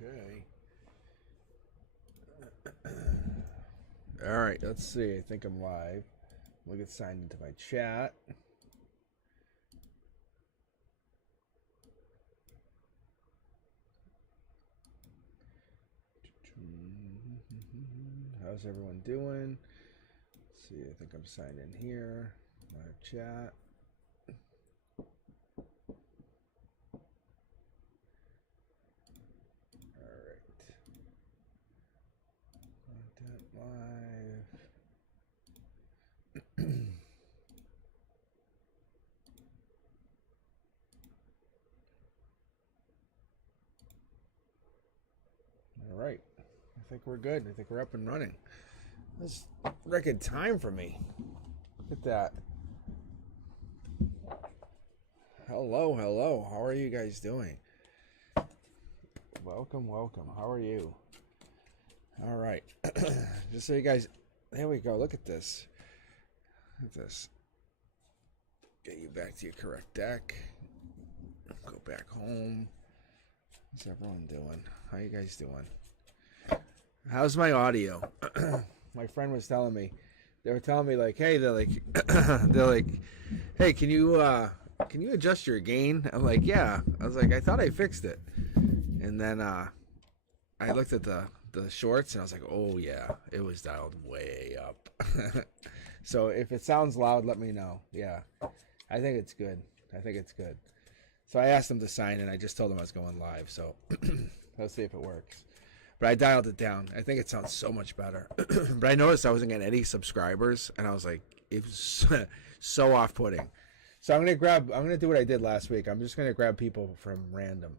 Okay. All right, let's see. I think I'm live. We'll get signed into my chat. How's everyone doing? Let's see, I think I'm signed in here. Live chat. All right. Content live. All right. I think we're good. I think we're up and running. That's record time for me. Look at that. Hello, hello. How are you guys doing? Welcome, welcome. How are you? All right. Just so you guys, there we go. Look at this. Look at this. Get you back to your correct deck. Go back home. What's everyone doing? How you guys doing? How's my audio? My friend was telling me. They were telling me like, hey, they're like, hey, can you adjust your gain? I'm like, yeah. I was like, I thought I fixed it. And then I looked at the shorts and I was like, oh yeah, it was dialed way up. So if it sounds loud, let me know. Yeah, I think it's good. I think it's good. So I asked them to sign in. I just told them I was going live. So let's see if it works. But I dialed it down. I think it sounds so much better. But I noticed I wasn't getting any subscribers, and I was like, it was so off-putting. So I'm gonna do what I did last week. I'm just gonna grab people from random.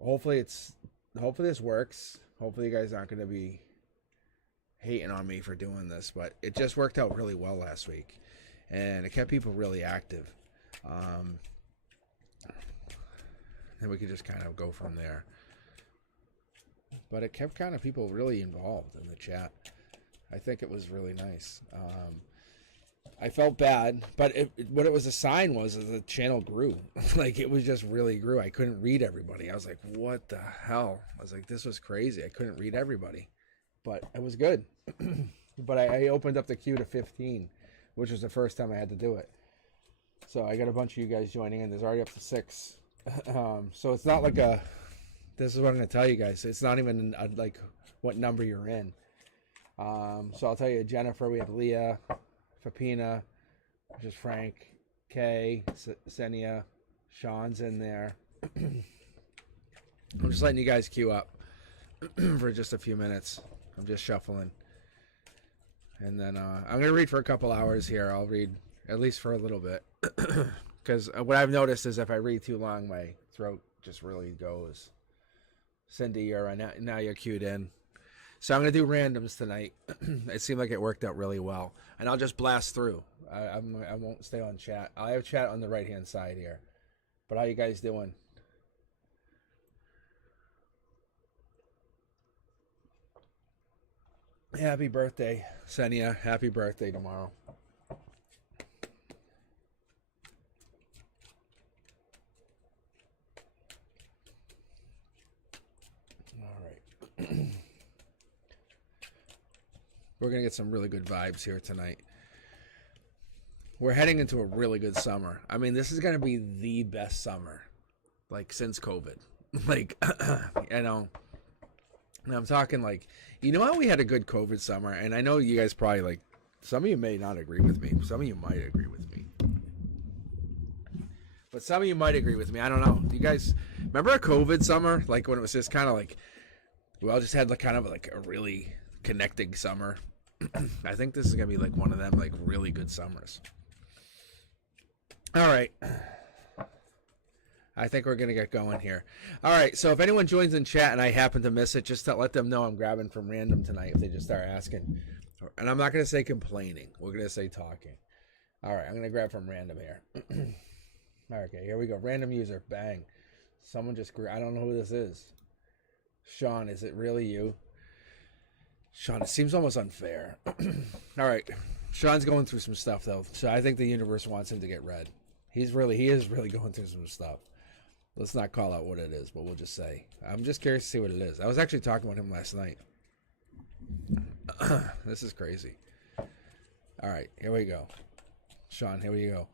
Hopefully this works. Hopefully you guys aren't gonna be hating on me for doing this, but it just worked out really well last week, and it kept people really active. Then we could just kind of go from there. But it kept kind of people really involved in the chat. I think it was really nice. I felt bad, but what it was a sign was that the channel grew. Like, it was just really grew. I couldn't read everybody. I was like, what the hell? I was like, this was crazy. I couldn't read everybody. But it was good. But I opened up the queue to 15, which was the first time I had to do it. So I got a bunch of you guys joining in. There's already up to 6. So it's not like a... This is what I'm going to tell you guys. It's not even like what number you're in. So I'll tell you, Jennifer, we have Leah, Fapina, which is Frank, Kay, Senia, Sean's in there. I'm just letting you guys queue up for just a few minutes. I'm just shuffling. And then I'm going to read for a couple hours here. I'll read at least for a little bit. Because what I've noticed is if I read too long, my throat just really goes. Cindy, now you're queued in. So I'm going to do randoms tonight. It seemed like it worked out really well. And I'll just blast through. I won't stay on chat. I'll have chat on the right-hand side here. But how you guys doing? Happy birthday, Senia. Happy birthday tomorrow. All right. We're going to get some really good vibes here tonight. We're heading into a really good summer. I mean, this is going to be the best summer, like, since COVID. Like, you know, and I'm talking like, you know how we had a good COVID summer? And I know you guys probably, like, some of you may not agree with me. Some of you might agree with me. But some of you might agree with me. I don't know. Do you guys remember a COVID summer? Like, when it was just kind of like, we all just had like kind of like a really connecting summer. I think this is going to be like one of them like really good summers. All right. I think we're going to get going here. All right. So if anyone joins in chat and I happen to miss it, just to let them know I'm grabbing from random tonight if they just start asking. And I'm not going to say complaining. We're going to say talking. All right. I'm going to grab from random here. Okay. Here we go. Random user. Bang. Someone just grew. I don't know who this is. Sean, is it really you? Sean, it seems almost unfair. All right. Sean's going through some stuff, though. So I think the universe wants him to get read. He is really going through some stuff. Let's not call out what it is, but we'll just say. I'm just curious to see what it is. I was actually talking with him last night. This is crazy. All right, here we go. Sean, here we go.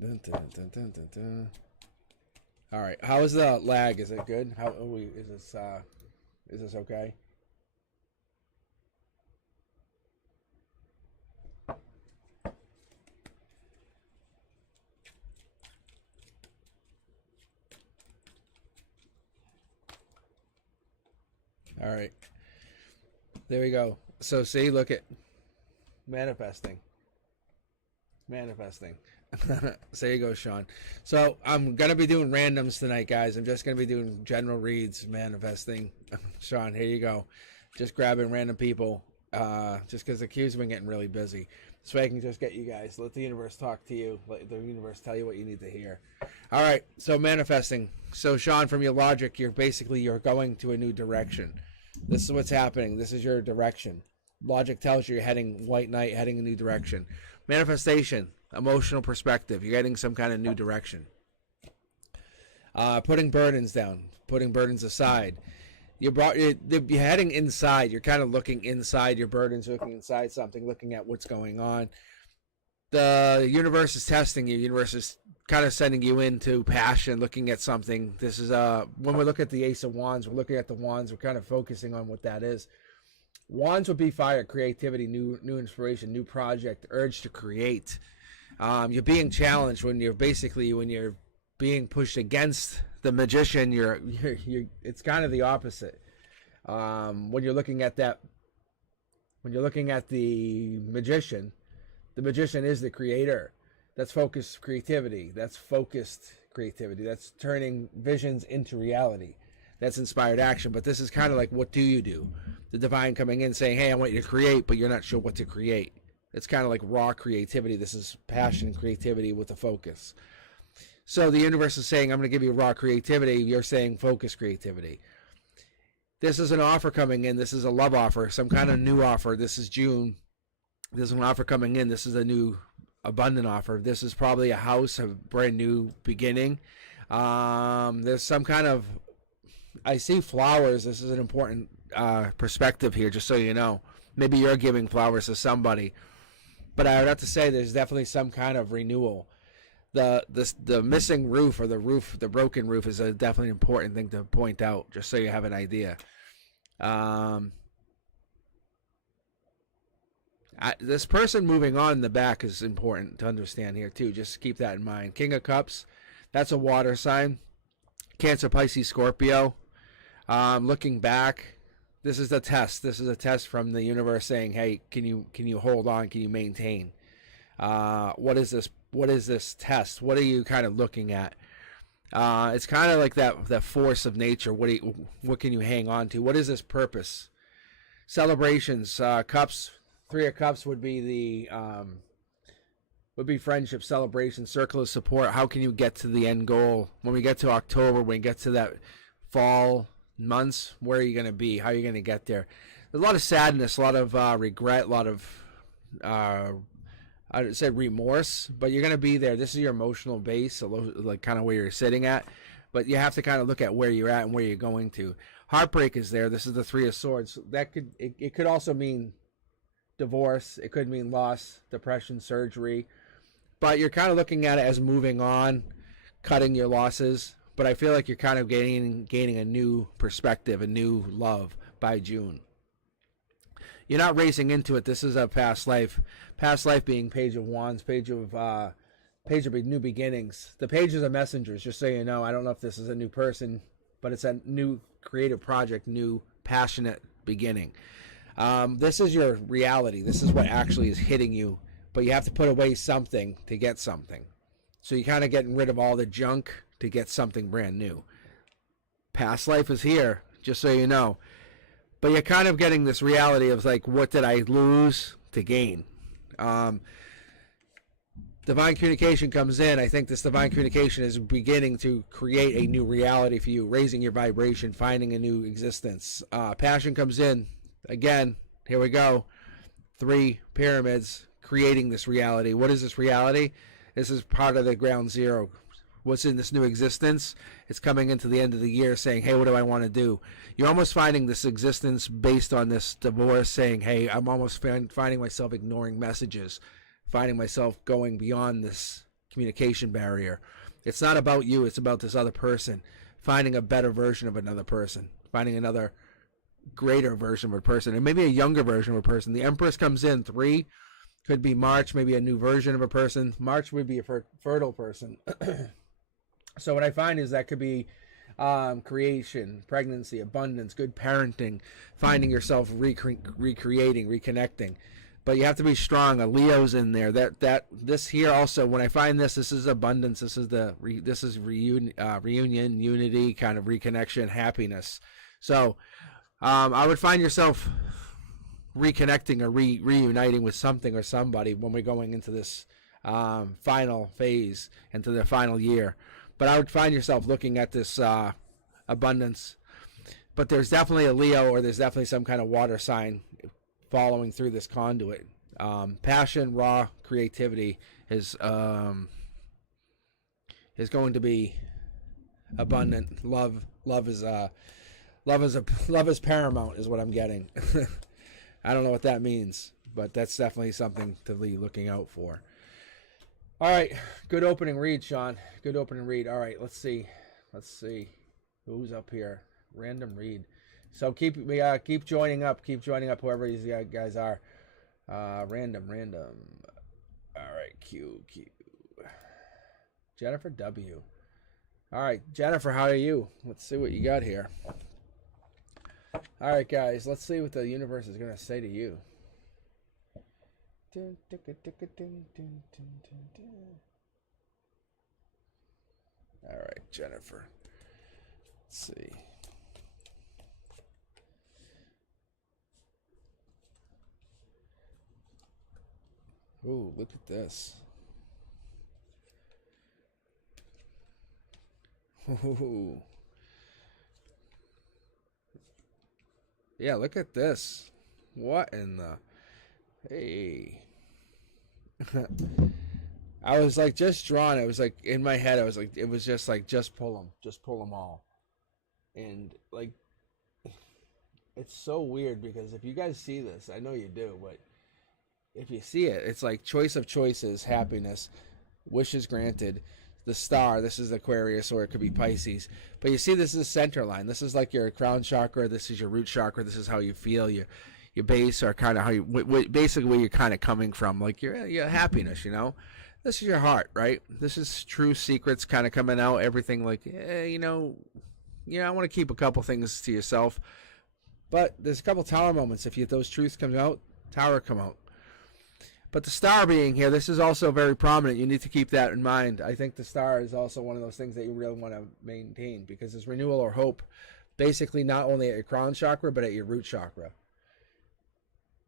Dun, dun, dun, dun, dun, dun. All right, how is the lag? Is it good? How is this okay? All right. There we go. So see, look at manifesting. So there you go, Sean. So I'm going to be doing randoms tonight, guys. I'm just going to be doing general reads, manifesting. Sean, here you go. Just grabbing random people just because the queue's been getting really busy. So I can just get you guys. Let the universe talk to you. Let the universe tell you what you need to hear. All right, so manifesting. So, Sean, from your logic, you're going to a new direction. This is what's happening. This is your direction. Logic tells you you're heading white knight, heading a new direction. Manifestation, emotional perspective. You're getting some kind of new direction. Putting burdens down, putting burdens aside. You're heading inside. You're kind of looking inside your burdens, looking inside something, looking at what's going on. The universe is testing you. The universe is kind of sending you into passion, looking at something. This is when we look at the Ace of Wands, we're looking at the wands. We're kind of focusing on what that is. Wands would be fire, creativity, new inspiration, new project, urge to create. You're being challenged when you're being pushed against the magician. You're it's kind of the opposite. When you're looking at the magician is the creator. That's focused creativity. That's turning visions into reality. That's inspired action. But this is kind of like, what do you do? The divine coming in saying, hey, I want you to create, but you're not sure what to create. It's kind of like raw creativity. This is passion and creativity with a focus. So the universe is saying, I'm going to give you raw creativity. You're saying focus creativity. This is an offer coming in. This is a love offer, some kind of new offer. This is June. There's an offer coming in. This is a new abundant offer. This is probably a house, a brand new beginning. There's some kind of, I see flowers. This is an important perspective here, just so you know. Maybe you're giving flowers to somebody. But I would have to say there's definitely some kind of renewal. The missing roof, or the broken roof, is a definitely important thing to point out, just so you have an idea. This person moving on in the back is important to understand here too. Just keep that in mind. King of Cups, that's a water sign. Cancer, Pisces, Scorpio. Looking back, this is the test. This is a test from the universe saying, hey, can you hold on? Can you maintain? What is this? What is this test? What are you kind of looking at? It's kind of like that force of nature. What can you hang on to? What is this purpose? Celebrations, cups. 3 of Cups would be friendship, celebration, circle of support. How can you get to the end goal? When we get to October, when we get to that fall months, where are you going to be? How are you going to get there? There's a lot of sadness, a lot of regret, a lot of I would say remorse, but you're going to be there. This is your emotional base, like kind of where you're sitting at, but you have to kind of look at where you're at and where you're going to. Heartbreak is there. This is the 3 of Swords. It could also mean divorce. It could mean loss, depression, surgery, but you're kind of looking at it as moving on, cutting your losses. But I feel like you're kind of gaining a new perspective, a new love by June. You're not racing into it. This is a past life. Past life being Page of Wands, page of new beginnings. The pages are messengers, just so you know. I don't know if this is a new person, but it's a new creative project, new passionate beginning. This is your reality. This is what actually is hitting you, but you have to put away something to get something. So you're kind of getting rid of all the junk to get something brand new. Past life is here, just so you know. But you're kind of getting this reality of like, what did I lose to gain? Divine communication comes in. I think this divine communication is beginning to create a new reality for you, raising your vibration, finding a new existence. Passion comes in. Again, here we go. 3 pyramids, creating this reality. What is this reality? This is part of the ground zero. what's in this new existence. It's coming into the end of the year saying, hey, what do I want to do? You're almost finding this existence based on this divorce saying, hey, I'm almost finding myself ignoring messages, finding myself going beyond this communication barrier. It's not about you. It's about this other person, finding a better version of another person, finding another greater version of a person, and maybe a younger version of a person. The Empress comes in 3, could be March, maybe a new version of a person. March would be a fertile person. So what I find is that could be creation, pregnancy, abundance, good parenting, finding yourself recreating, reconnecting. But you have to be strong. A Leo's in there. This here also, when I find this is abundance. This is reunion, unity, kind of reconnection, happiness. So I would find yourself reconnecting or reuniting with something or somebody when we're going into this final phase, into the final year. But I would find yourself looking at this abundance. But there's definitely a Leo, or there's definitely some kind of water sign following through this conduit. Passion, raw creativity is going to be abundant. Love is paramount, is what I'm getting. I don't know what that means, but that's definitely something to be looking out for. All right, good opening read, Sean. Good opening read. All right, let's see who's up here. Random read. So keep joining up. Keep joining up, whoever these guys are. Random. All right, Q. Jennifer W. All right, Jennifer, how are you? Let's see what you got here. All right, guys, let's see what the universe is going to say to you. All right, Jennifer. Let's see. Ooh, look at this. Ooh. Yeah, look at this. What in the... Hey. I was like just drawn. It was like in my head. I was like, it was just like, just pull them all. And like, it's so weird because if you guys see this, I know you do, but if you see it, it's like choice of choices, happiness, wishes granted. The star, this is Aquarius, or it could be Pisces. But you see, this is center line. This is like your crown chakra. This is your root chakra. This is how you feel. Your base, or kind of how you, basically where you're kind of coming from, like your happiness, you know. This is your heart, right? This is true secrets kind of coming out. Everything like, I want to keep a couple things to yourself. But there's a couple tower moments. If those truths come out, tower come out. But the star being here, this is also very prominent. You need to keep that in mind. I think the star is also one of those things that you really want to maintain, because it's renewal or hope, basically not only at your crown chakra, but at your root chakra.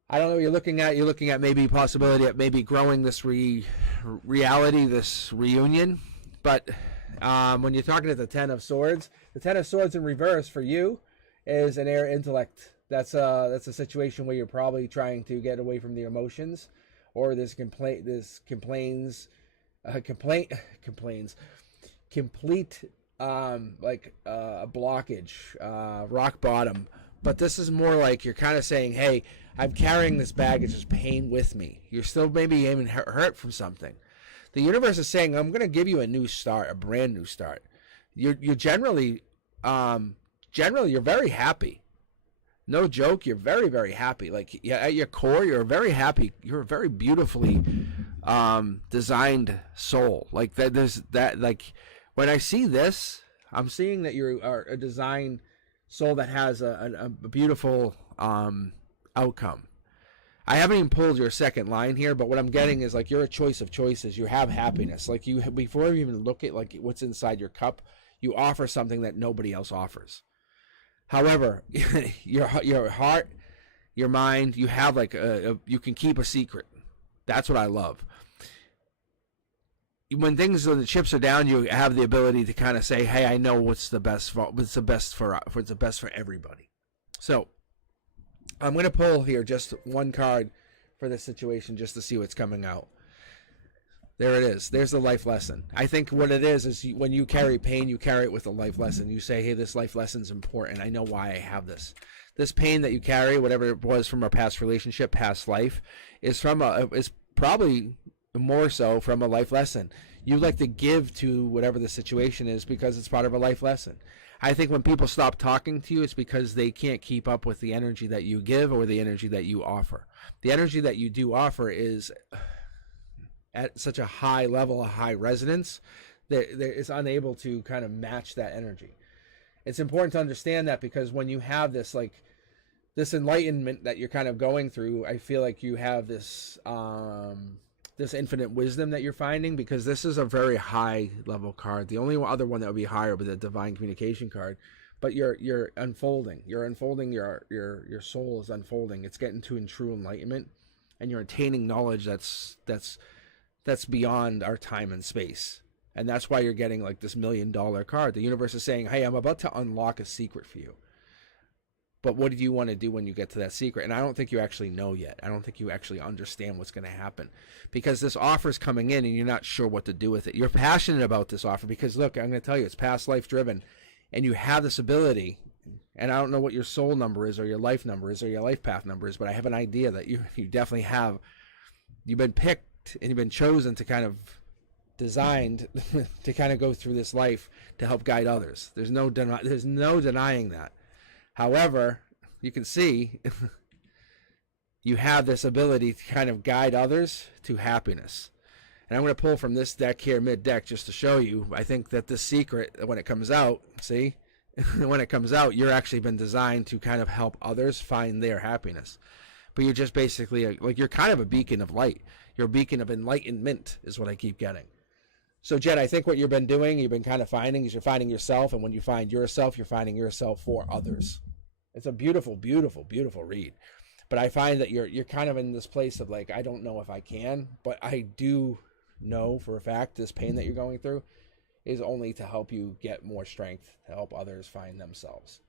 I don't know what you're looking at. You're looking at maybe possibility at maybe growing this reality, this reunion. But when you're talking at the Ten of Swords in reverse for you is an air intellect. That's a situation where you're probably trying to get away from the emotions, or complete like a blockage, rock bottom. But this is more like you're kind of saying, hey, I'm carrying this baggage, this pain with me. You're still maybe even hurt from something. The universe is saying, I'm going to give you a new start, a brand new start. You're generally you're very happy. No joke, you're very, very happy. Like, at your core, you're very happy. You're a very beautifully designed soul. Like like when I see this, I'm seeing that you are a designed soul that has a beautiful outcome. I haven't even pulled your second line here, but what I'm getting is like you're a choice of choices. You have happiness. Like before you even look at like what's inside your cup, you offer something that nobody else offers. However, your heart, your mind, you have like you can keep a secret. That's what I love. When the chips are down, you have the ability to kind of say, "Hey, I know what's the best for everybody." So, I'm going to pull here just one card for this situation, just to see what's coming out. There it is. There's the life lesson. I think what it is when you carry pain, you carry it with a life lesson. You say, hey, this life lesson's important. I know why I have this. This pain that you carry, whatever it was from a past relationship, past life, is probably more so from a life lesson. You like to give to whatever the situation is because it's part of a life lesson. I think when people stop talking to you, it's because they can't keep up with the energy that you give or the energy that you offer. The energy that you do offer is at such a high level, a high resonance, that it's unable to kind of match that energy. It's important to understand that, because when you have this this enlightenment that you're kind of going through, I feel like you have this this infinite wisdom that you're finding, because this is a very high level card. The only other one that would be higher would be the divine communication card. But you're unfolding. You're unfolding. Your soul is unfolding. It's getting to true enlightenment, and you're attaining knowledge that's beyond our time and space. And that's why you're getting like this $1 million card. The universe is saying, hey, I'm about to unlock a secret for you. But what do you want to do when you get to that secret? And I don't think you actually know yet. I don't think you actually understand what's going to happen, because this offer is coming in and you're not sure what to do with it. You're passionate about this offer because, look, I'm going to tell you, it's past life driven, and you have this ability. And I don't know what your soul number is or your life number is or your life path number is, but I have an idea that you definitely have. You've been picked and you've been chosen to kind of designed to kind of go through this life to help guide others. There's no denying that. However, you can see you have this ability to kind of guide others to happiness. And I'm going to pull from this deck here, mid-deck, just to show you. I think that this secret, when it comes out, see? When it comes out, you're actually been designed to kind of help others find their happiness. But you're just basically, you're kind of a beacon of light. You're a beacon of enlightenment is what I keep getting. So, Jen, I think what you've been doing, you've been kind of finding, is you're finding yourself. And when you find yourself, you're finding yourself for others. It's a beautiful, beautiful, beautiful read. But I find that you're kind of in this place of I don't know if I can, but I do know for a fact this pain that you're going through is only to help you get more strength, to help others find themselves,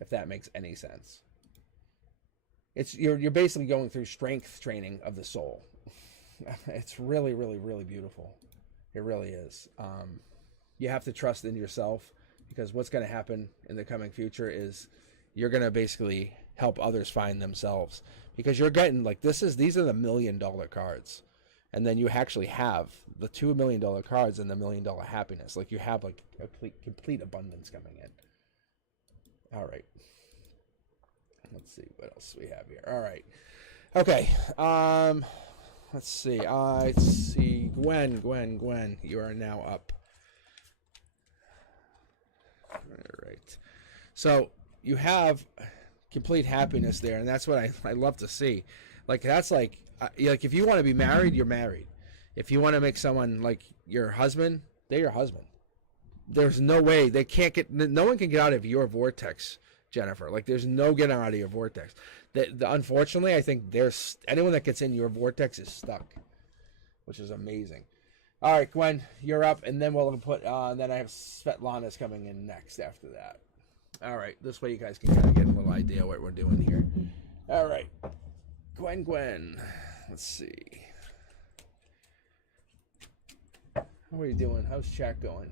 if that makes any sense. You're basically going through strength training of the soul. It's really, really, really beautiful. It really is. You have to trust in yourself, because what's going to happen in the coming future is you're going to basically help others find themselves, because you're getting these are the $1 million cards. And then you actually have the $2 million cards and the $1 million happiness. You have a complete abundance coming in. All right. Let's see what else we have here. All right. Okay. Let's see. I see Gwen. You are now up. All right. So you have complete happiness there, and that's what I love to see. That's if you want to be married, you're married. If you want to make someone your husband, they're your husband. There's no way no one can get out of your vortex, Jennifer. There's no getting out of your vortex. Unfortunately, I think anyone that gets in your vortex is stuck, which is amazing. All right, Gwen, you're up, and then we'll put. Then I have Svetlana's coming in next after that. All right, this way you guys can kind of get a little idea what we're doing here. All right, Gwen. Let's see. How are you doing? How's chat going?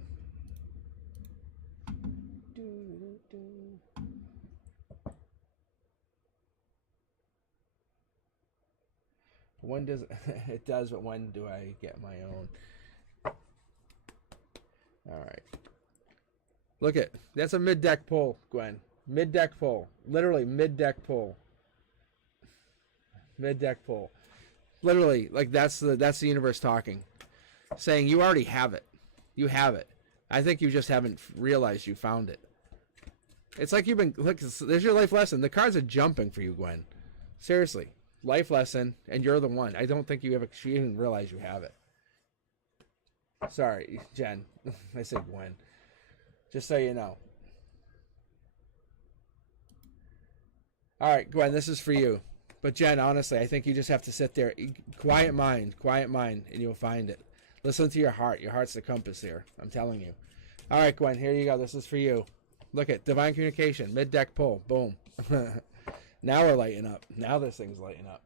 When does it does, but when do I get my own? All right. Look at that's a mid-deck pull, Gwen. Mid-deck pull. Literally mid-deck pull. Mid-deck pull. Literally, that's the universe talking. Saying you already have it. You have it. I think you just haven't realized you found it. It's like you've been look, there's your life lesson. The cards are jumping for you, Gwen. Seriously. Life lesson, and you're the one. I don't think you even realize you have it. Sorry, Jen. I said Gwen. Just so you know. All right, Gwen, this is for you. But Jen, honestly, I think you just have to sit there. Quiet mind, and you'll find it. Listen to your heart. Your heart's the compass here. I'm telling you. All right, Gwen, here you go. This is for you. Look at divine communication, mid-deck pull. Boom. Now we're lighting up. Now this thing's lighting up.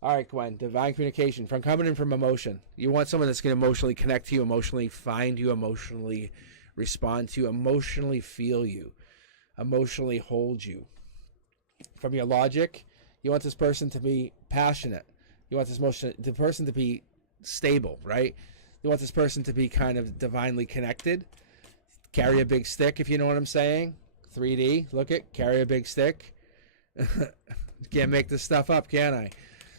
All right, Gwen, divine communication from coming in from emotion. You want someone that's going to emotionally connect to you, emotionally find you, emotionally respond to you, emotionally feel you, emotionally hold you. From your logic, you want this person to be passionate. You want the person to be stable, right? You want this person to be kind of divinely connected. Carry a big stick, if you know what I'm saying. 3D, look it, carry a big stick. Can't make this stuff up, can I?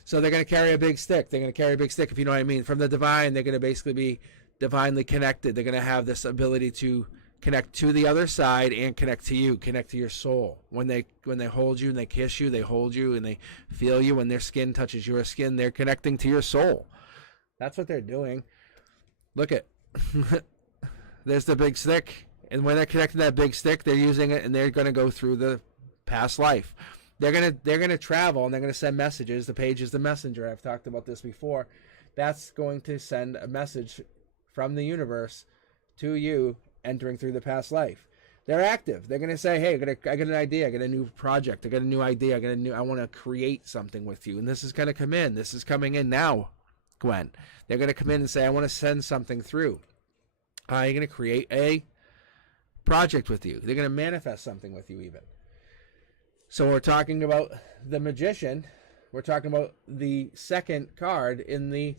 So they're going to carry a big stick. They're going to carry a big stick, if you know what I mean. From the divine, they're going to basically be divinely connected. They're going to have this ability to connect to the other side and connect to you, connect to your soul. When they hold you and they kiss you, they hold you and they feel you. When their skin touches your skin, they're connecting to your soul. That's what they're doing. Look at there's the big stick, and when they're connecting that big stick, they're using it, and they're going to go through the past life. They're gonna travel, and they're gonna send messages. The page is the messenger. I've talked about this before. That's going to send a message from the universe to you, entering through the past life. They're active. They're gonna say, "Hey, I got an idea. I got a new project. I got a new idea. I want to create something with you." And this is gonna come in. This is coming in now, Gwen. They're gonna come in and say, "I want to send something through." You're gonna create a project with you. They're gonna manifest something with you, even. So we're talking about the magician. We're talking about the second card in the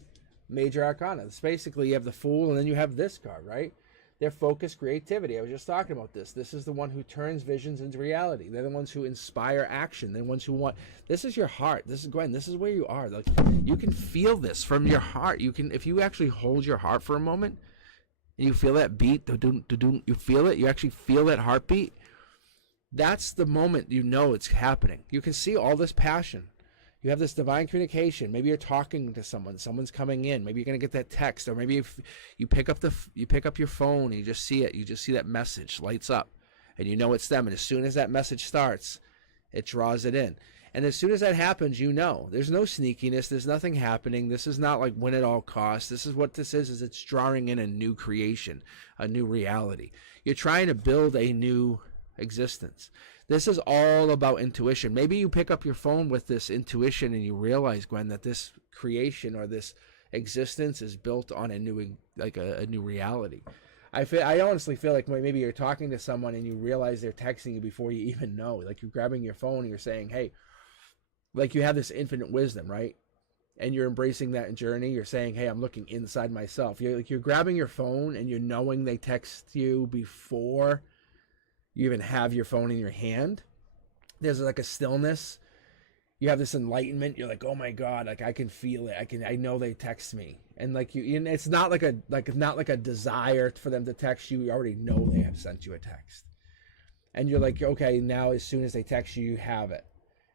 major arcana. It's basically, you have the fool, and then you have this card, right? Their focus, creativity. I was just talking about this. This is the one who turns visions into reality. They're the ones who inspire action. They're the ones who want. This is your heart. This is Gwen. This is where you are. Like, you can feel this from your heart. You can, if you actually hold your heart for a moment, and you feel that beat. You feel it. You actually feel that heartbeat. That's the moment you know it's happening. You can see all this passion. You have this divine communication. Maybe you're talking to someone. Someone's coming in. Maybe you're gonna get that text, or maybe if you pick up your phone and you just see it. You just see that message lights up, and you know it's them. And as soon as that message starts, it draws it in. And as soon as that happens, you know there's no sneakiness. There's nothing happening. This is not like win at all costs. This is what this is it's drawing in a new creation, a new reality. You're trying to build a new existence. This is all about intuition. Maybe you pick up your phone with this intuition and you realize, Gwen, that this creation or this existence is built on a new, like a new reality. I honestly feel like maybe you're talking to someone and you realize they're texting you before you even know. Like, you're grabbing your phone and you're saying, hey, like, you have this infinite wisdom, right? And you're embracing that journey. You're saying, hey, I'm looking inside myself. You're grabbing your phone and you're knowing they text you before you even have your phone in your hand. There's like a stillness. You have this enlightenment. You're like, oh my God, like, I can feel it. I know they text me. And like it's not like a desire for them to text you. You already know they have sent you a text. And you're like, okay, now as soon as they text you, you have it.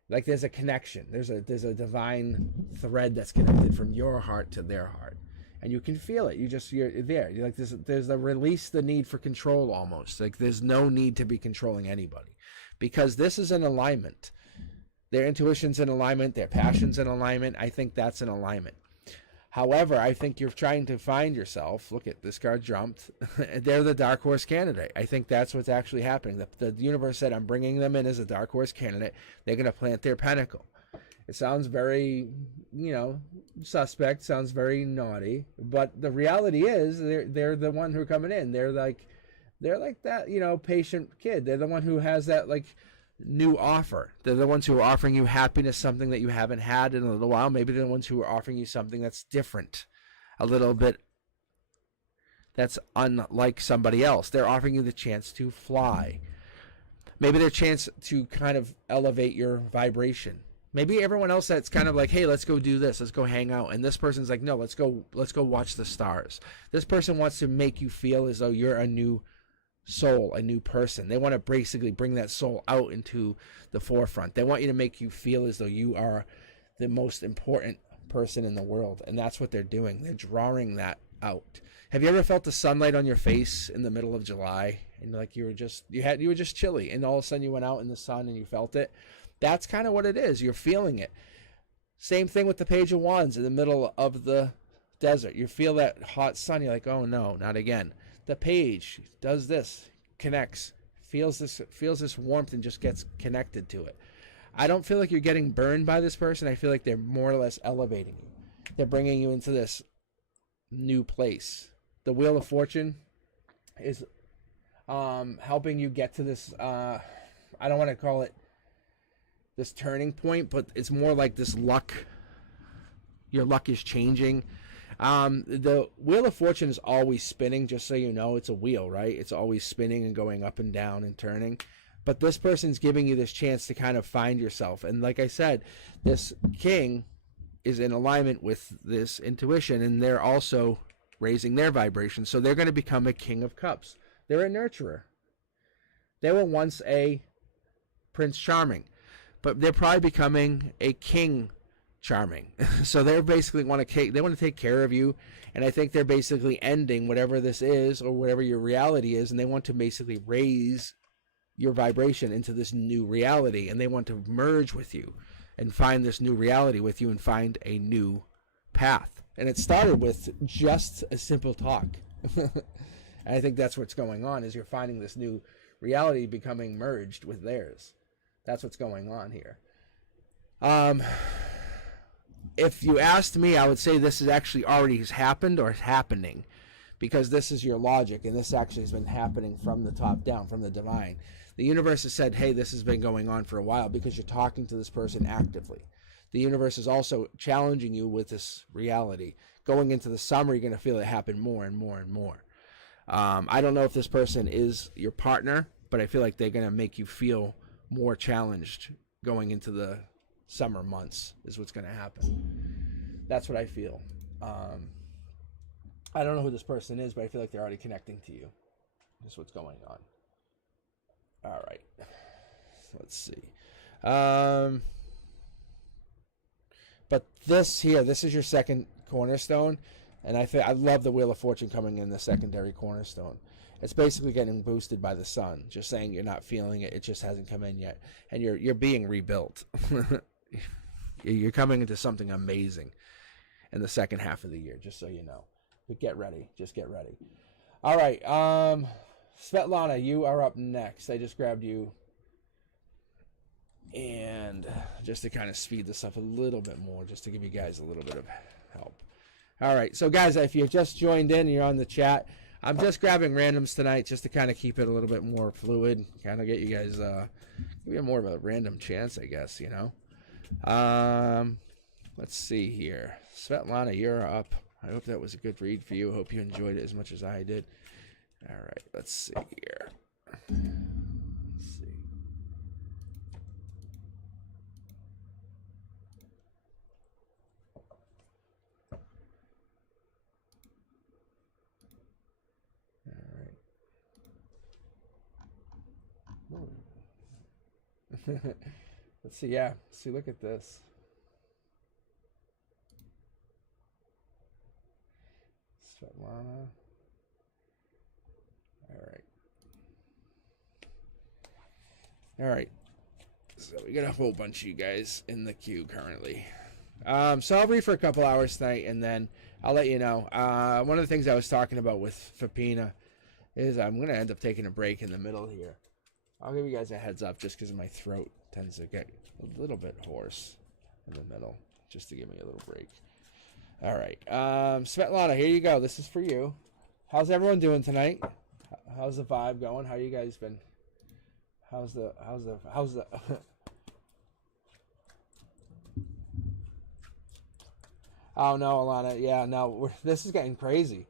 Like, there's a connection. There's a divine thread that's connected from your heart to their heart. And you can feel it. You're there. You're like, there's a release the need for control almost. Like, there's no need to be controlling anybody, because this is an alignment. Their intuition's in alignment. Their passion's in alignment. I think that's an alignment. However, I think you're trying to find yourself. Look at this card jumped. They're the dark horse candidate. I think that's what's actually happening. The universe said, I'm bringing them in as a dark horse candidate. They're going to plant their pentacle. It sounds very, suspect, sounds very naughty, but the reality is they're the one who are coming in. They're like that, patient kid. They're the one who has that, like, new offer. They're the ones who are offering you happiness, something that you haven't had in a little while. Maybe they're the ones who are offering you something that's different, a little bit, that's unlike somebody else. They're offering you the chance to fly. Maybe their chance to kind of elevate your vibration. Maybe everyone else that's kind of like, hey, let's go do this. Let's go hang out. And this person's like, no, let's go watch the stars. This person wants to make you feel as though you're a new soul, a new person. They want to basically bring that soul out into the forefront. They want you to make you feel as though you are the most important person in the world. And that's what they're doing. They're drawing that out. Have you ever felt the sunlight on your face in the middle of July? And like you were just chilly, and all of a sudden you went out in the sun and you felt it? That's kind of what it is. You're feeling it. Same thing with the Page of Wands in the middle of the desert. You feel that hot sun. You're like, oh no, not again. The page does this, connects, feels this warmth, and just gets connected to it. I don't feel like you're getting burned by this person. I feel like they're more or less elevating you. They're bringing you into this new place. The Wheel of Fortune is helping you get to this, I don't want to call it this turning point, but it's more like this luck. Your luck is changing. The Wheel of Fortune is always spinning, just so you know. It's a wheel, right? It's always spinning and going up and down and turning. But this person's giving you this chance to kind of find yourself. And like I said, this king is in alignment with this intuition, and they're also raising their vibration. So they're going to become a king of cups. They're a nurturer. They were once a Prince Charming, but they're probably becoming a King Charming. So they're basically want to take care of you, and I think they're basically ending whatever this is or whatever your reality is, and they want to basically raise your vibration into this new reality, and they want to merge with you and find this new reality with you and find a new path. And it started with just a simple talk. And I think that's what's going on, is you're finding this new reality becoming merged with theirs. That's what's going on here. If you asked me, I would say this is actually already has happened or is happening, because this is your logic, and this actually has been happening from the top down, from the divine. The universe has said, hey, this has been going on for a while because you're talking to this person actively. The universe is also challenging you with this reality. Going into the summer, you're going to feel it happen more and more and more. I don't know if this person is your partner, but I feel like they're going to make you feel more challenged going into the summer months is what's going to happen. That's what I feel. I don't know who this person is, but I feel like they're already connecting to you. That's what's going on. All right. Let's see. But this here, this is your second cornerstone, and I love the Wheel of Fortune coming in the secondary cornerstone. It's basically getting boosted by the sun. Just saying you're not feeling it. It just hasn't come in yet, and you're being rebuilt. You're coming into something amazing in the second half of the year, just so you know. But get ready. Just get ready. All right. Svetlana, you are up next. I just grabbed you. And just to kind of speed this up a little bit more, just to give you guys a little bit of help. All right. So, guys, if you've just joined in and you're on the chat, I'm just grabbing randoms tonight just to kind of keep it a little bit more fluid, kind of get you guys give you more of a random chance, I guess, you know. Let's see here. Svetlana, you're up. I hope that was a good read for you. I hope you enjoyed it as much as I did. All right, let's see here. Let's see. All right. Let's see. Yeah. See, look at this. Svetlana. All right. So we got a whole bunch of you guys in the queue currently. So I'll read for a couple hours tonight, and then I'll let you know. One of the things I was talking about with Fapina is I'm going to end up taking a break in the middle here. I'll give you guys a heads up just because my throat tends to get a little bit hoarse in the middle, just to give me a little break. All right. Svetlana, here you go. This is for you. How's everyone doing tonight? How's the vibe going? How you guys been? How's the Oh no, Alana. Yeah, no. This is getting crazy.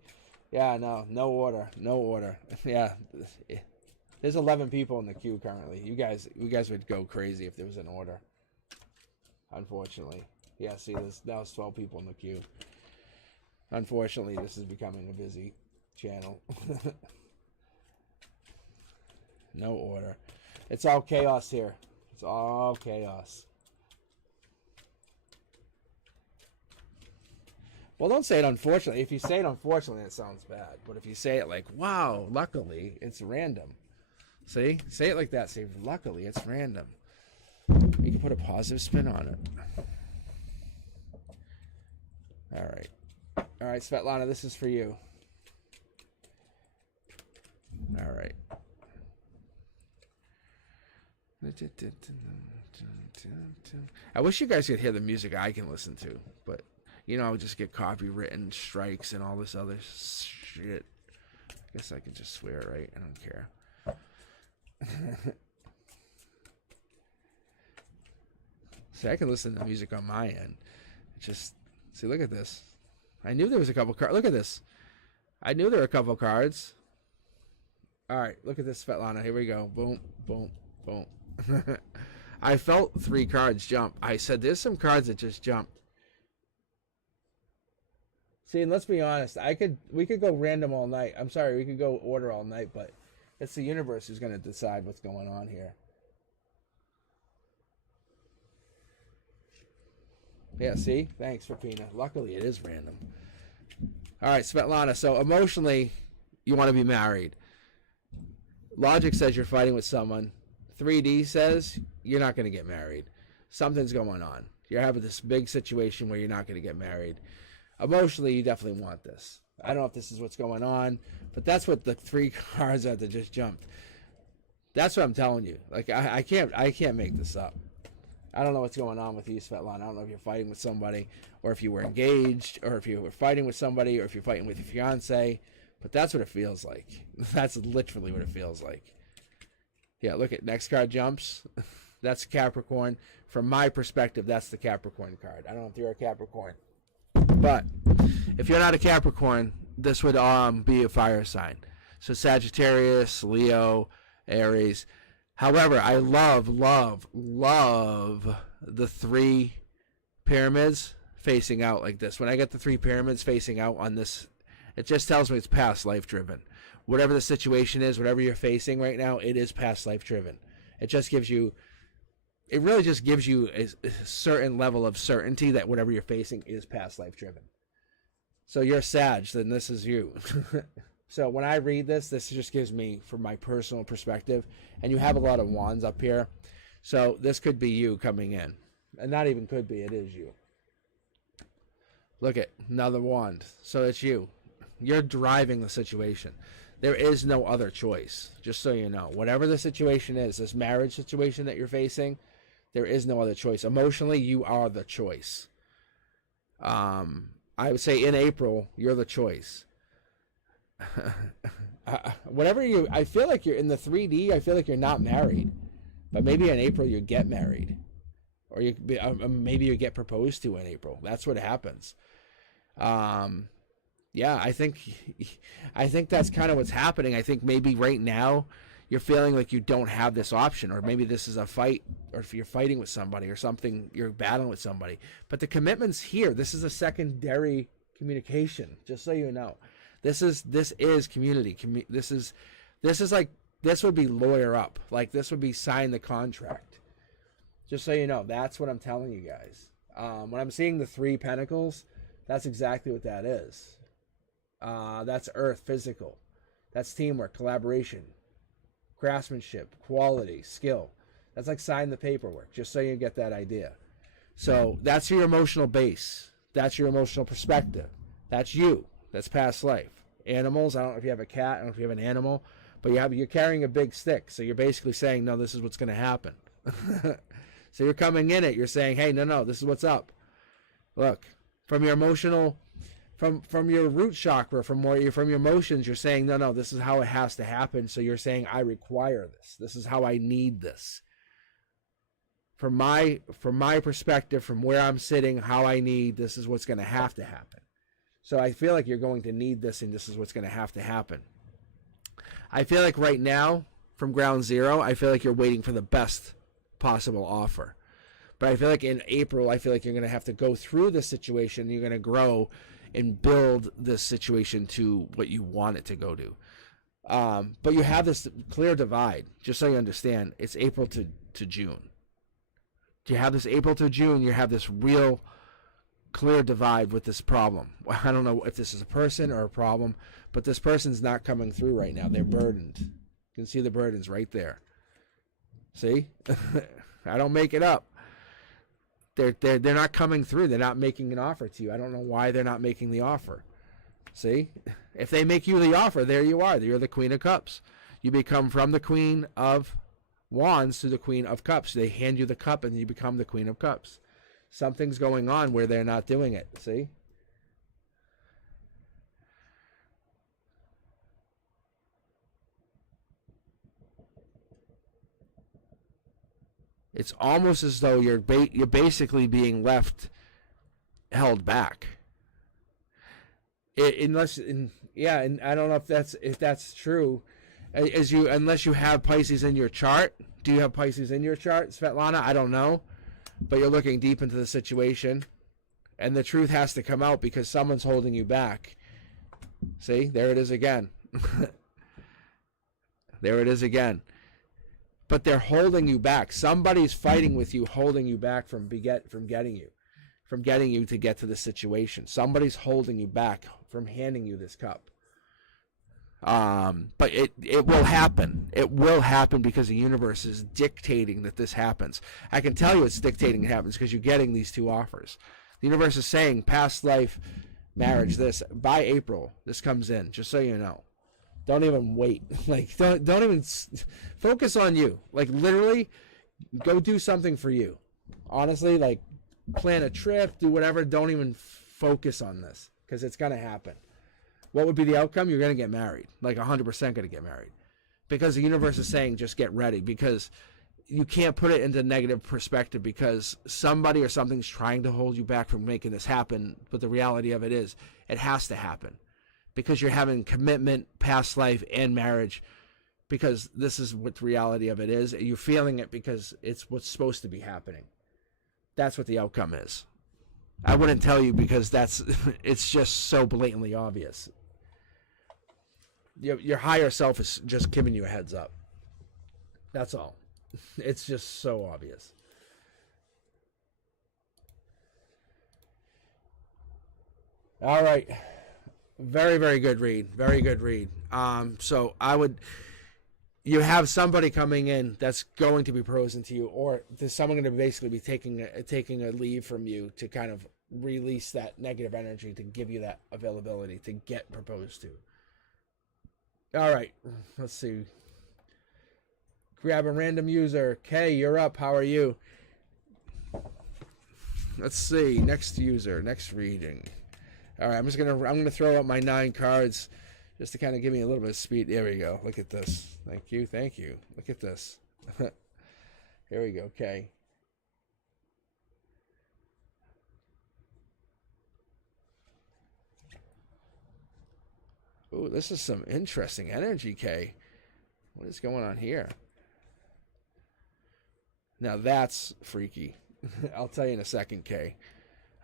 Yeah, no order. Yeah, there's 11 people in the queue currently. You guys would go crazy if there was an order. Unfortunately, yeah. See, there's 12 people in the queue. Unfortunately, this is becoming a busy channel. No order. It's all chaos here. It's all chaos. Well, don't say it unfortunately. If you say it unfortunately, it sounds bad. But if you say it like, wow, luckily, it's random. See? Say it like that. Say, luckily, it's random. You can put a positive spin on it. All right. All right, Svetlana, this is for you. All right. I wish you guys could hear the music I can listen to, but you know, just get copywritten strikes and all this other shit. I guess I can just swear, right? I don't care. See, I can listen to music on my end. Just see, look at this. I knew there was a couple cards. Look at this. I knew there were a couple cards. All right, look at this, Svetlana. Here we go. Boom, boom, boom. I felt 3 cards jump. I said, there's some cards that just jumped. See, and let's be honest. We could go random all night. I'm sorry, we could go order all night, but it's the universe who's going to decide what's going on here. Yeah, see? Thanks, Rapina. Luckily, it is random. All right, Svetlana. So, emotionally, you want to be married. Logic says you're fighting with someone. 3D says you're not going to get married. Something's going on. You're having this big situation where you're not going to get married. Emotionally, you definitely want this. I don't know if this is what's going on, but that's what the 3 cards are that just jumped. That's what I'm telling you. Like, I can't make this up. I don't know what's going on with you, Svetlana. I don't know if you're fighting with somebody, or if you were engaged, or if you were fighting with somebody, or if you're fighting with your fiance. But that's what it feels like. That's literally what it feels like. Yeah, look at next card jumps. That's Capricorn. From my perspective, that's the Capricorn card. I don't know if you're a Capricorn. But if you're not a Capricorn, this would be a fire sign. So Sagittarius, Leo, Aries. However, I love the 3 pyramids facing out like this. When I get the 3 pyramids facing out on this, it just tells me it's past life driven. Whatever the situation is, whatever you're facing right now, it is past life driven. It really just gives you a certain level of certainty that whatever you're facing is past life driven. So you're Sag, then this is you. So when I read this just gives me, from my personal perspective, and you have a lot of wands up here. So this could be you coming in. And not even could be, it is you. Look at another wand. So it's you. You're driving the situation. There is no other choice, just so you know. Whatever the situation is, this marriage situation that you're facing, there is no other choice. Emotionally, you are the choice. I would say in April, you're the choice. I feel like you're in the 3D, I feel like you're not married. But maybe in April you get married. Or maybe you get proposed to in April. That's what happens. Yeah, I think that's kind of what's happening. I think maybe right now you're feeling like you don't have this option, or maybe this is a fight, or if you're fighting with somebody or something, you're battling with somebody. But the commitment's here. This is a secondary communication, just so you know. This is community. This would be lawyer up. Like, this would be sign the contract. Just so you know, that's what I'm telling you guys. When I'm seeing the 3 pentacles, that's exactly what that is. That's earth, physical. That's teamwork, collaboration, craftsmanship, quality, skill. That's like sign the paperwork, just so you get that idea. So that's your emotional base. That's your emotional perspective. That's you. That's past life. Animals, I don't know if you have a cat, I don't know if you have an animal, but you're carrying a big stick. So you're basically saying, no, this is what's going to happen. So you're coming in it. You're saying, hey, no, this is what's up. Look, from your emotional, from your root chakra, from your emotions, you're saying, no, this is how it has to happen. So you're saying, I require this. This is how I need this. From my perspective, from where I'm sitting, how I need, this is what's going to happen. So I feel like you're going to need this, and this is what's going to happen. I feel like right now, from ground zero, I feel like you're waiting for the best possible offer. But I feel like in April, I feel like you're going to have to go through this situation. You're going to grow and build this situation to what you want it to go to. But you have this clear divide, just so you understand. It's April to June. You have this April to June, you have this real clear divide with this problem. I don't know if this is a person or a problem, but this person's not coming through right now. They're burdened. You can see the burdens right there. See? I don't make it up. They're not coming through. They're not making an offer to you. I don't know why they're not making the offer. See? If they make you the offer, there you are. You're the Queen of Cups. You become from the Queen of Wands to the Queen of Cups. They hand you the cup and you become the Queen of Cups. Something's going on where they're not doing it. See? It's almost as though you're basically being left held back. And I don't know if that's true. Unless you have Pisces in your chart. Do you have Pisces in your chart, Svetlana? I don't know. But you're looking deep into the situation. And the truth has to come out because someone's holding you back. See? There it is again. There it is again. But they're holding you back. Somebody's fighting with you, holding you back from getting you to get to the situation. Somebody's holding you back from handing you this cup. But it will happen. It will happen because the universe is dictating that this happens. I can tell you it's dictating it happens because you're getting these two offers. The universe is saying past life, marriage, this. By April, this comes in, just so you know. Don't even wait. Like, don't even focus on you. Like, literally, go do something for you. Honestly, like, plan a trip, do whatever. Don't even focus on this because it's going to happen. What would be the outcome? You're going to get married. Like, 100% going to get married. Because the universe is saying just get ready. Because you can't put it into negative perspective because somebody or something's trying to hold you back from making this happen. But the reality of it is it has to happen. Because you're having commitment, past life, and marriage, because this is what the reality of it is. You're feeling it because it's what's supposed to be happening. That's what the outcome is. I wouldn't tell you because it's just so blatantly obvious. Your higher self is just giving you a heads up. That's all. It's just so obvious. All right. Very, very good read. Very good read. So you have somebody coming in that's going to be proposing to you, or there's someone going to basically be taking a leave from you to kind of release that negative energy to give you that availability to get proposed to. All right. Let's see. Grab a random user. Kay, you're up. How are you? Let's see. Next user. Next reading. All right, I'm gonna throw out my 9 cards just to kind of give me a little bit of speed. There we go. Look at this. Thank you. Look at this. Here we go. Okay. Ooh, this is some interesting energy, Kay. What is going on here? Now that's freaky. I'll tell you in a second, Kay.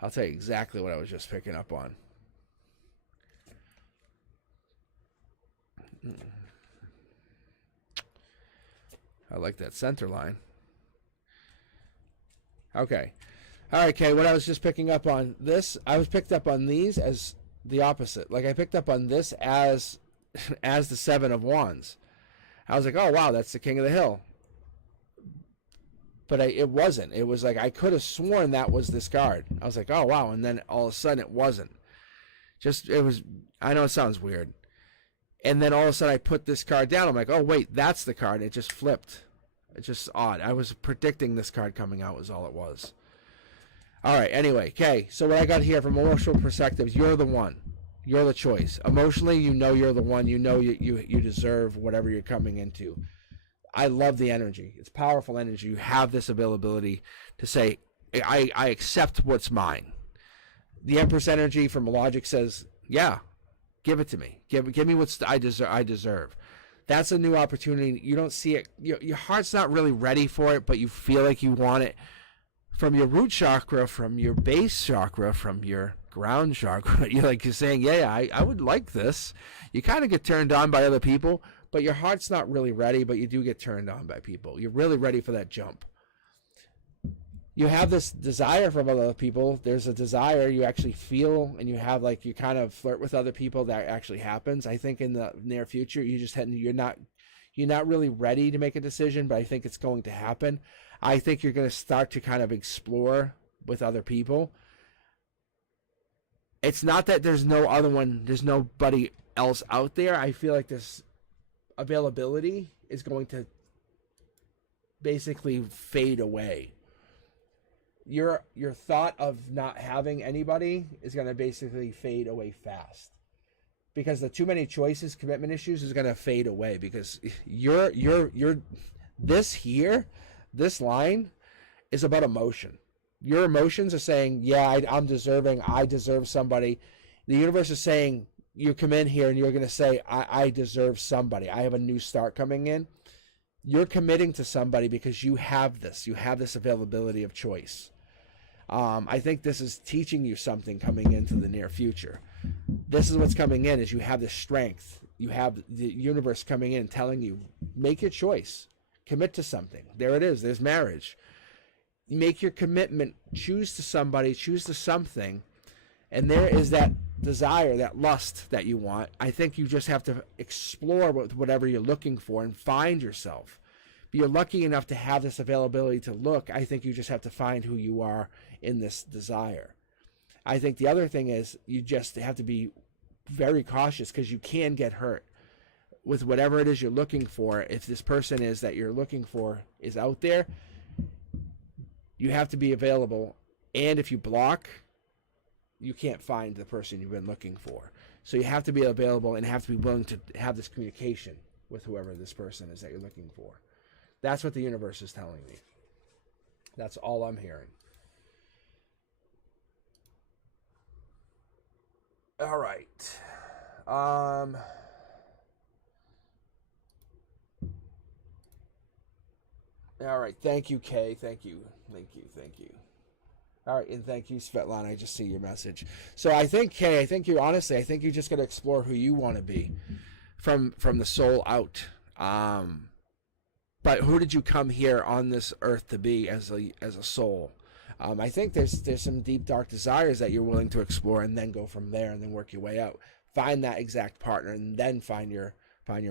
I'll tell you exactly what I was just picking up on. I like that center line. Okay. All right, Kay, what I was just picking up on this, I was picked up on these as the opposite. Like I picked up on this as the 7 of Wands. I was like, oh, wow, that's the King of the Hill. But it wasn't. It was like I could have sworn that was this card. I was like, oh, wow. And then all of a sudden it wasn't. I know it sounds weird. And then all of a sudden I put this card down. I'm like, oh, wait, that's the card. It just flipped. It's just odd. I was predicting this card coming out was all it was. All right, anyway, okay. So what I got here from emotional perspectives, you're the one. You're the choice. Emotionally, you know you're the one. You know you deserve whatever you're coming into. I love the energy. It's powerful energy. You have this availability to say, I accept what's mine. The Empress energy from logic says, yeah, give it to me. Give me what I deserve. That's a new opportunity. You don't see it. Your heart's not really ready for it, but you feel like you want it. From your root chakra, from your base chakra, from your ground chakra, you're saying, yeah, I would like this. You kind of get turned on by other people, but your heart's not really ready, but you do get turned on by people. You're really ready for that jump. You have this desire from other people. There's a desire you actually feel, and you have you kind of flirt with other people. That actually happens. I think in the near future, you're not really ready to make a decision, but I think it's going to happen. I think you're going to start to kind of explore with other people. It's not that there's nobody else out there. I feel like this availability is going to basically fade away. Your thought of not having anybody is going to basically fade away fast, because the too many choices, commitment issues is going to fade away, because this line is about emotion. Your emotions are saying, yeah, I'm deserving, I deserve somebody. The universe is saying, you come in here and you're going to say, I deserve somebody. I have a new start coming in. You're committing to somebody because you have this availability of choice. I think this is teaching you something coming into the near future. This is what's coming in, is you have this strength. You have the universe coming in telling you, make your choice. Commit to something. There it is. There's marriage. Make your commitment. Choose to somebody. Choose to something. And there is that desire, that lust that you want. I think you just have to explore whatever you're looking for and find yourself. If you're lucky enough to have this availability to look, I think you just have to find who you are in this desire. I think the other thing is you just have to be very cautious, because you can get hurt with whatever it is you're looking for. If this person is that you're looking for is out there, you have to be available. And if you block, you can't find the person you've been looking for. So you have to be available and have to be willing to have this communication with whoever this person is that you're looking for. That's what the universe is telling me. That's all I'm hearing. All right. All right. Thank you, Kay. Thank you. All right, and thank you, Svetlana. I just see your message. So I think, Kay, I think you just got to explore who you want to be from the soul out. But who did you come here on this earth to be as a soul? I think there's some deep, dark desires that you're willing to explore, and then go from there and then work your way out. Find that exact partner, and then find your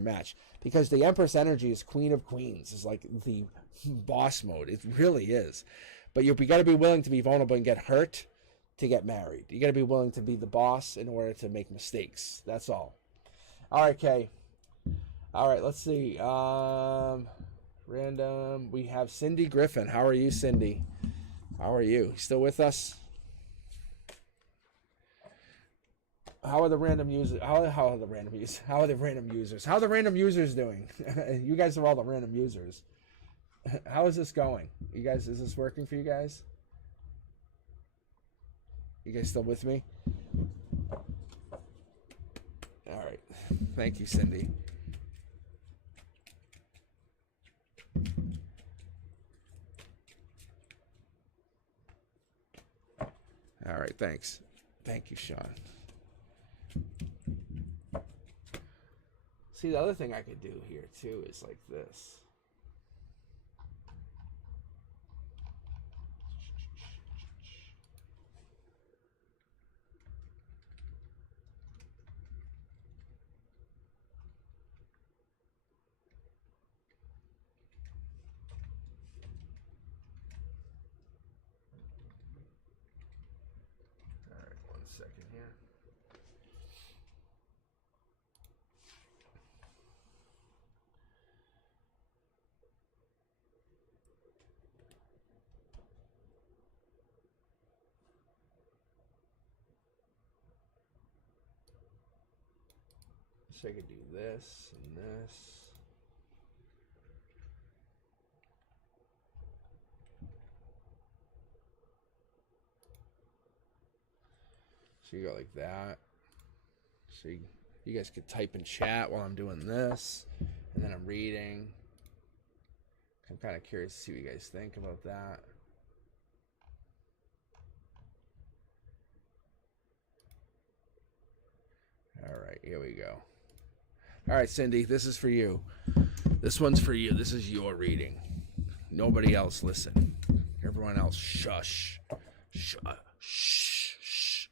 match. Because the Empress energy is Queen of Queens, is like the boss mode. It really is. But you got to be willing to be vulnerable and get hurt to get married. You got to be willing to be the boss in order to make mistakes. That's all. All right, Kay. All right, let's see. Random. We have Cindy Griffin. How are you, Cindy? How are you? Still with us? How are the random users? How are the random users? How are the random users? How are the random users doing? You guys are all the random users. How is this going? You guys, is this working for you guys? You guys still with me? All right. Thank you, Cindy. All right, thanks. Thank you, Sean. See, the other thing I could do here, too, is like this. Second here. So I could do this and this. So you go like that. So you guys could type in chat while I'm doing this, and then I'm reading. I'm kind of curious to see what you guys think about that. All right, here we go. All right, Cindy, this is for you. This one's for you. This is your reading. Nobody else listen. Everyone else shush. Shh. Shh. Shh.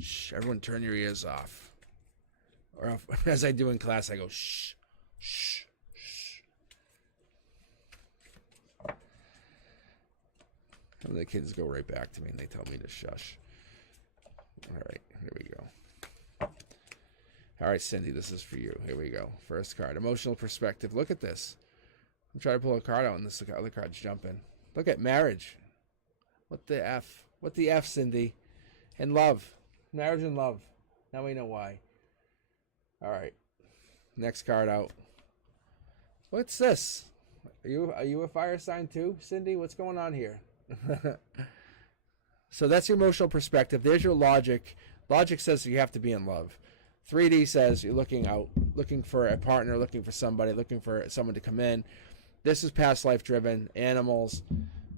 Shh. Everyone turn your ears off. Or as I do in class, I go shh. Shh. Shh. And the kids go right back to me and they tell me to shush. All right, here we go. All right, Cindy, this is for you. Here we go. First card, emotional perspective. Look at this. I'm trying to pull a card out and this other card's jumping. Look at marriage. What the F? What the F, Cindy? And love. Marriage and love. Now we know why. All right. Next card out. What's this? Are you a fire sign too, Cindy? What's going on here? So that's your emotional perspective. There's your logic. Logic says you have to be in love. 3D says you're looking out, looking for a partner, looking for somebody, looking for someone to come in. This is past life driven. Animals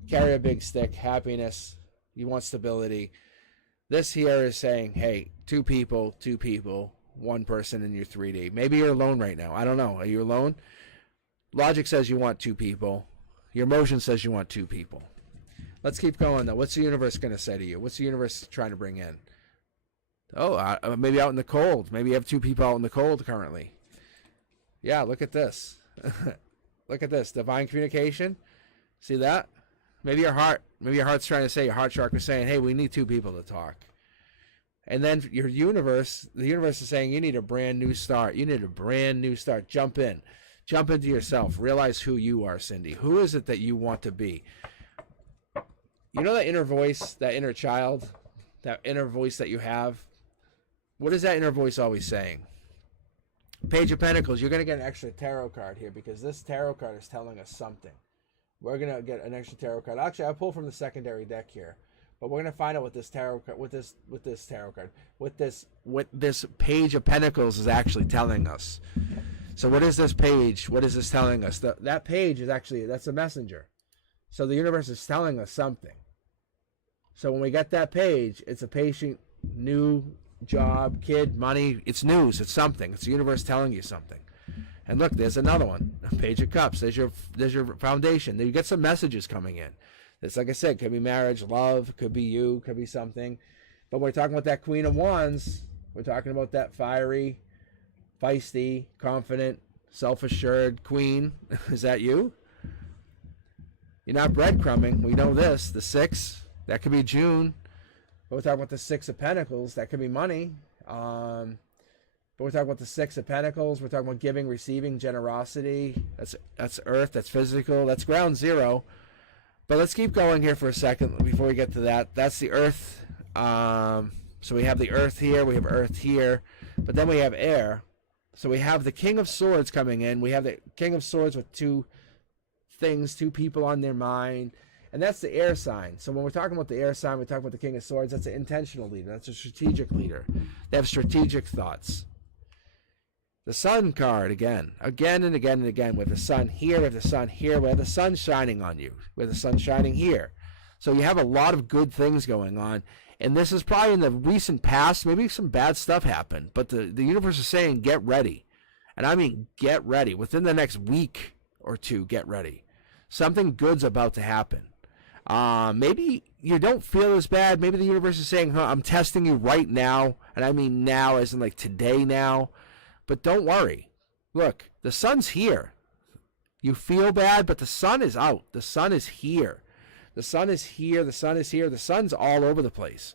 carry a big stick. Happiness. You want stability. This here is saying, hey, two people, one person in your 3D. Maybe you're alone right now. I don't know. Are you alone? Logic says you want two people. Your emotion says you want two people. Let's keep going, though. What's the universe going to say to you? What's the universe trying to bring in? Oh, maybe out in the cold. Maybe you have two people out in the cold currently. Yeah, look at this. Look at this. Divine communication. See that? Maybe your heart's trying to say, your heart chakra is saying, hey, we need two people to talk. And then the universe is saying, you need a brand new start. You need a brand new start. Jump in. Jump into yourself. Realize who you are, Cindy. Who is it that you want to be? You know that inner voice, that inner child, that inner voice that you have? What is that inner voice always saying? Page of Pentacles, you're going to get an extra tarot card here because this tarot card is telling us something. We're going to get an extra tarot card. Actually, I'll pull from the secondary deck here. But we're going to find out what this tarot card, what this Page of Pentacles is actually telling us. So what is this page? What is this telling us? That page is actually, that's a messenger. So the universe is telling us something. So when we get that page, it's a patient, new job, kid, money. It's news. It's something. It's the universe telling you something. And look, there's another one. Page of Cups. There's your foundation. You get some messages coming in. It's like I said, could be marriage, love, could be you, could be something. But we're talking about that Queen of Wands. We're talking about that fiery, feisty, confident, self-assured queen. Is that you? You're not breadcrumbing. We know this. The 6, that could be June. But we're talking about the 6 of Pentacles. That could be money. But we're talking about the 6 of Pentacles. We're talking about giving, receiving, generosity. That's earth. That's physical. That's ground zero. But let's keep going here for a second before we get to that. That's the earth. So we have the earth here. We have earth here. But then we have air. So we have the King of Swords coming in. We have the King of Swords with two people on their mind. And that's the air sign. So when we're talking about the air sign, we're talking about the King of Swords. That's an intentional leader. That's a strategic leader. They have strategic thoughts. The sun card, again and again and again. We have the sun here, we have the sun here, we have the sun shining on you. We have the sun shining here. So you have a lot of good things going on. And this is probably in the recent past, maybe some bad stuff happened. But the universe is saying, get ready. And I mean, get ready. Within the next week or two, get ready. Something good's about to happen. Maybe you don't feel as bad. Maybe the universe is saying, I'm testing you right now. And I mean now as in like today now. But don't worry. Look, the sun's here. You feel bad, but the sun is out. The sun is here. The sun is here. The sun is here. The sun's all over the place.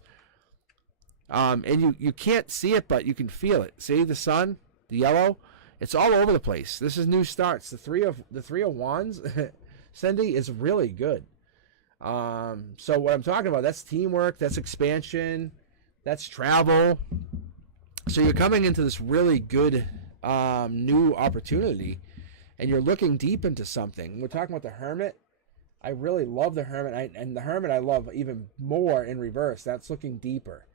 And you can't see it, but you can feel it. See the sun, the yellow? It's all over the place. This is new starts. The three of Wands, Cindy, is really good. So what I'm talking about, that's teamwork, that's expansion, that's travel. So you're coming into this really good new opportunity, and you're looking deep into something. We're talking about the Hermit. I really love the Hermit, and the Hermit I love even more in reverse. That's looking deeper.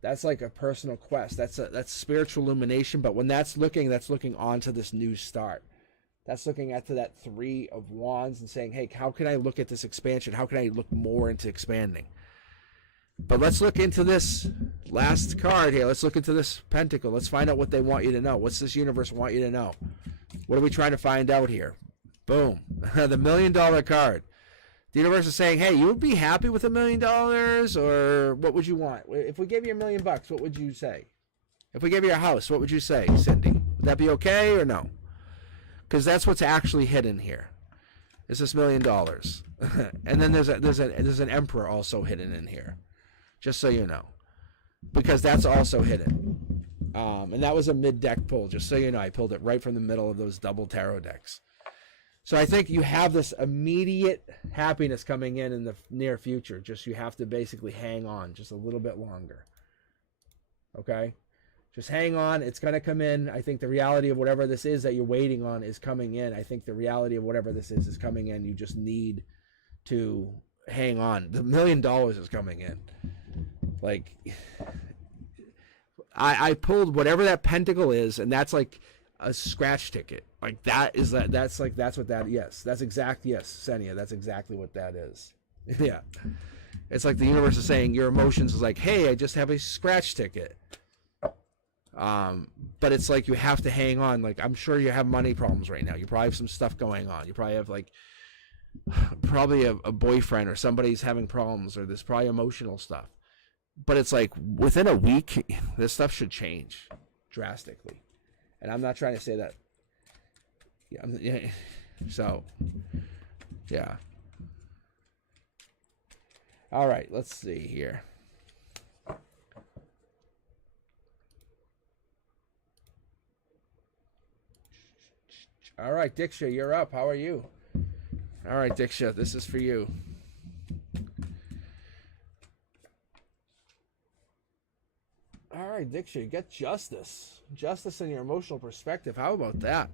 That's like a personal quest. That's spiritual illumination. But when that's looking onto this new start. That's looking at that 3 of Wands and saying, hey, how can I look at this expansion? How can I look more into expanding? But let's look into this last card here. Let's look into this Pentacle. Let's find out what they want you to know. What's this universe want you to know? What are we trying to find out here? Boom. The $1 million card. The universe is saying, hey, you would be happy with $1 million, or what would you want? If we gave you $1 million, what would you say? If we gave you a house, what would you say, Cindy? Would that be okay or no? Because that's what's actually hidden here. Is this $1 million. And then there's an Emperor also hidden in here. Just so you know. Because that's also hidden. And that was a mid-deck pull, just so you know. I pulled it right from the middle of those double tarot decks. So I think you have this immediate happiness coming in the near future. Just you have to basically hang on just a little bit longer. Okay? Just hang on. It's going to come in. I think the reality of whatever this is that you're waiting on is coming in. I think the reality of whatever this is coming in. You just need to hang on. The $1 million is coming in. Like, I pulled whatever that pentacle is, and that's like a scratch ticket. Like that's what that, yes, that's exact, yes, Senia, that's exactly what that is. Yeah. It's like the universe is saying your emotions is like, hey, I just have a scratch ticket. But it's like you have to hang on. Like, I'm sure you have money problems right now. You probably have some stuff going on. You probably have like a boyfriend or somebody's having problems, or there's probably emotional stuff. But it's like within a week, this stuff should change drastically. And I'm not trying to say that. Yeah, so, yeah. All right, let's see here. All right, Diksha, you're up. How are you? All right, Diksha, this is for you. All right, Diksha, you get justice. Justice in your emotional perspective. How about that?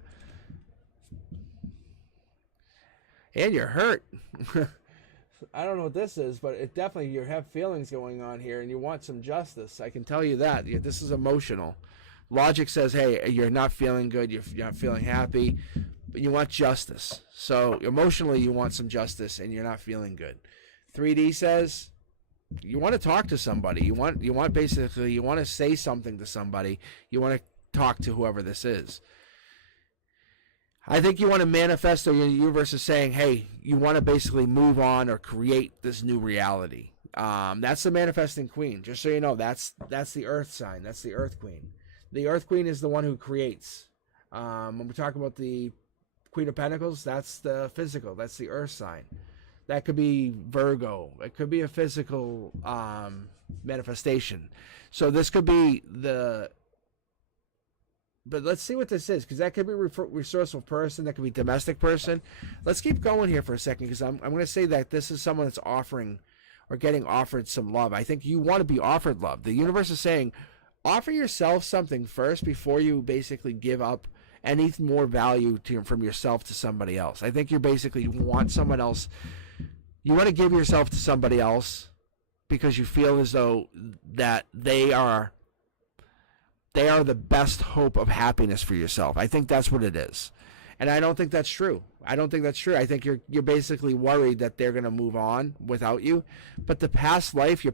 And you're hurt. I don't know what this is, but it definitely, you have feelings going on here and you want some justice. I can tell you that. This is emotional. Logic says, hey, you're not feeling good, you're not feeling happy, but you want justice. So emotionally, you want some justice and you're not feeling good. 3D says you want to talk to somebody. You want to say something to somebody. You want to talk to whoever this is. I think you want to manifest, or your universe is saying, hey, you want to basically move on or create this new reality. That's the manifesting queen. Just so you know, that's the earth sign. That's the earth queen. The earth queen is the one who creates. When we talk about the Queen of Pentacles, that's the physical. That's the earth sign. That could be Virgo. It could be a physical manifestation. So this could be the... But let's see what this is, because that could be resourceful person. That could be domestic person. Let's keep going here for a second, because I'm going to say that this is someone that's offering or getting offered some love. I think you want to be offered love. The universe is saying, offer yourself something first before you basically give up any more value from yourself to somebody else. I think you basically want someone else. You want to give yourself to somebody else because you feel as though that they are the best hope of happiness for yourself. I think that's what it is. And I don't think that's true. I think you're basically worried that they're going to move on without you. But your past life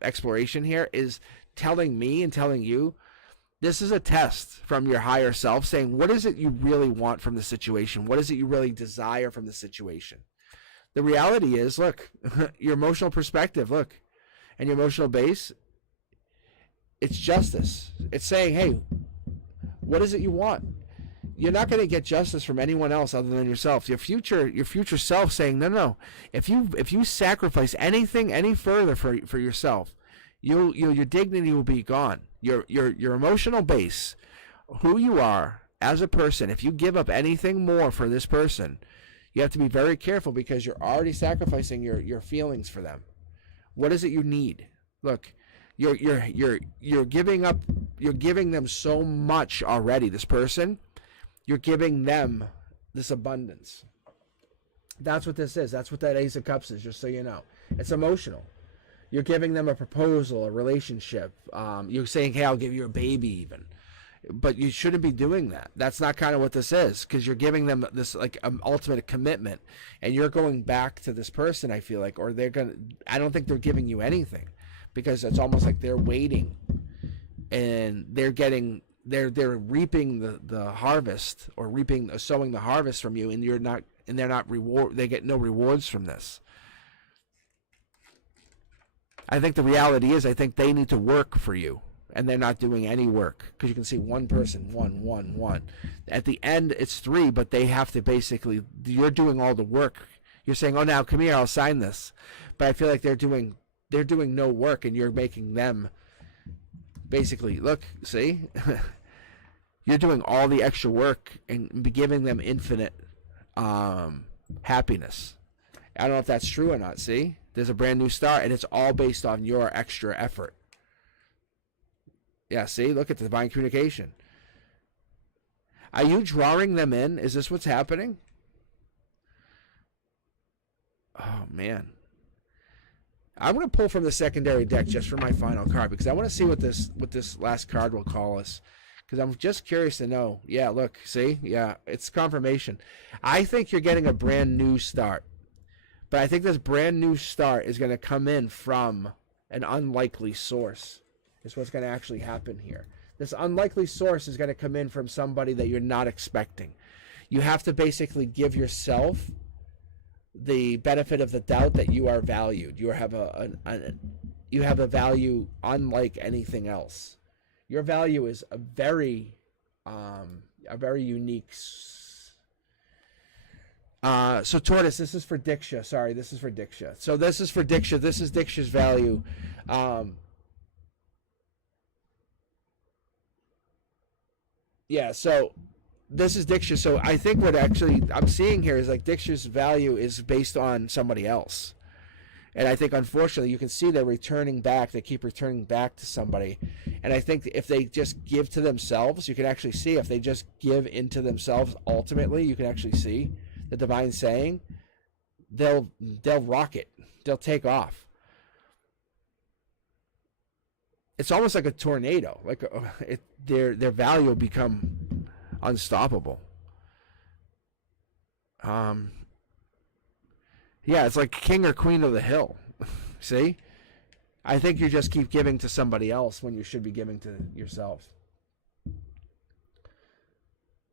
exploration here is telling me and telling you, this is a test from your higher self saying, what is it you really want from the situation? What is it you really desire from the situation? The reality is, look, your emotional perspective, look, and your emotional base, it's justice. It's saying, hey, what is it you want? You're not going to get justice from anyone else other than yourself. Your future self saying, no. If you sacrifice anything any further for yourself, your dignity will be gone. Your emotional base, who you are as a person, if you give up anything more for this person, you have to be very careful, because you're already sacrificing your feelings for them. What is it you need? Look, you're giving them so much already. This person, you're giving them this abundance. That's what this is. That's what that Ace of Cups is, just so you know. It's emotional. You're giving them a proposal, a relationship. You're saying, hey, I'll give you a baby even. But you shouldn't be doing that. That's not kind of what this is, because you're giving them this like ultimate commitment, and you're going back to this person, I feel like, or I don't think they're giving you anything, because it's almost like they're waiting and they're reaping the harvest, or sowing the harvest from you, and they get no rewards from this. I think the reality is, I think they need to work for you, and they're not doing any work, because you can see one person, one. At the end, it's 3, but they have to basically, you're doing all the work. You're saying, oh, now come here, I'll sign this. But I feel like they're doing no work, and you're making them basically, look, see? You're doing all the extra work and giving them infinite happiness. I don't know if that's true or not. See, there's a brand new start, and it's all based on your extra effort. Yeah, see, look at the divine communication. Are you drawing them in? Is this what's happening? Oh, man. I'm going to pull from the secondary deck just for my final card because I want to see what this last card will call us. Because I'm just curious to know. Yeah, look, see? Yeah, it's confirmation. I think you're getting a brand new start. But I think this brand new start is going to come in from an unlikely source. Is what's going to actually happen here. This unlikely source is going to come in from somebody that you're not expecting. You have to basically give yourself the benefit of the doubt that you are valued. You have a value unlike anything else. Your value is a very unique. So Tortoise, this is for Diksha. Sorry, this is for Diksha. So this is for Diksha. This is Diksha's value. Yeah, so this is Diksha. So I think what actually I'm seeing here is like Diksha's value is based on somebody else. And I think, unfortunately, you can see they're returning back. They keep returning back to somebody. And I think if they just give to themselves, you can actually see if they just give into themselves, ultimately, you can actually see the divine saying, they'll rock it. They'll take off. It's almost like a tornado. Like their value will become unstoppable. Yeah, it's like king or queen of the hill. See? I think you just keep giving to somebody else when you should be giving to yourself.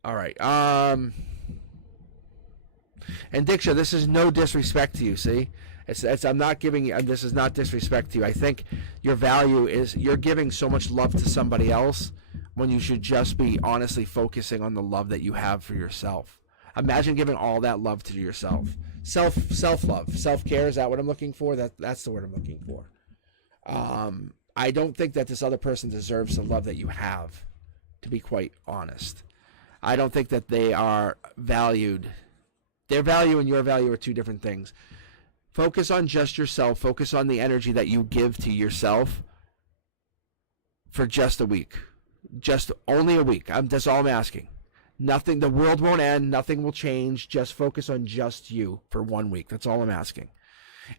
All right. And Diksha, this is no disrespect to you, see? I'm not giving you, this is not disrespect to you. I think your value is you're giving so much love to somebody else when you should just be honestly focusing on the love that you have for yourself. Imagine giving all that love to yourself. Self-love, self-care, is that what I'm looking for? That's the word I'm looking for. I don't think that this other person deserves the love that you have, to be quite honest. I don't think that they are valued. Their value and your value are two different things. Focus on just yourself. Focus on the energy that you give to yourself for just a week. Just only a week. That's all I'm asking. Nothing, the world won't end. Nothing will change. Just focus on just you for 1 week. That's all I'm asking.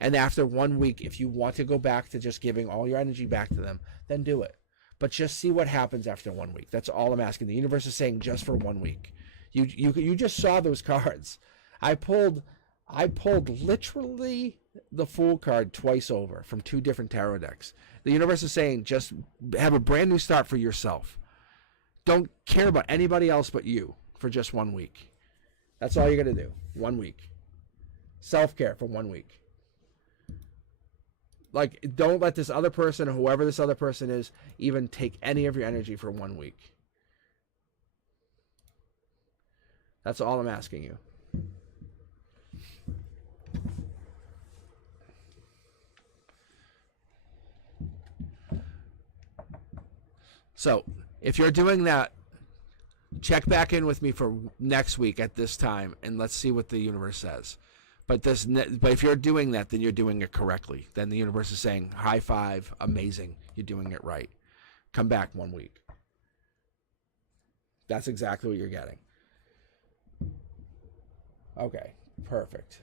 And after 1 week, if you want to go back to just giving all your energy back to them, then do it. But just see what happens after 1 week. That's all I'm asking. The universe is saying just for 1 week. You just saw those cards. I pulled literally the Fool card twice over from 2 different tarot decks. The universe is saying just have a brand new start for yourself. Don't care about anybody else but you for just 1 week. That's all you're going to do. 1 week. Self-care for 1 week. Like, don't let this other person, or whoever this other person is, even take any of your energy for 1 week. That's all I'm asking you. So, if you're doing that, check back in with me for next week at this time, and let's see what the universe says. But if you're doing that, then you're doing it correctly. Then the universe is saying, high five, amazing, you're doing it right. Come back 1 week. That's exactly what you're getting. Okay, perfect.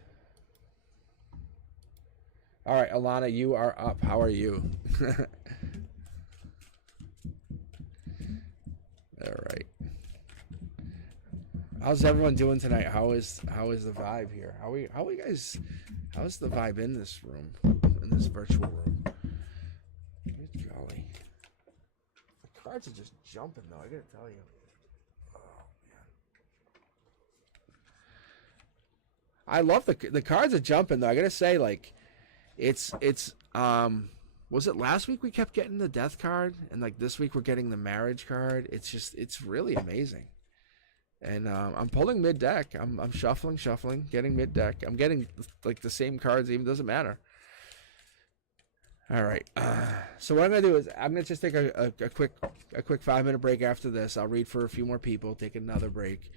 All right, Alana, you are up. How are you? All right. How's everyone doing tonight? How is the vibe here? How are you guys? How's the vibe in this room, in this virtual room? Good golly, the cards are just jumping though. I gotta tell you. Oh man, I love the cards are jumping though. I gotta say, like, it's was it last week we kept getting the death card, and like this week we're getting the marriage card. It's really amazing. And I'm pulling mid deck. I'm shuffling, getting mid deck. I'm getting like the same cards. Even doesn't matter. All right. So what I'm gonna do is I'm gonna just take a quick 5-minute break after this. I'll read for a few more people. Take another break,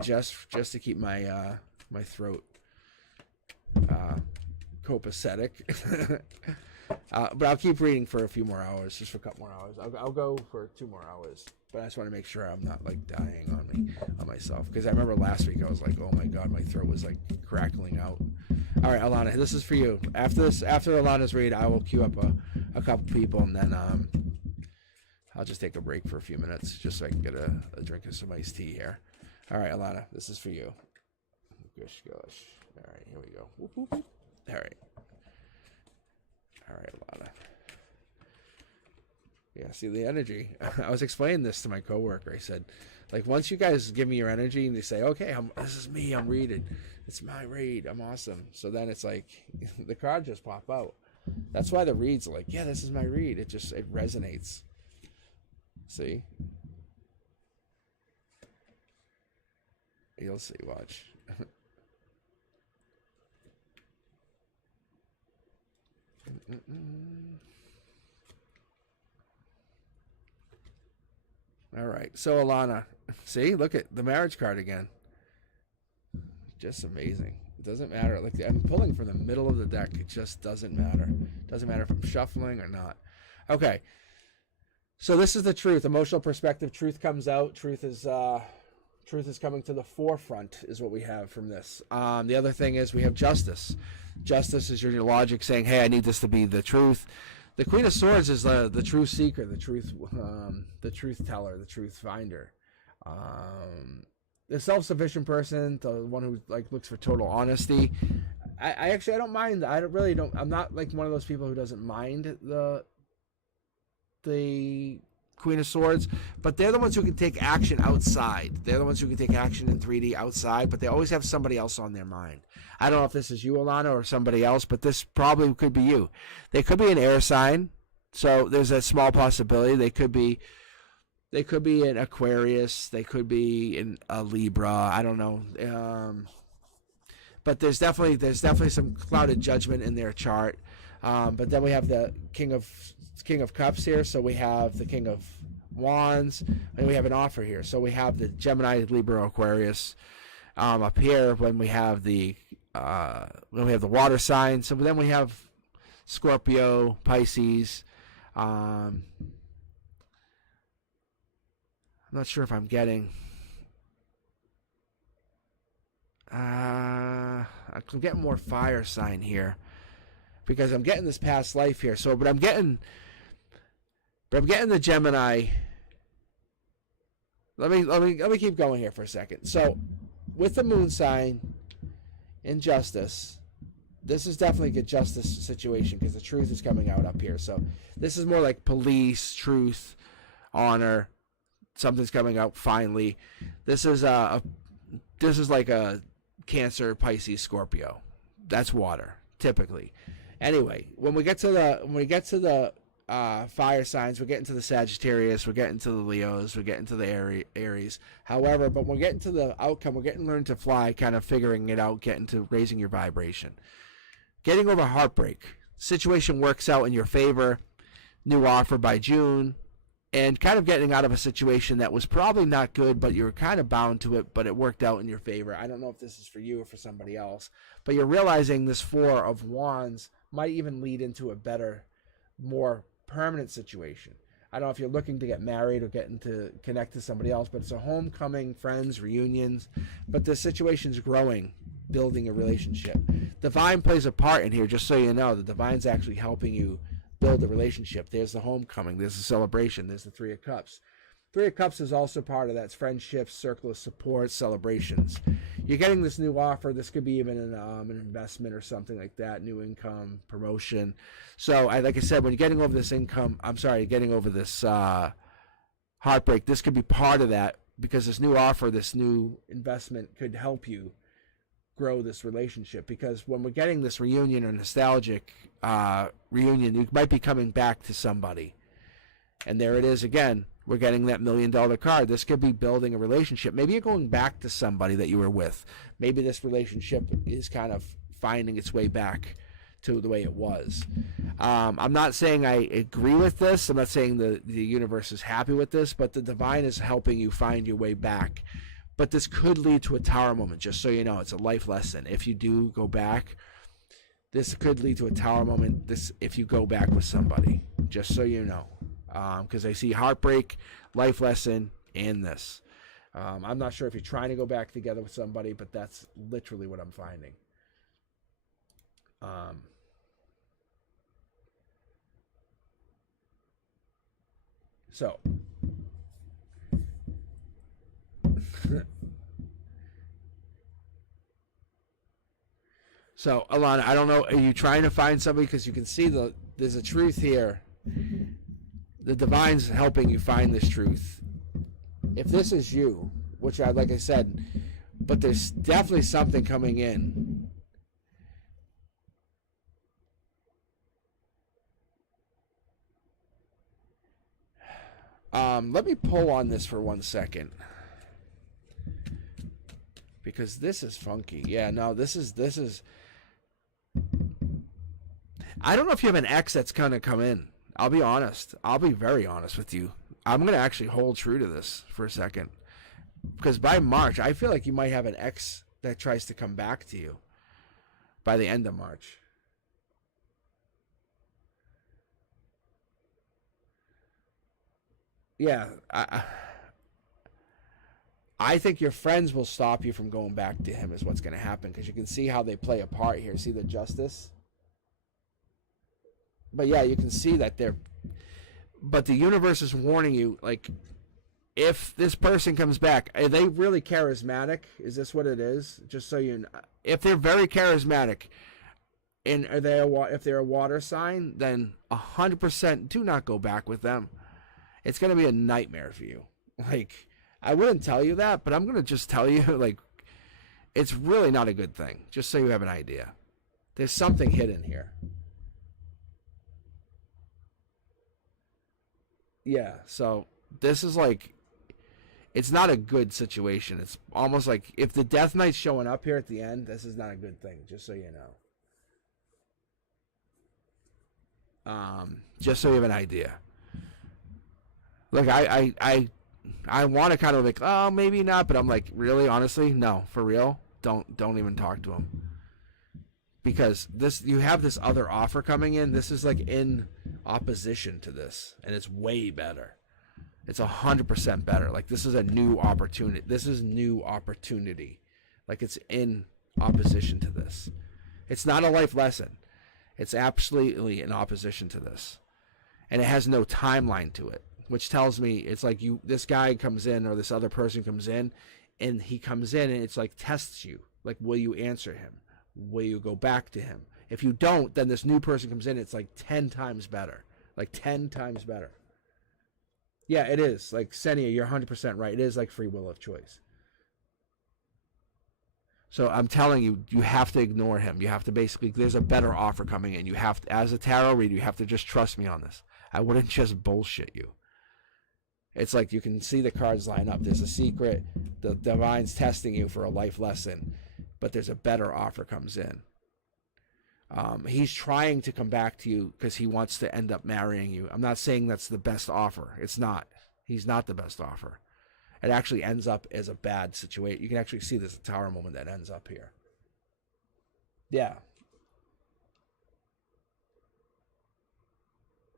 just to keep my my throat copacetic. But I'll keep reading for a few more hours, just for a couple more hours. I'll go for 2 more hours, but I just want to make sure I'm not like dying on myself, because I remember last week I was like, oh my god, my throat was like crackling out. All right, Alana, this is for you. After Alana's read, I will queue up a couple people, and then I'll just take a break for a few minutes just so I can get a drink of some iced tea here. All right, Alana, this is for you. Gosh. All right, here we go. Whoop, whoop, whoop. All right, Alana. Yeah, see the energy. I was explaining this to my coworker. I said, like, once you guys give me your energy and they say, okay, this is me, I'm reading. It's my read. I'm awesome. So then it's like the cards just pop out. That's why the reads are like, yeah, this is my read. It resonates. See? You'll see. Watch. All right. So Alana, see, look at the marriage card again. Just amazing. It doesn't matter. Like, I'm pulling from the middle of the deck. It just doesn't matter. It doesn't matter if I'm shuffling or not. Okay. So this is the truth. Emotional perspective. Truth comes out. Truth is coming to the forefront is what we have from this. The other thing is we have justice. Justice is your logic saying, hey, I need this to be the truth. The Queen of Swords is the truth seeker, the truth teller, the truth finder. The self-sufficient person, the one who like looks for total honesty. I don't mind. I'm not like one of those people who doesn't mind the Queen of Swords, but they're the ones who can take action outside. They're the ones who can take action in 3D outside, but they always have somebody else on their mind. I don't know if this is you, Alana, or somebody else, but this probably could be you. They could be an air sign, so there's a small possibility. They could be an Aquarius. They could be in a Libra. I don't know. But there's definitely some clouded judgment in their chart. But then we have the King of Cups here, so we have the King of Wands, and we have an offer here. So we have the Gemini, Libra, Aquarius up here. When we have the water sign, so then we have Scorpio, Pisces. I'm not sure if I'm getting. I'm getting more fire sign here, because I'm getting this past life here. So, but I'm getting the Gemini. Let me keep going here for a second. So, with the moon sign in justice, this is definitely a good justice situation because the truth is coming out up here. So, this is more like police, truth, honor. Something's coming out finally. This is like a Cancer, Pisces, Scorpio. That's water typically. Anyway, when we get to the fire signs, we're getting to the Sagittarius, we're getting to the Leos, we're getting to the Aries. However, but we're getting to the outcome, we're getting learn to fly, kind of figuring it out, getting to raising your vibration. Getting over heartbreak. Situation works out in your favor. New offer by June. And kind of getting out of a situation that was probably not good, but you were kind of bound to it, but it worked out in your favor. I don't know if this is for you or for somebody else, but you're realizing this Four of Wands might even lead into a better, more permanent situation. I don't know if you're looking to get married or getting to connect to somebody else, but it's a homecoming, friends, reunions, but the situation's growing, building a relationship. Divine plays a part in here, just so you know. The Divine's actually helping you build a relationship. There's the homecoming. There's the celebration. There's the Three of Cups. Three of Cups is also part of that. It's friendships, circle of support, celebrations. You're getting this new offer. This could be even an investment or something like that. New income, promotion. So, like I said, when you're getting over this getting over this heartbreak, this could be part of that, because this new offer, this new investment could help you grow this relationship. Because when we're getting this reunion or nostalgic reunion, you might be coming back to somebody, and there it is again. We're getting that $1 million card. This could be building a relationship. Maybe you're going back to somebody that you were with. Maybe this relationship is kind of finding its way back to the way it was. I'm not saying I agree with this. I'm not saying the universe is happy with this, but the Divine is helping you find your way back. But this could lead to a tower moment, just so you know. It's a life lesson. If you do go back, this could lead to a tower moment if you go back with somebody, just so you know. Because I see heartbreak, life lesson, and this. I'm not sure if you're trying to go back together with somebody, but that's literally what I'm finding. So so Alana, I don't know, are you trying to find somebody? Because you can see there's a truth here. The divine's helping you find this truth. If this is you, which like I said, but there's definitely something coming in. Let me pull on this for 1 second, because this is funky. Yeah, no, this is. I don't know if you have an ex that's gonna come in. I'll be honest. I'll be very honest with you. I'm gonna actually hold true to this for a second, because by March, I feel like you might have an ex that tries to come back to you by the end of March. Yeah, I think your friends will stop you from going back to him is what's going to happen, because you can see how they play a part here. See the justice? But yeah, you can see that but the universe is warning you, like, if this person comes back, are they really charismatic? Is this what it is? Just so you know. If they're very charismatic, and if they're a water sign, then 100% do not go back with them. It's going to be a nightmare for you. Like, I wouldn't tell you that, but I'm going to just tell you, like, it's really not a good thing, just so you have an idea. There's something hidden here. Yeah, so this is like, it's not a good situation. It's almost like if the Death Knight's showing up here at the end, this is not a good thing, just so you know. Just so you have an idea. Look, I want to kind of like, oh, maybe not, but I'm like, really, honestly, no, for real, don't even talk to him, because you have this other offer coming in. This is like in opposition to this, and it's way better. It's 100% better. Like, this is a new opportunity. This is new opportunity. Like, it's in opposition to this. It's not a life lesson. It's absolutely in opposition to this, and it has no timeline to it. Which tells me it's like this guy comes in, or this other person comes in, and he comes in and it's like tests you. Like, will you answer him? Will you go back to him? If you don't, then this new person comes in. It's like 10 times better. Like 10 times better. Yeah, it is. Like, Senia, you're 100% right. It is like free will of choice. So I'm telling you, you have to ignore him. You have to basically, there's a better offer coming in. You have to, as a tarot reader, you have to just trust me on this. I wouldn't just bullshit you. It's like you can see the cards line up. There's a secret. The divine's testing you for a life lesson, but there's a better offer comes in. He's trying to come back to you because he wants to end up marrying you. I'm not saying that's the best offer. It's not. He's not the best offer. It actually ends up as a bad situation. You can actually see there's a tower moment that ends up here. Yeah.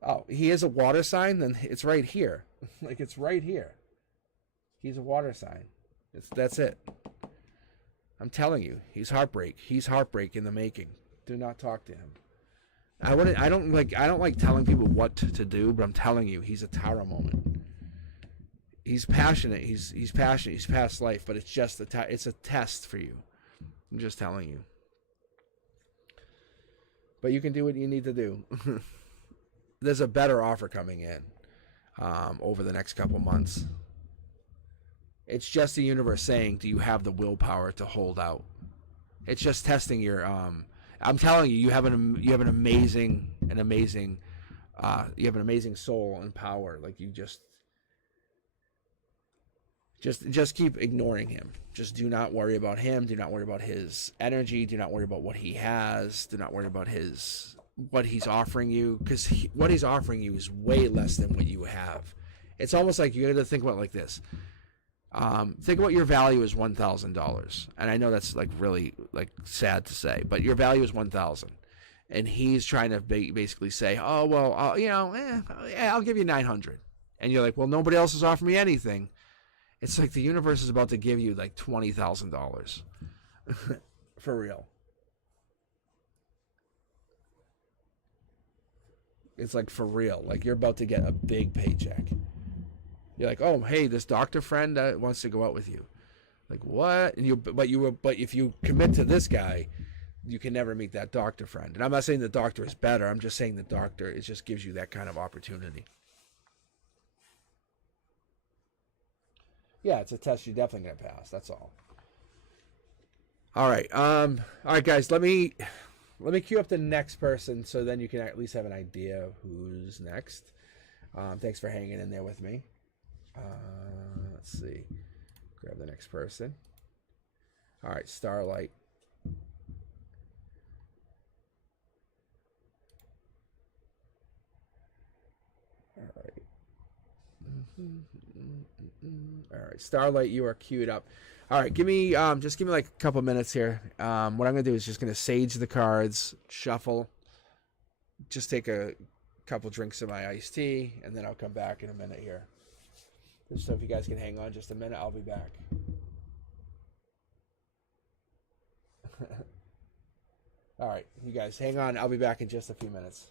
Oh, he is a water sign? Then it's right here. Like, it's right here. He's a water sign. That's it. I'm telling you, he's heartbreak. He's heartbreak in the making. Do not talk to him. I don't like telling people what to do, but I'm telling you, he's a tower moment. He's passionate. He's passionate. He's past life, but it's just it's a test for you. I'm just telling you. But you can do what you need to do. There's a better offer coming in over the next couple months. It's just the universe saying, do you have the willpower to hold out? It's just testing your. I'm telling you, you have an amazing soul and power. Like, you just keep ignoring him. Just do not worry about him. Do not worry about his energy. Do not worry about what he has. Do not worry about what he's offering you, because what he's offering you is way less than what you have. It's almost like you got to think about it like this. Think about your value is $1,000, and I know that's like really like sad to say, but your value is 1,000, and he's trying to basically say, oh well, I'll give you 900, and you're like, well, nobody else has offered me anything. It's like the universe is about to give you like $20,000 for real. It's like for real, like you're about to get a big paycheck. You're like, oh, hey, this doctor friend wants to go out with you. Like what? And but if you commit to this guy, you can never meet that doctor friend. And I'm not saying the doctor is better. I'm just saying the doctor, it just gives you that kind of opportunity. Yeah, it's a test you're definitely gonna pass. That's all. All right. All right, guys. Let me queue up the next person, so then you can at least have an idea of who's next. Thanks for hanging in there with me. Let's see. Grab the next person. All right, Starlight. All right. All right, Starlight, you are queued up. All right, just give me like a couple minutes here. What I'm gonna do is just gonna sage the cards, shuffle, just take a couple drinks of my iced tea, and then I'll come back in a minute here. So if you guys can hang on just a minute, I'll be back. All right, you guys hang on. I'll be back in just a few minutes.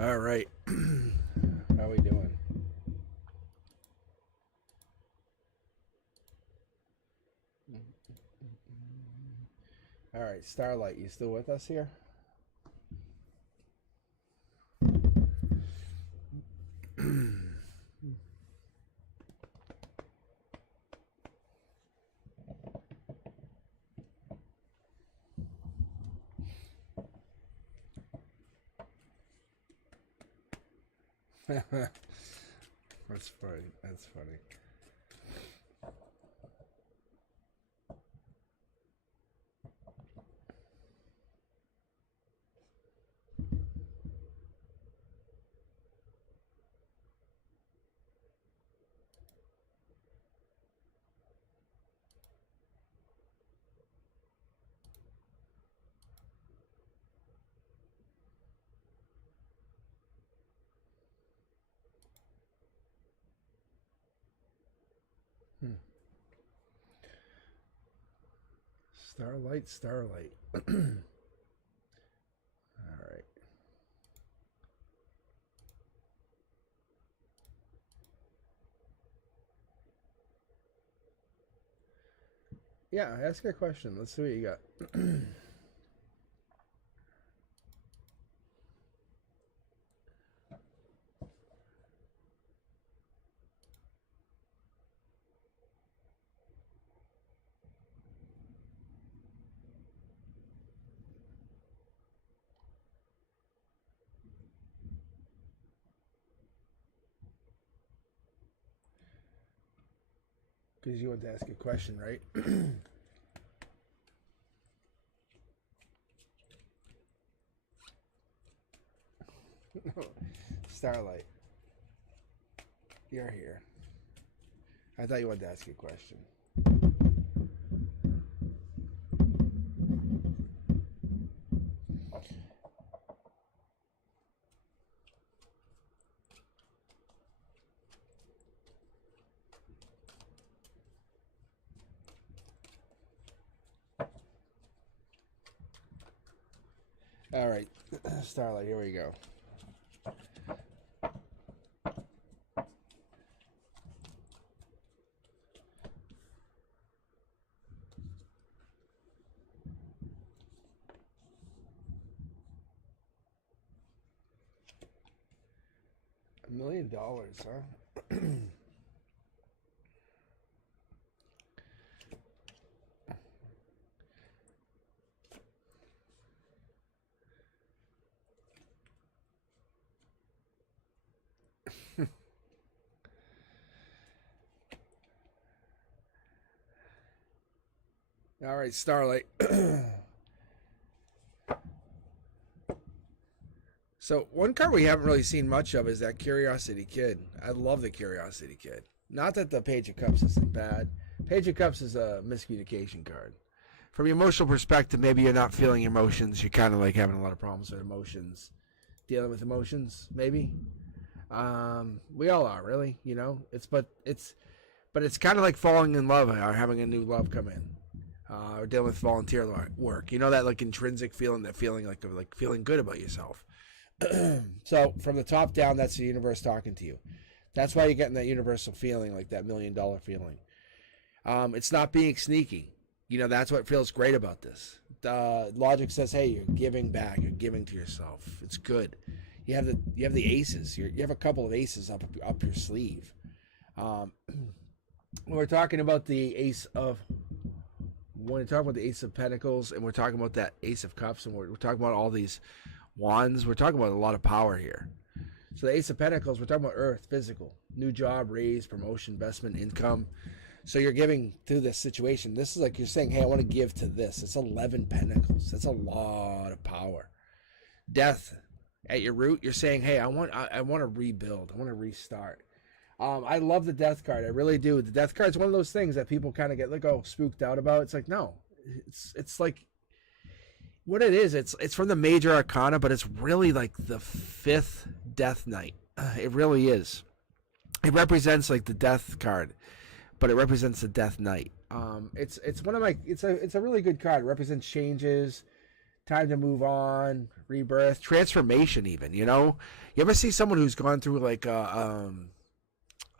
All right. How we doing? All right, Starlight, you still with us here? That's funny. That's funny. Starlight, Starlight. All right. Yeah, ask a question. Let's see what you got. Because you want to ask a question, right? Starlight, you're here. I thought you wanted to ask a question. All right, Starlight, here we go. $1 million, huh? All right, Starlight. So one card we haven't really seen much of is that Curiosity Kid. I love the Curiosity Kid. Not that the Page of Cups isn't bad. Page of Cups is a miscommunication card. From your emotional perspective, maybe you're not feeling emotions. You're kind of like having a lot of problems with emotions. Dealing with emotions, maybe. We all are, really. You know, but it's kind of like falling in love or having a new love come in. Or dealing with volunteer work. You know that like intrinsic feeling, that feeling like feeling good about yourself. So from the top down, that's the universe talking to you. That's why you're getting that universal feeling, like that $1 million feeling. It's not being sneaky. You know, that's what feels great about this. Logic says, hey, you're giving back. You're giving to yourself. It's good. You have the aces. You have a couple of aces up your sleeve. When we're talking about the Ace of Pentacles, and we're talking about that Ace of Cups, and we're talking about all these wands, we're talking about a lot of power here. So the Ace of Pentacles, we're talking about earth, physical, new job, raise, promotion, investment, income. So you're giving to this situation. This is like you're saying, hey, I want to give to this. It's 11 Pentacles. That's a lot of power. Death at your root, you're saying, hey, I want to rebuild. I want to restart. I love the Death card. I really do. The Death card is one of those things that people kind of get like, oh, spooked out about. It's like, no, it's like what it is. It's from the Major Arcana, but it's really like the 5th Death Knight. It really is. It represents like the Death card, but it represents the Death Knight. It's one of my. It's a really good card. It represents changes, time to move on, rebirth, transformation even, you know? You ever see someone who's gone through like a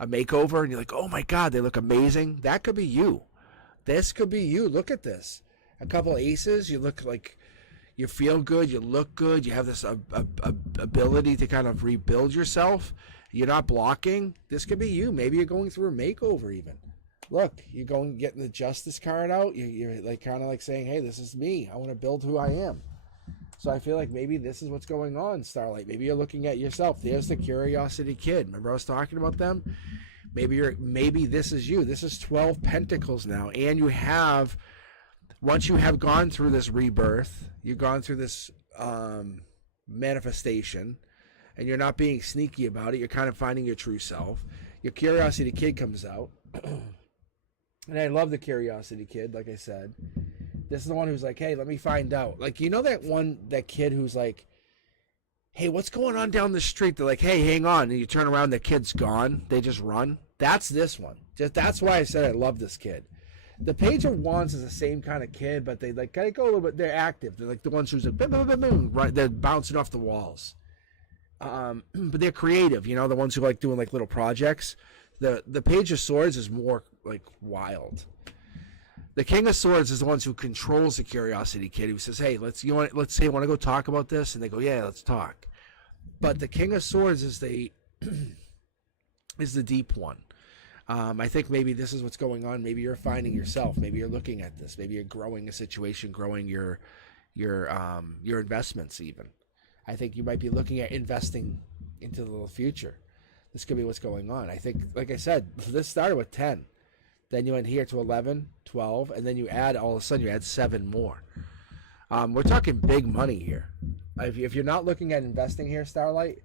makeover and you're like, oh my God, they look amazing? That could be you. This could be you. Look at this. A couple aces, you look like you feel good, you look good, you have this ability to kind of rebuild yourself. You're not blocking. This could be you. Maybe you're going through a makeover even. Look, you're going getting the justice card out. You're like kind of like saying, hey, this is me. I want to build who I am. So I feel like maybe this is what's going on, Starlight. Maybe you're looking at yourself. There's the Curiosity Kid. Remember I was talking about them? Maybe this is you. This is 12 Pentacles now. And you have, once you have gone through this rebirth, you've gone through this manifestation, and you're not being sneaky about it. You're kind of finding your true self. Your Curiosity Kid comes out. And I love the Curiosity Kid, like I said. This is the one who's like, hey, let me find out. Like, you know that kid who's like, hey, what's going on down the street? They're like, hey, hang on. And you turn around, the kid's gone. They just run. That's this one. That's why I said I love this kid. The Page of Wands is the same kind of kid, but they like gotta go a little bit. They're active. They're like the ones who's like, boom, boom, boom, boom, right? They're bouncing off the walls. But they're creative. You know, the ones who like doing like little projects. The Page of Swords is more like wild. The King of Swords is the ones who controls the Curiosity Kid, who says, hey, let's say want to go talk about this, and they go, yeah, let's talk. But the King of Swords is the deep one. I think maybe this is what's going on. Maybe you're finding yourself. Maybe you're looking at this. Maybe you're growing a situation, growing your investments even. I think you might be looking at investing into the future. This could be what's going on. I think, like I said, this started with 10. Then you went here to 11, 12, and then you add, all of a sudden, you add 7 more. We're talking big money here. If you're not looking at investing here, Starlight,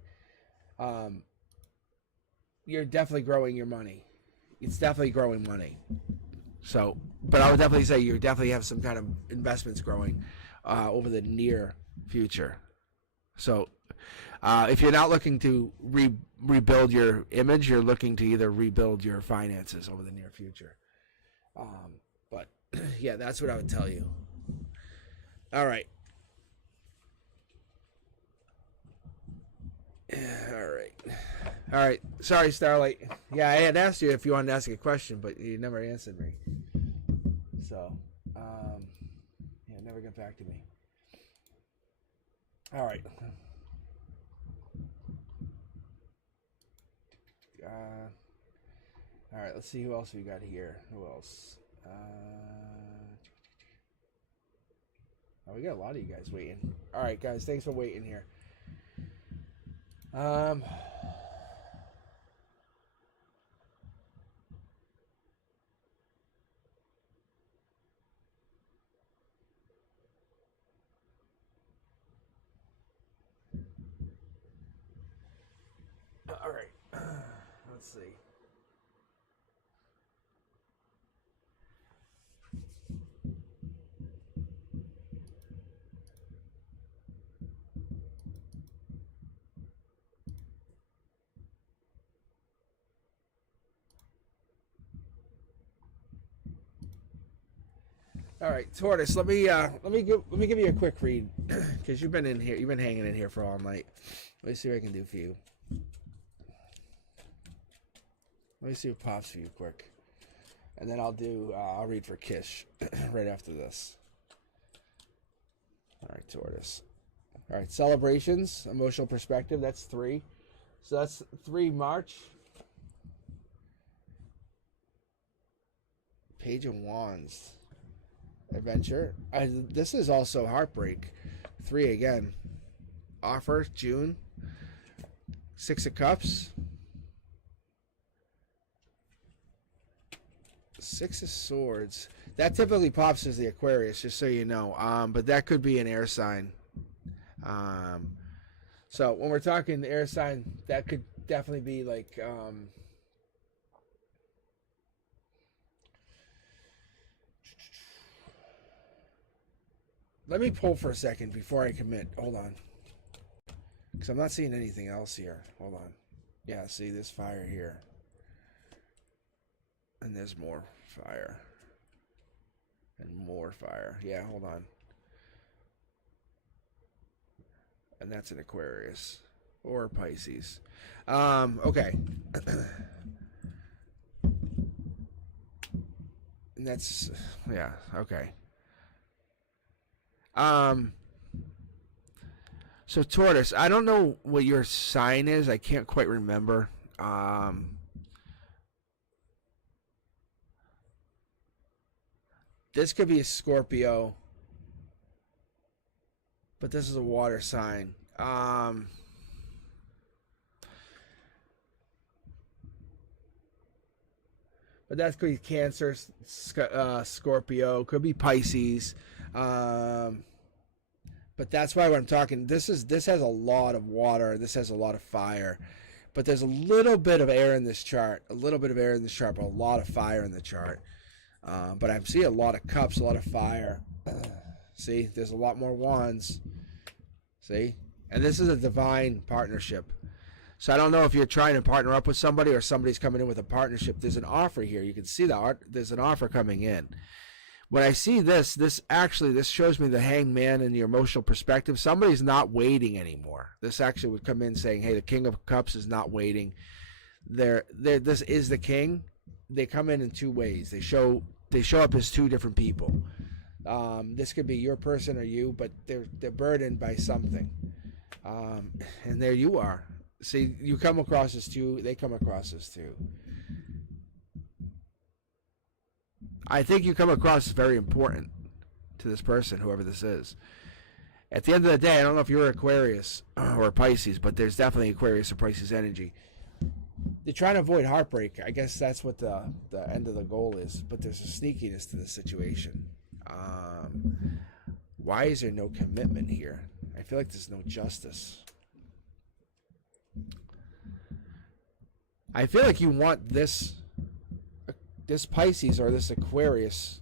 you're definitely growing your money. It's definitely growing money. So, but I would definitely say you definitely have some kind of investments growing over the near future. So, if you're not looking to rebuild your image, you're looking to either rebuild your finances over the near future. But yeah, that's what I would tell you. All right. All right. Sorry, Starlight. Yeah, I had asked you if you wanted to ask a question, but you never answered me. So, yeah, never got back to me. All right. All right, let's see who else we got here. Who else? Oh, we got a lot of you guys waiting. All right, guys, thanks for waiting here. All right, let's see. All right, Tortoise. Let me give you a quick read because you've been in here. You've been hanging in here for all night. Let me see what I can do for you. Let me see what pops for you quick, and then I'll read for Kish right after this. All right, Tortoise. All right, celebrations, emotional perspective. That's 3. So that's 3 March. Page of Wands. Adventure. This is also heartbreak. 3 again. Offer, June. 6 of Cups. 6 of Swords. That typically pops as the Aquarius, just so you know. But that could be an air sign. So when we're talking the air sign, that could definitely be like let me pull for a second before I commit. Hold on. Because I'm not seeing anything else here. Hold on. Yeah, see this fire here. And there's more fire. And more fire. Yeah, hold on. And that's an Aquarius or Pisces. Okay. And that's, yeah, okay. So Taurus, I don't know what your sign is. I can't quite remember. This could be a Scorpio, but this is a water sign. But that could be Cancer, Scorpio, could be Pisces. But that's why when I'm talking, this has a lot of water. This has a lot of fire. But there's a little bit of air in this chart. A little bit of air in this chart, but a lot of fire in the chart. But I see a lot of cups, a lot of fire. See, there's a lot more wands. See? And this is a divine partnership. So I don't know if you're trying to partner up with somebody or somebody's coming in with a partnership. There's an offer here. You can see there's an offer coming in. When I see this shows me the Hanged Man and your emotional perspective. Somebody's not waiting anymore. This actually would come in saying, hey, the King of Cups is not waiting. This is the king. They come in two ways. They show up as two different people. This could be your person or you, but they're burdened by something. And there you are. See, you come across as two, they come across as two. I think you come across as very important to this person, whoever this is. At the end of the day, I don't know if you're Aquarius or Pisces, but there's definitely Aquarius or Pisces energy. They're trying to avoid heartbreak. I guess that's what the end of the goal is, but there's a sneakiness to the situation. Why is there no commitment here? I feel like there's no justice. I feel like you want this Pisces or this Aquarius,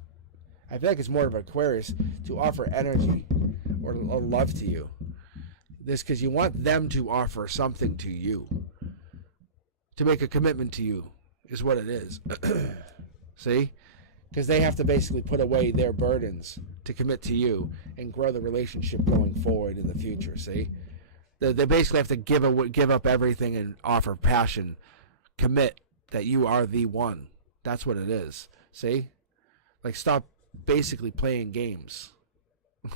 I feel like it's more of Aquarius, to offer energy or love to you. This because you want them to offer something to you. To make a commitment to you is what it is. See? Because they have to basically put away their burdens to commit to you and grow the relationship going forward in the future. See? They basically have to give up everything and offer passion. Commit that you are the one. That's what it is. See? Like, stop basically playing games.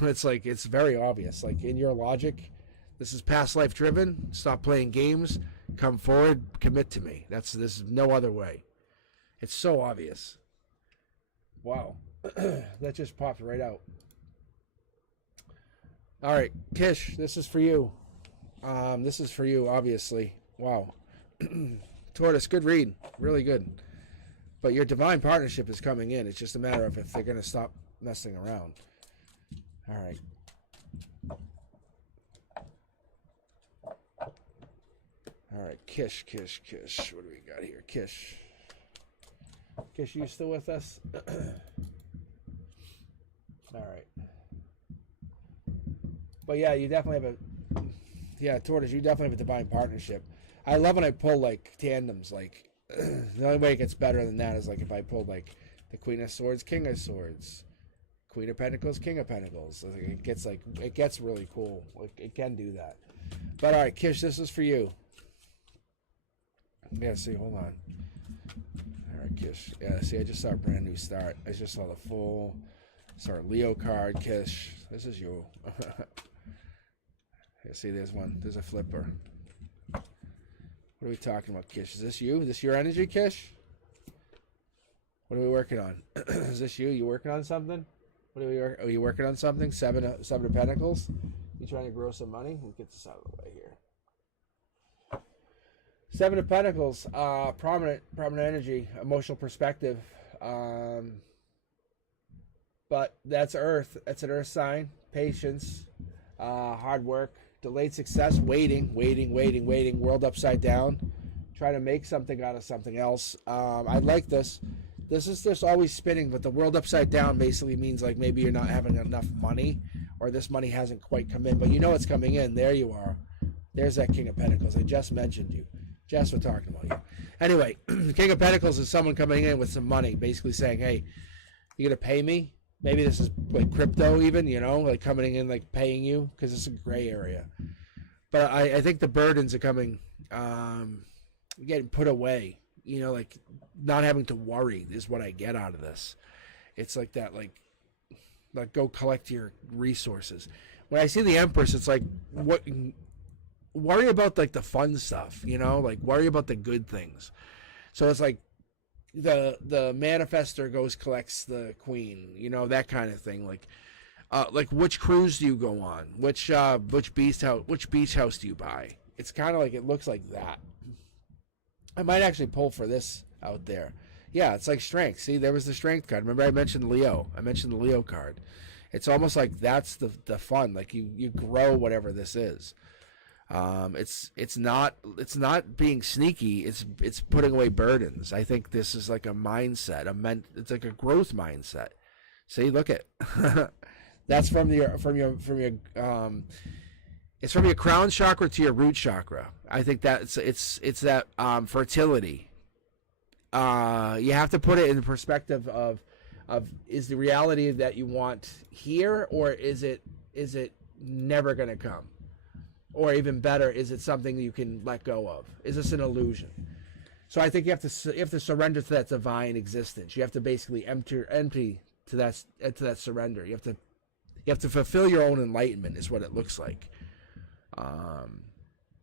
It's very obvious. Like, in your logic, this is past life driven. Stop playing games. Come forward. Commit to me. This is no other way. It's so obvious. Wow. That just popped right out. All right, Kish, this is for you. This is for you, obviously. Wow. Tortoise, good read. Really good. But your divine partnership is coming in. It's just a matter of if they're going to stop messing around. All right. All right, Kish. What do we got here? Kish, you still with us? All right. But yeah, you definitely have Tortoise, you definitely have a divine partnership. I love when I pull like tandems. Like the only way it gets better than that is like if I pulled like the Queen of Swords, King of Swords, Queen of Pentacles, King of Pentacles. It gets really cool. It can do that. But all right, Kish, this is for you. Yeah, see, hold on. All right, Kish. Yeah, see, I just saw a brand new start. I just saw the full start Leo card, Kish. This is you. Yeah, see, there's one. There's a flipper. What are we talking about, Kish? Is this you? Is this your energy, Kish? What are we working on? Is this you? You working on something? Are you working on something? Seven of Pentacles? You trying to grow some money? We'll get this out of the way here. Seven of Pentacles, prominent energy, emotional perspective. But that's Earth. That's an Earth sign. Patience, hard work, delayed success, waiting. World upside down. Try to make something out of something else. I like this. This is just always spinning, but the world upside down basically means like maybe you're not having enough money, or this money hasn't quite come in, but you know it's coming in. There you are. There's that King of Pentacles. I just mentioned you. Just for talking about you. Anyway, the King of Pentacles is someone coming in with some money, basically saying, hey, you going to pay me? Maybe this is like crypto even, like coming in, like paying you, because it's a gray area. But I think the burdens are coming, getting put away. Like not having to worry is what I get out of this. It's like that, like go collect your resources. When I see the Empress, it's like, what? Worry about like the fun stuff, like worry about the good things. So it's like the manifestor goes collects the queen, that kind of thing. Like which cruise do you go on? Which beach house do you buy? It's kind of like, it looks like that. I might actually pull for this out there. Yeah, it's like strength. See, there was the strength card. Remember I mentioned Leo. I mentioned the Leo card. It's almost like that's the fun. Like you grow whatever this is. It's not being sneaky. It's putting away burdens. I think this is like a mindset. It's like a growth mindset. See, look at that's from your it's from your crown chakra to your root chakra. I think that it's that fertility. You have to put it in the perspective of is the reality that you want here, or is it never going to come? Or even better, is it something you can let go of? Is this an illusion? So I think you have to surrender to that divine existence. You have to basically empty to that surrender. You have to fulfill your own enlightenment, is what it looks like.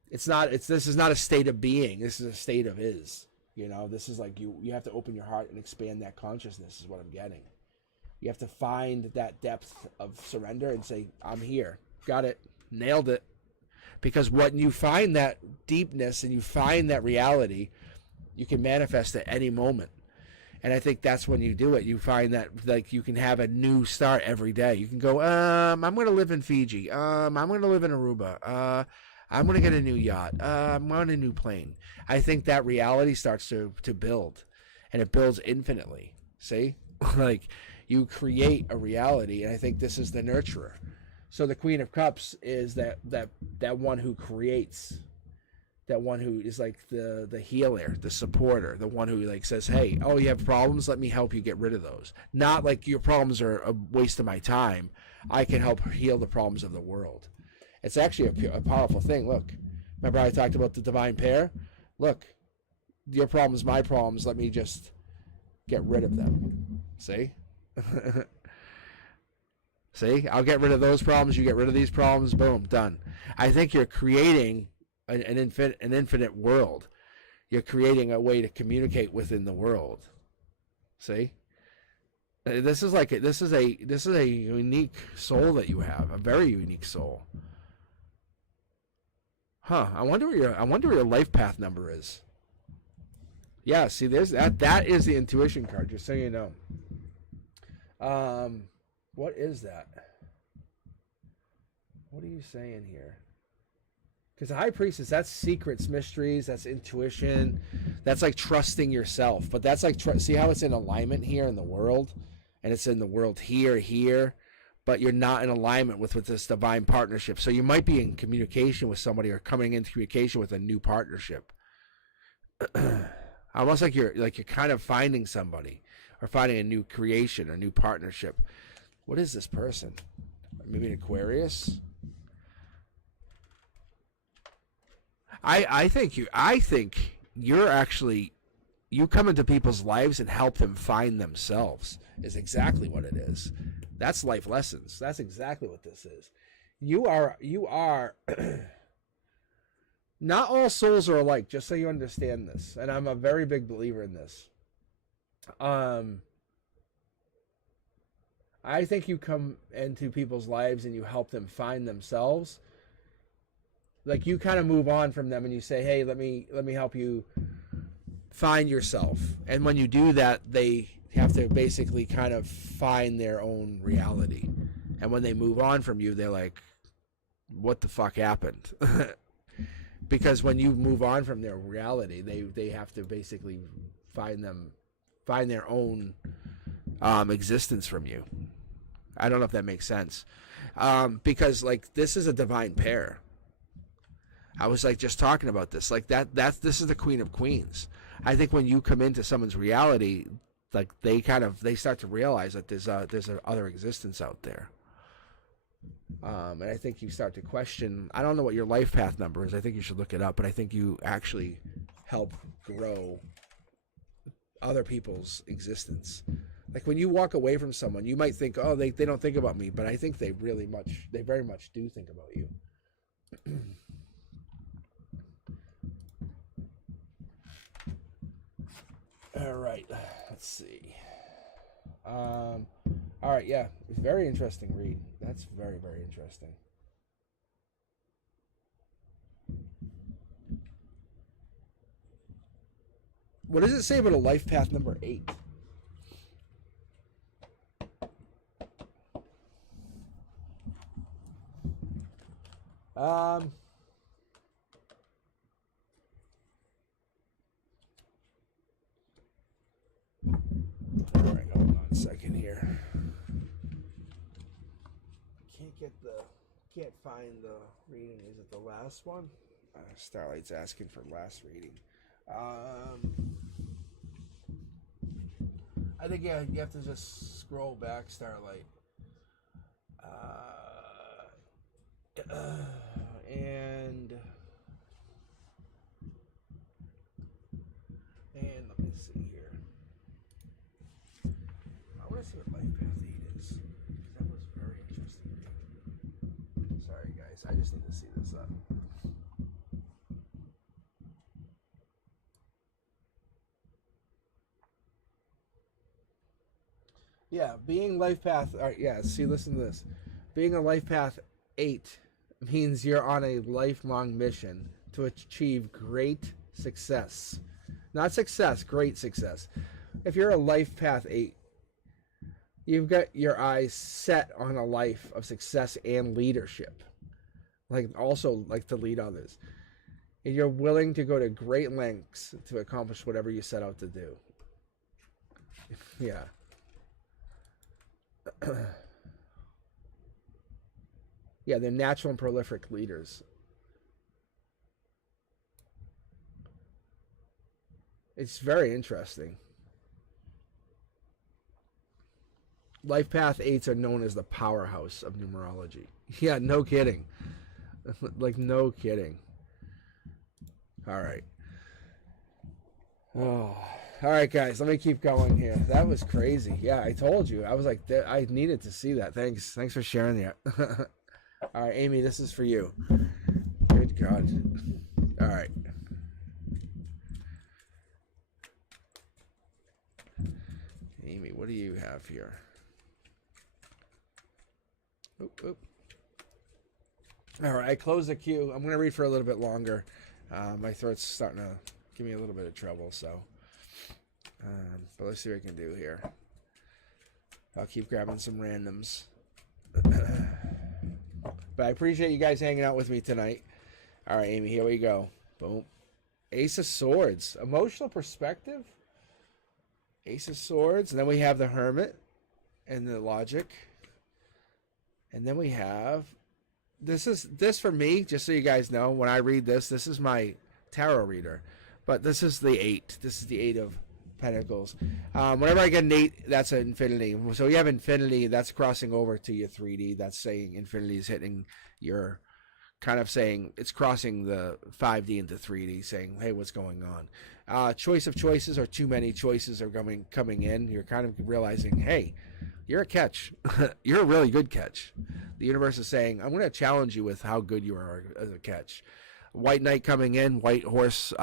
This is not a state of being. This is a state of is. This is like you have to open your heart and expand that consciousness, is what I'm getting. You have to find that depth of surrender and say, I'm here. Got it. Nailed it. Because when you find that deepness and you find that reality, you can manifest at any moment. And I think that's when you do it. You find that like you can have a new start every day. You can go, I'm going to live in Fiji. I'm going to live in Aruba. I'm going to get a new yacht. I'm on a new plane. I think that reality starts to build, and it builds infinitely. See? Like you create a reality, and I think this is the nurturer. So the Queen of Cups is that one who creates, that one who is like the healer, the supporter, the one who like says, hey, oh, you have problems? Let me help you get rid of those. Not like your problems are a waste of my time. I can help heal the problems of the world. It's actually a powerful thing. Look, remember I talked about the divine pair? Look, your problems, my problems, let me just get rid of them. See? See, I'll get rid of those problems. You get rid of these problems. Boom, done. I think you're creating an infinite world. You're creating a way to communicate within the world. See, this is a unique soul that you have, a very unique soul. Huh? I wonder what your life path number is. Yeah. See, there's that. That is the intuition card. Just so you know. What is that? What are you saying here? Because the High Priestess, that's secrets, mysteries, that's intuition, that's like trusting yourself. But that's like, see how it's in alignment here in the world? And it's in the world here, but you're not in alignment with this divine partnership. So you might be in communication with somebody or coming into communication with a new partnership. Almost like you're kind of finding somebody or finding a new creation or new partnership. What is this person? Maybe an Aquarius? I think you're actually, you come into people's lives and help them find themselves is exactly what it is. That's life lessons. That's exactly what this is. You are not all souls are alike, just so you understand this. And I'm a very big believer in this. I think you come into people's lives and you help them find themselves. Like you kind of move on from them and you say, hey, let me help you find yourself. And when you do that, they have to basically kind of find their own reality. And when they move on from you, they're like, what the fuck happened? Because when you move on from their reality, they have to basically find their own existence from you. I don't know if that makes sense. Because like this is a divine pair. I was like just talking about this. Like this is the Queen of Queens. I think when you come into someone's reality, like they start to realize that there's a other existence out there. And I think you start to question, I don't know what your life path number is. I think you should look it up, but I think you actually help grow other people's existence. Like when you walk away from someone, you might think, oh, they don't think about me, but I think they very much do think about you. All right, let's see. All right, yeah, very interesting read. That's very, very interesting. What does it say about a life path number 8? All right, hold on a second here. Can't find the reading. Is it the last one? Starlight's asking for last reading. I think, yeah, you have to just scroll back, Starlight. And let me see here. I want to see what Life Path 8 is. That was very interesting. Sorry, guys. I just need to see this up. Yeah, being Life Path. All right, yeah, see, listen to this. Being a Life Path 8 means you're on a lifelong mission to achieve great success. Not success, great success. If you're a Life Path 8, you've got your eyes set on a life of success and leadership. Also to lead others. And you're willing to go to great lengths to accomplish whatever you set out to do. Yeah. Yeah, they're natural and prolific leaders. It's very interesting. Life Path 8s are known as the powerhouse of numerology. Yeah, no kidding. No kidding. All right. Oh, all right, guys. Let me keep going here. That was crazy. Yeah, I told you. I was like, I needed to see that. Thanks for sharing that. All right, Amy, this is for you. Good God. All right. Amy, what do you have here? Oop. All right, I closed the queue. I'm going to read for a little bit longer. My throat's starting to give me a little bit of trouble, so. But let's see what I can do here. I'll keep grabbing some randoms. But I appreciate you guys hanging out with me tonight. All right, Amy, here we go. Boom. Ace of Swords. Emotional perspective. Ace of Swords. And then we have the Hermit and the Logic. And then we have... This for me, just so you guys know, when I read this is my tarot reader. But this is the 8. This is the 8 of Pentacles. Whenever I get an 8, that's an infinity. So you have infinity, that's crossing over to your 3D. That's saying infinity is hitting your, kind of saying it's crossing the 5D into 3D, saying, hey, what's going on? Choice of choices, or too many choices are coming in. You're kind of realizing, hey, you're a catch. You're a really good catch. The universe is saying, I'm going to challenge you with how good you are as a catch. White Knight coming in, White Horse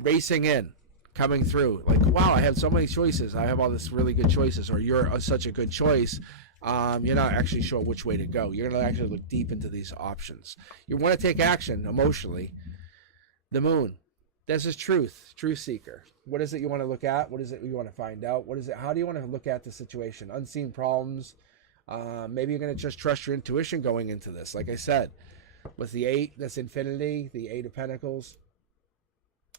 racing in, coming through. Like, wow, I have so many choices. I have all this really good choices. Or you're such a good choice. You're not actually sure which way to go. You're going to actually look deep into these options. You want to take action emotionally. The Moon. This is truth seeker. What is it you want to look at? What is it you want to find out? What is it? How do you want to look at the situation? Unseen problems. Maybe you're going to just trust your intuition going into this. Like I said, with the 8, that's infinity, the 8 of Pentacles.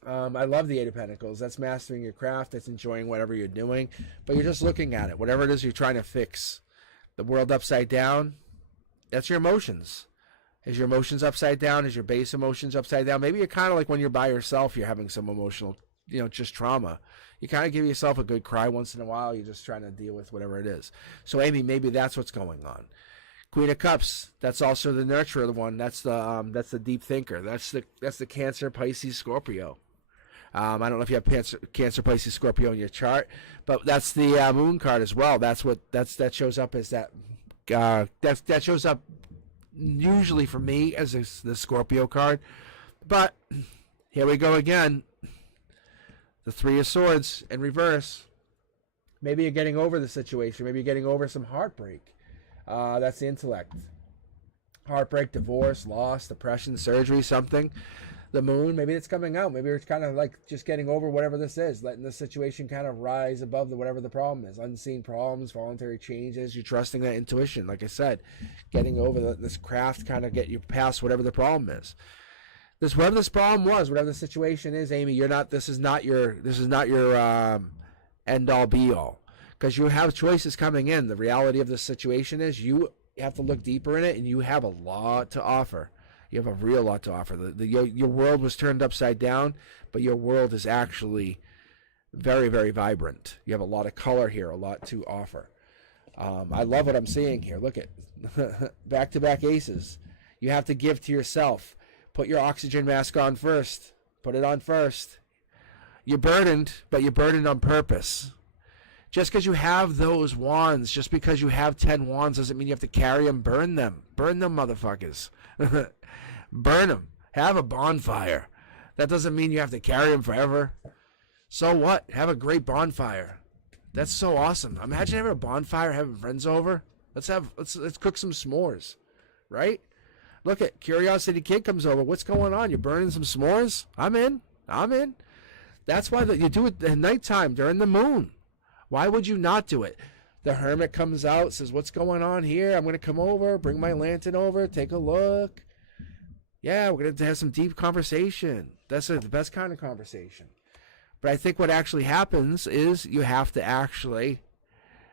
I love the 8 of Pentacles. That's mastering your craft. That's enjoying whatever you're doing. But you're just looking at it. Whatever it is you're trying to fix. The world upside down, that's your emotions. Is your emotions upside down? Is your base emotions upside down? Maybe you're kind of like when you're by yourself, you're having some emotional, just trauma. You kind of give yourself a good cry once in a while. You're just trying to deal with whatever it is. So, Amy, maybe that's what's going on. Queen of Cups, that's also the nurturer one. That's the deep thinker. That's the Cancer, Pisces, Scorpio. I don't know if you have Cancer, Pisces, Scorpio in your chart, but that's the moon card as well. That shows up as that. That shows up usually for me as the Scorpio card. But here we go again. The Three of Swords in reverse. Maybe you're getting over the situation. Maybe you're getting over some heartbreak. That's the intellect. Heartbreak, divorce, loss, depression, surgery, something. The moon, maybe it's coming out. Maybe it's kind of like just getting over whatever this is, letting the situation kind of rise above whatever the problem is. Unseen problems, voluntary changes. You're trusting that intuition. Like I said, getting over this craft, kind of get you past whatever the problem is. Whatever this problem was, whatever the situation is, Amy, you're not. This is not your end all be all, because you have choices coming in. The reality of the situation is you have to look deeper in it, and you have a lot to offer. You have a real lot to offer. Your world was turned upside down, but your world is actually very, very vibrant. You have a lot of color here, a lot to offer. I love what I'm seeing here. Look at back-to-back aces. You have to give to yourself. Put your oxygen mask on first. Put it on first. You're burdened, but you're burdened on purpose. Just because you have those wands, just because you have 10 wands doesn't mean you have to carry them. Burn them. Burn them, motherfuckers. Burn them. Have a bonfire. That doesn't mean you have to carry them forever. So what? Have a great bonfire. That's so awesome. Imagine having a bonfire, having friends over. Let's cook some s'mores, right? Look at Curiosity Kid comes over. What's going on? You're burning some s'mores? I'm in. That's why you do it at nighttime during the moon. Why would you not do it? The Hermit comes out, says, what's going on here? I'm going to come over, bring my lantern over, take a look. Yeah, we're going to have some deep conversation. That's the best kind of conversation. But I think what actually happens is you have to actually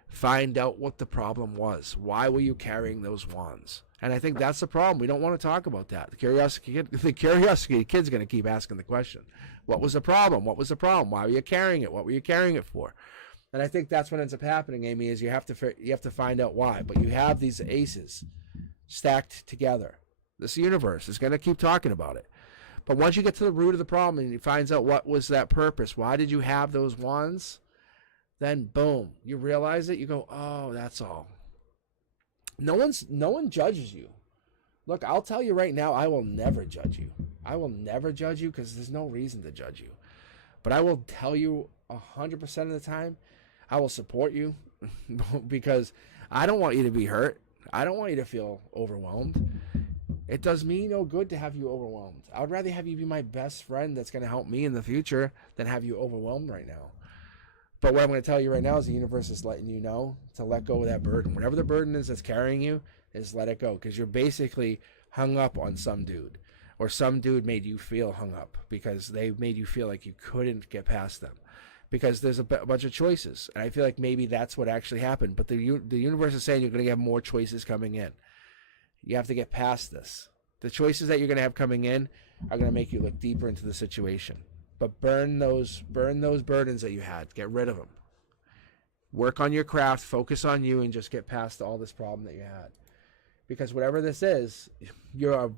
find out what the problem was. Why were you carrying those wands? And I think that's the problem. We don't want to talk about that. The Curiosity Kid's going to keep asking the question. What was the problem? What was the problem? Why were you carrying it? What were you carrying it for? And I think that's what ends up happening, Amy, is you have to find out why. But you have these aces stacked together. This universe is going to keep talking about it. But once you get to the root of the problem and you find out what was that purpose, why did you have those wands, then boom, you realize it. You go, oh, that's all. No one judges you. Look, I'll tell you right now, I will never judge you. I will never judge you because there's no reason to judge you. But I will tell you 100% of the time, I will support you because I don't want you to be hurt. I don't want you to feel overwhelmed. It does me no good to have you overwhelmed. I would rather have you be my best friend that's going to help me in the future than have you overwhelmed right now. But what I'm going to tell you right now is the universe is letting you know to let go of that burden. Whatever the burden is that's carrying you, is let it go. Because you're basically hung up on some dude. Or some dude made you feel hung up because they made you feel like you couldn't get past them. Because there's a bunch of choices. And I feel like maybe that's what actually happened. But the universe is saying you're going to have more choices coming in. You have to get past this. The choices that you're going to have coming in are going to make you look deeper into the situation. But burn those burdens that you had. Get rid of them. Work on your craft. Focus on you, and just get past all this problem that you had. Because whatever this is, your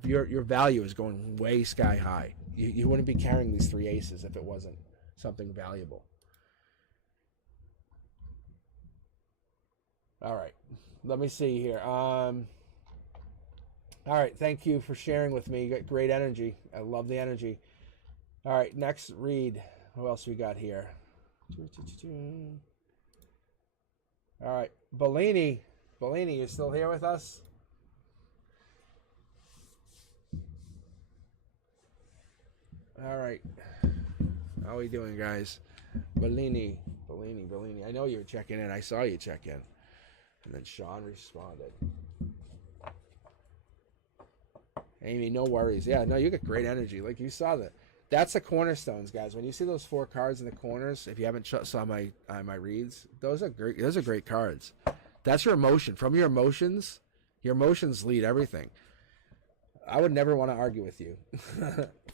value is going way sky high. You wouldn't be carrying these 3 aces if it wasn't something valuable. All right. Let me see here. All right. Thank you for sharing with me. You got great energy. I love the energy. All right. Next read. Who else we got here? All right. Bellini, you still here with us? All right. How are we doing, guys? Bellini. I know you were checking in. I saw you check in. And then Sean responded. Amy, no worries. Yeah, no, you got great energy. Like you saw that's the cornerstones, guys. When you see those 4 cards in the corners, if you haven't saw my reads, those are great. Those are great cards. That's your emotion. From your emotions lead everything. I would never want to argue with you.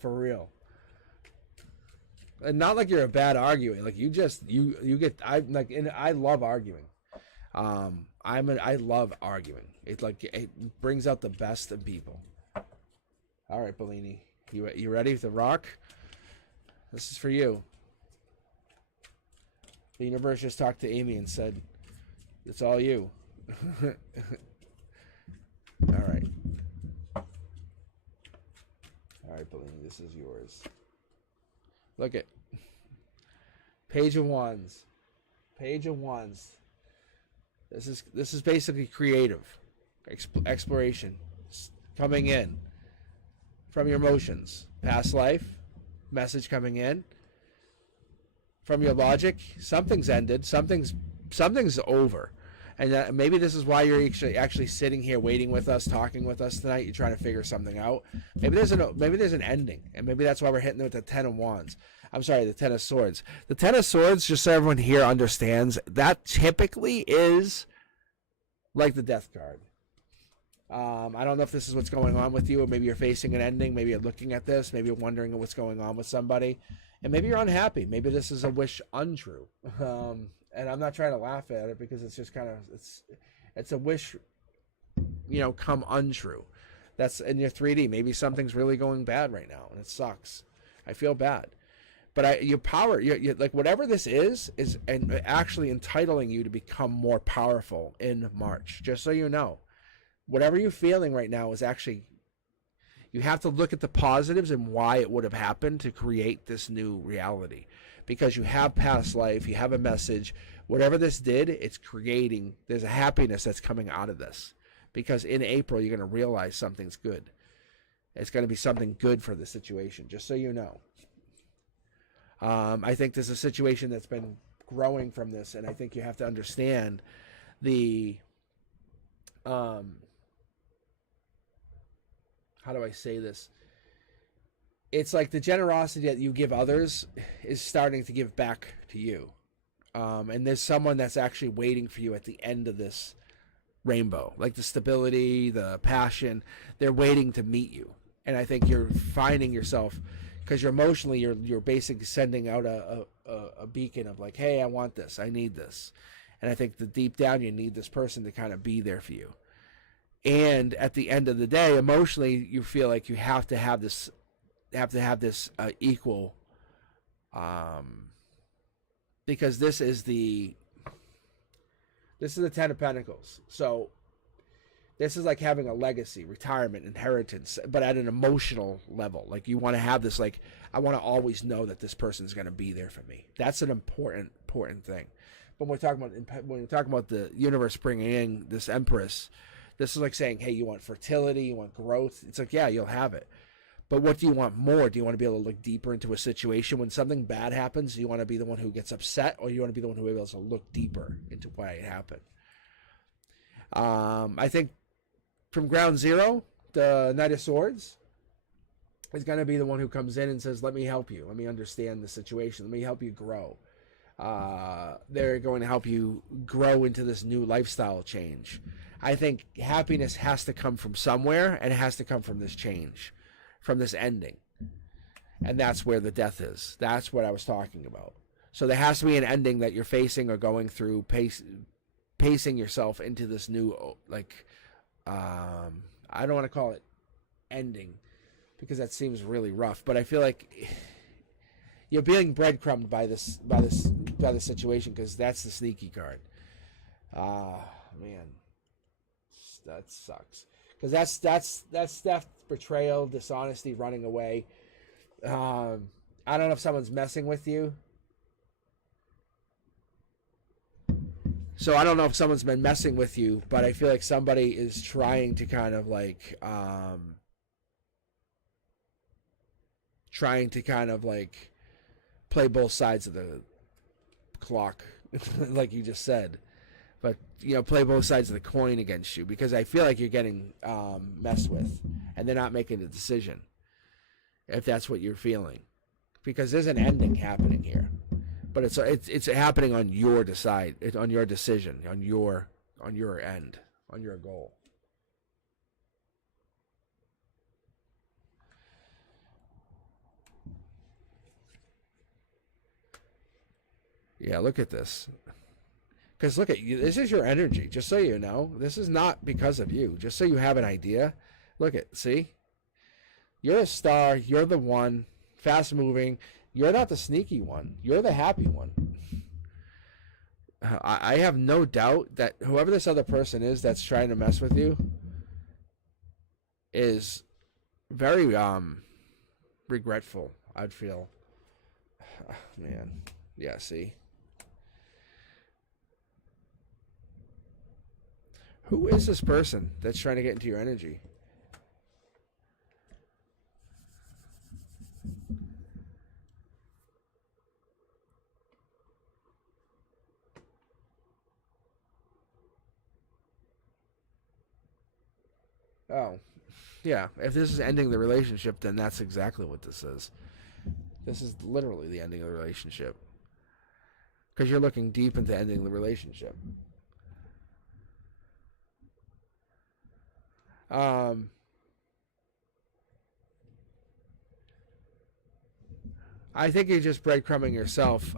For real. And not like you're a bad arguing. Like I love arguing. I love arguing. It brings out the best in people. All right, Bellini, you ready to rock? This is for you. The universe just talked to Amy and said, "It's all you." All right. All right, Bellini, this is yours. Look at Page of Wands. Page of Wands. This is basically creative exploration coming in from your emotions, past life, message coming in from your logic. Something's ended. Something's over. And maybe this is why you're actually sitting here waiting with us, talking with us tonight. You're trying to figure something out. Maybe there's an ending, and maybe that's why we're hitting with the Ten of Wands. I'm sorry, the Ten of Swords. The Ten of Swords, just so everyone here understands, that typically is like the Death card. I don't know if this is what's going on with you, or maybe you're facing an ending. Maybe you're looking at this. Maybe you're wondering what's going on with somebody, and maybe you're unhappy. Maybe this is a wish untrue. And I'm not trying to laugh at it because it's just kind of it's a wish, come untrue. That's in your 3D. Maybe something's really going bad right now, and it sucks. I feel bad, but your power, you like whatever this is and actually entitling you to become more powerful in March. Just so you know, whatever you're feeling right now is actually. You have to look at the positives and why it would have happened to create this new reality. Because you have past life, you have a message. Whatever this did, it's creating. There's a happiness that's coming out of this. Because in April, you're going to realize something's good. It's going to be something good for the situation, just so you know. I think there's a situation that's been growing from this, and I think you have to understand the... how do I say this? It's like the generosity that you give others is starting to give back to you. And there's someone that's actually waiting for you at the end of this rainbow. Like the stability, the passion, they're waiting to meet you. And I think you're finding yourself, because you're emotionally, you're basically sending out a beacon of like, hey, I want this, I need this. And I think that deep down you need this person to kind of be there for you. And at the end of the day, emotionally, you feel like you have to have this, equal, because this is the Ten of Pentacles. So this is like having a legacy, retirement, inheritance, but at an emotional level. Like you want to have this, like, I want to always know that this person is going to be there for me. That's an important thing. But when we're talking about the universe bringing in this Empress, this is like saying, hey, you want fertility, you want growth. It's like, yeah, you'll have it. But what do you want more? Do you want to be able to look deeper into a situation? When something bad happens, do you want to be the one who gets upset, or you want to be the one who is able to look deeper into why it happened? I think from ground zero, the Knight of Swords is going to be the one who comes in and says, let me help you. Let me understand the situation. Let me help you grow. They're going to help you grow into this new lifestyle change. I think happiness has to come from somewhere, and it has to come from this change, from this ending. And that's where the death is. That's what I was talking about. So there has to be an ending that you're facing or going through, pacing yourself into this new, like, I don't want to call it ending, because that seems really rough, but I feel like you're being breadcrumbed by this situation, because that's the sneaky card. Man, that sucks, because that's theft, betrayal, dishonesty, running away. I don't know if someone's messing with you. So I don't know if someone's been messing with you, but I feel like somebody is trying to kind of like play both sides of the clock, like you just said. But, play both sides of the coin against you, because I feel like you're getting messed with, and they're not making a decision, if that's what you're feeling. Because there's an ending happening here. But it's happening on your on your decision, on your end, on your goal. Yeah, look at this. Because look at you, this is your energy. Just so you know, this is not because of you. Just so you have an idea. Look at, see? You're a star. You're the one. Fast moving. You're not the sneaky one. You're the happy one. I have no doubt that whoever this other person is that's trying to mess with you is very regretful, I'd feel. Man. Yeah, see? Who is this person that's trying to get into your energy? Oh, yeah. If this is ending the relationship, then that's exactly what this is. This is literally the ending of the relationship. Because you're looking deep into ending the relationship. I think you're just breadcrumbing yourself.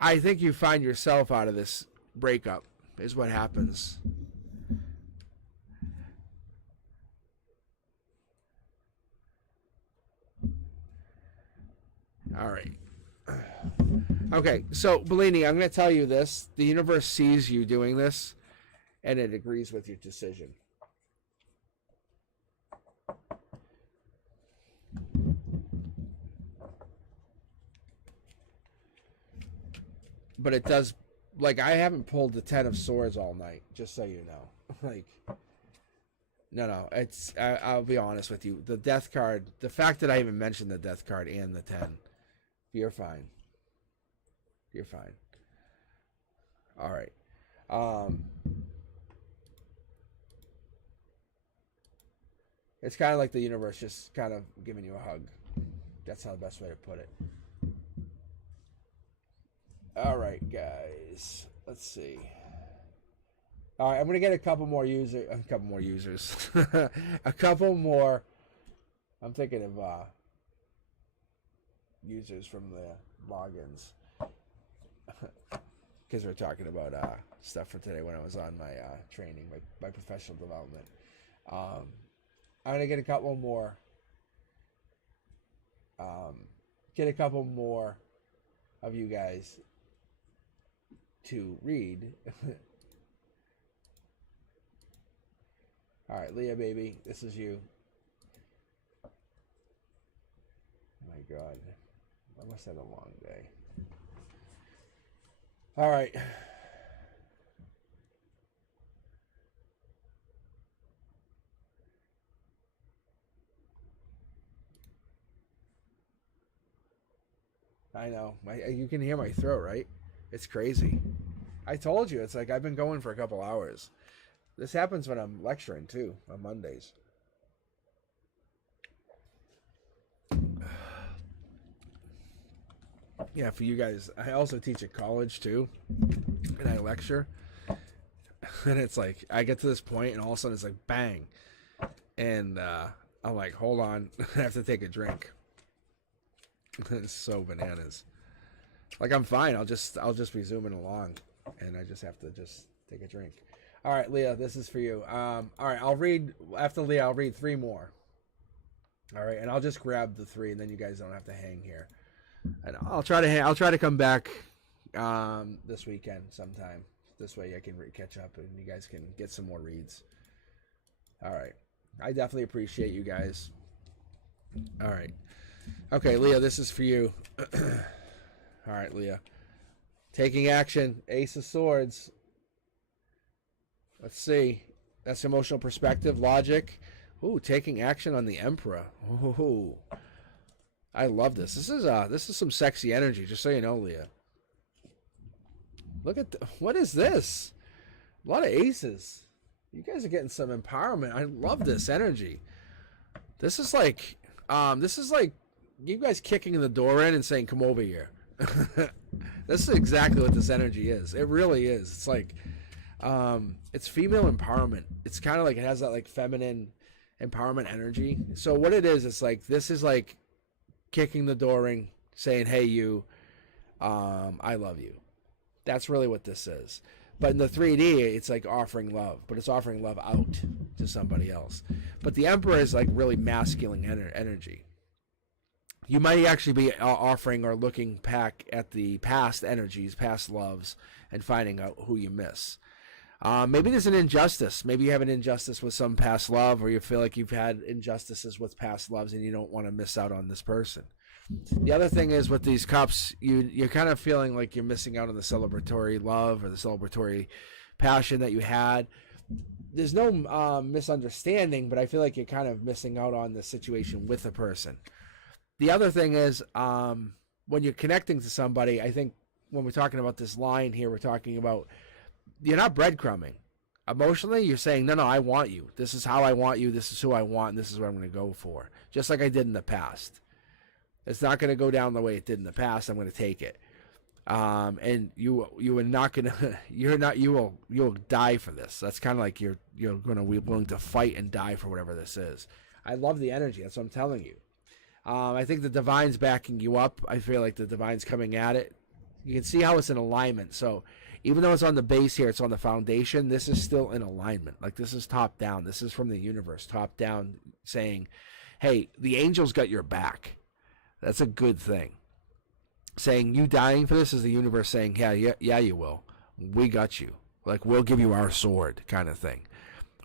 I think you find yourself out of this breakup is what happens. All right. Okay, so Bellini, I'm going to tell you this. The universe sees you doing this, and it agrees with your decision. But it does, like, I haven't pulled the 10 of Swords all night, just so you know. Like, no, it's, I'll be honest with you. The Death card, the fact that I even mentioned the Death card and the 10, you're fine. You're fine. All right. It's kind of like the universe just kind of giving you a hug. That's how the best way to put it. All right, guys. Let's see. All right, I'm gonna get a couple more users. A couple more. I'm thinking of users from the logins because we're talking about stuff for today when I was on my training, my professional development. I'm gonna get a couple more. Get a couple more of you guys to read. All right, Leah, baby, this is you. Oh my God, I must have had a long day. All right. I know. You can hear my throat, right? It's crazy. I told you, it's like I've been going for a couple hours. This happens when I'm lecturing, too, on Mondays. Yeah, for you guys, I also teach at college, too, and I lecture. And it's like, I get to this point, and all of a sudden it's like, bang. And I'm like, hold on, I have to take a drink. It's so bananas. Like, I'm fine. I'll just be zooming along, and I just have to just take a drink. All right, Leah, this is for you. All right, I'll read after Leah. I'll read 3 more. All right, and I'll just grab the 3, and then you guys don't have to hang here. And I'll try to come back this weekend sometime. This way I can catch up, and you guys can get some more reads. All right, I definitely appreciate you guys. All right. Okay, Leah, this is for you. All right, Leah. Taking action, Ace of Swords. Let's see. That's emotional perspective, logic. Ooh, taking action on the Emperor. Ooh. I love this. This is some sexy energy, just so you know, Leah. Look at what is this? A lot of aces. You guys are getting some empowerment. I love this energy. This is like you guys kicking the door in and saying, "Come over here." This is exactly what this energy is. It really is. It's like, it's female empowerment. It's kind of like it has that like feminine empowerment energy. So what it is, it's like, this is like kicking the door in, saying, hey, you, I love you. That's really what this is. But in the 3D, it's like offering love, but it's offering love out to somebody else. But the Emperor is like really masculine energy. You might actually be offering or looking back at the past energies, past loves, and finding out who you miss. Maybe there's an injustice. Maybe you have an injustice with some past love, or you feel like you've had injustices with past loves and you don't want to miss out on this person. The other thing is, with these cups, you're kind of feeling like you're missing out on the celebratory love or the celebratory passion that you had. There's no misunderstanding, but I feel like you're kind of missing out on the situation with a person. The other thing is, when you're connecting to somebody, I think when we're talking about this line here, we're talking about, you're not breadcrumbing. Emotionally, you're saying, no, I want you. This is how I want you. This is who I want. And this is what I'm going to go for. Just like I did in the past. It's not going to go down the way it did in the past. I'm going to take it. And you are not going to, you'll die for this. That's kind of like you're going to be willing to fight and die for whatever this is. I love the energy. That's what I'm telling you. I think the divine's backing you up. I feel like the divine's coming at it. You can see how it's in alignment. So even though it's on the base here, it's on the foundation, this is still in alignment. Like, this is top down. This is from the universe, top down, saying, hey, the angels got your back. That's a good thing. Saying you dying for this is the universe saying, yeah, you will. We got you. Like, we'll give you our sword, kind of thing.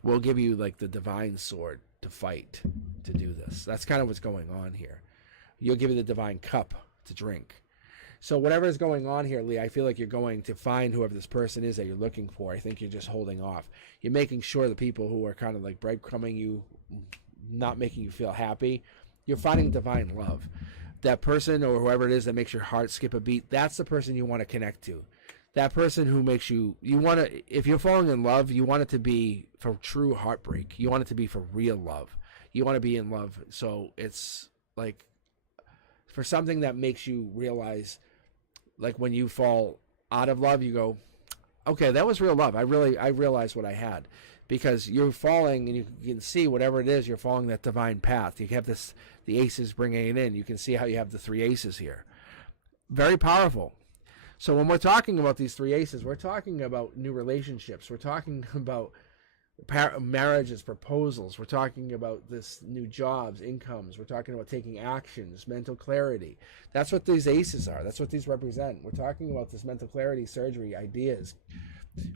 We'll give you, like, the divine sword to fight, to do this. That's kind of what's going on here. You'll give you the divine cup to drink. So whatever is going on here, Lee, I feel like you're going to find whoever this person is that you're looking for. I think you're just holding off. You're making sure the people who are kind of like breadcrumbing you, not making you feel happy, you're finding divine love. That person or whoever it is that makes your heart skip a beat, that's the person you want to connect to. That person who makes you want to, if you're falling in love, you want it to be for true heartbreak. You want it to be for real love. You want to be in love. So it's like for something that makes you realize, like when you fall out of love, you go, okay, that was real love. I realized what I had, because you're falling and you can see whatever it is, you're following that divine path. You have the aces bringing it in. You can see how you have the 3 aces here. Very powerful. So when we're talking about these 3 aces, we're talking about new relationships. We're talking about marriages, proposals. We're talking about this new jobs, incomes. We're talking about taking actions, mental clarity. That's what these aces are. That's what these represent. We're talking about this mental clarity, surgery, ideas.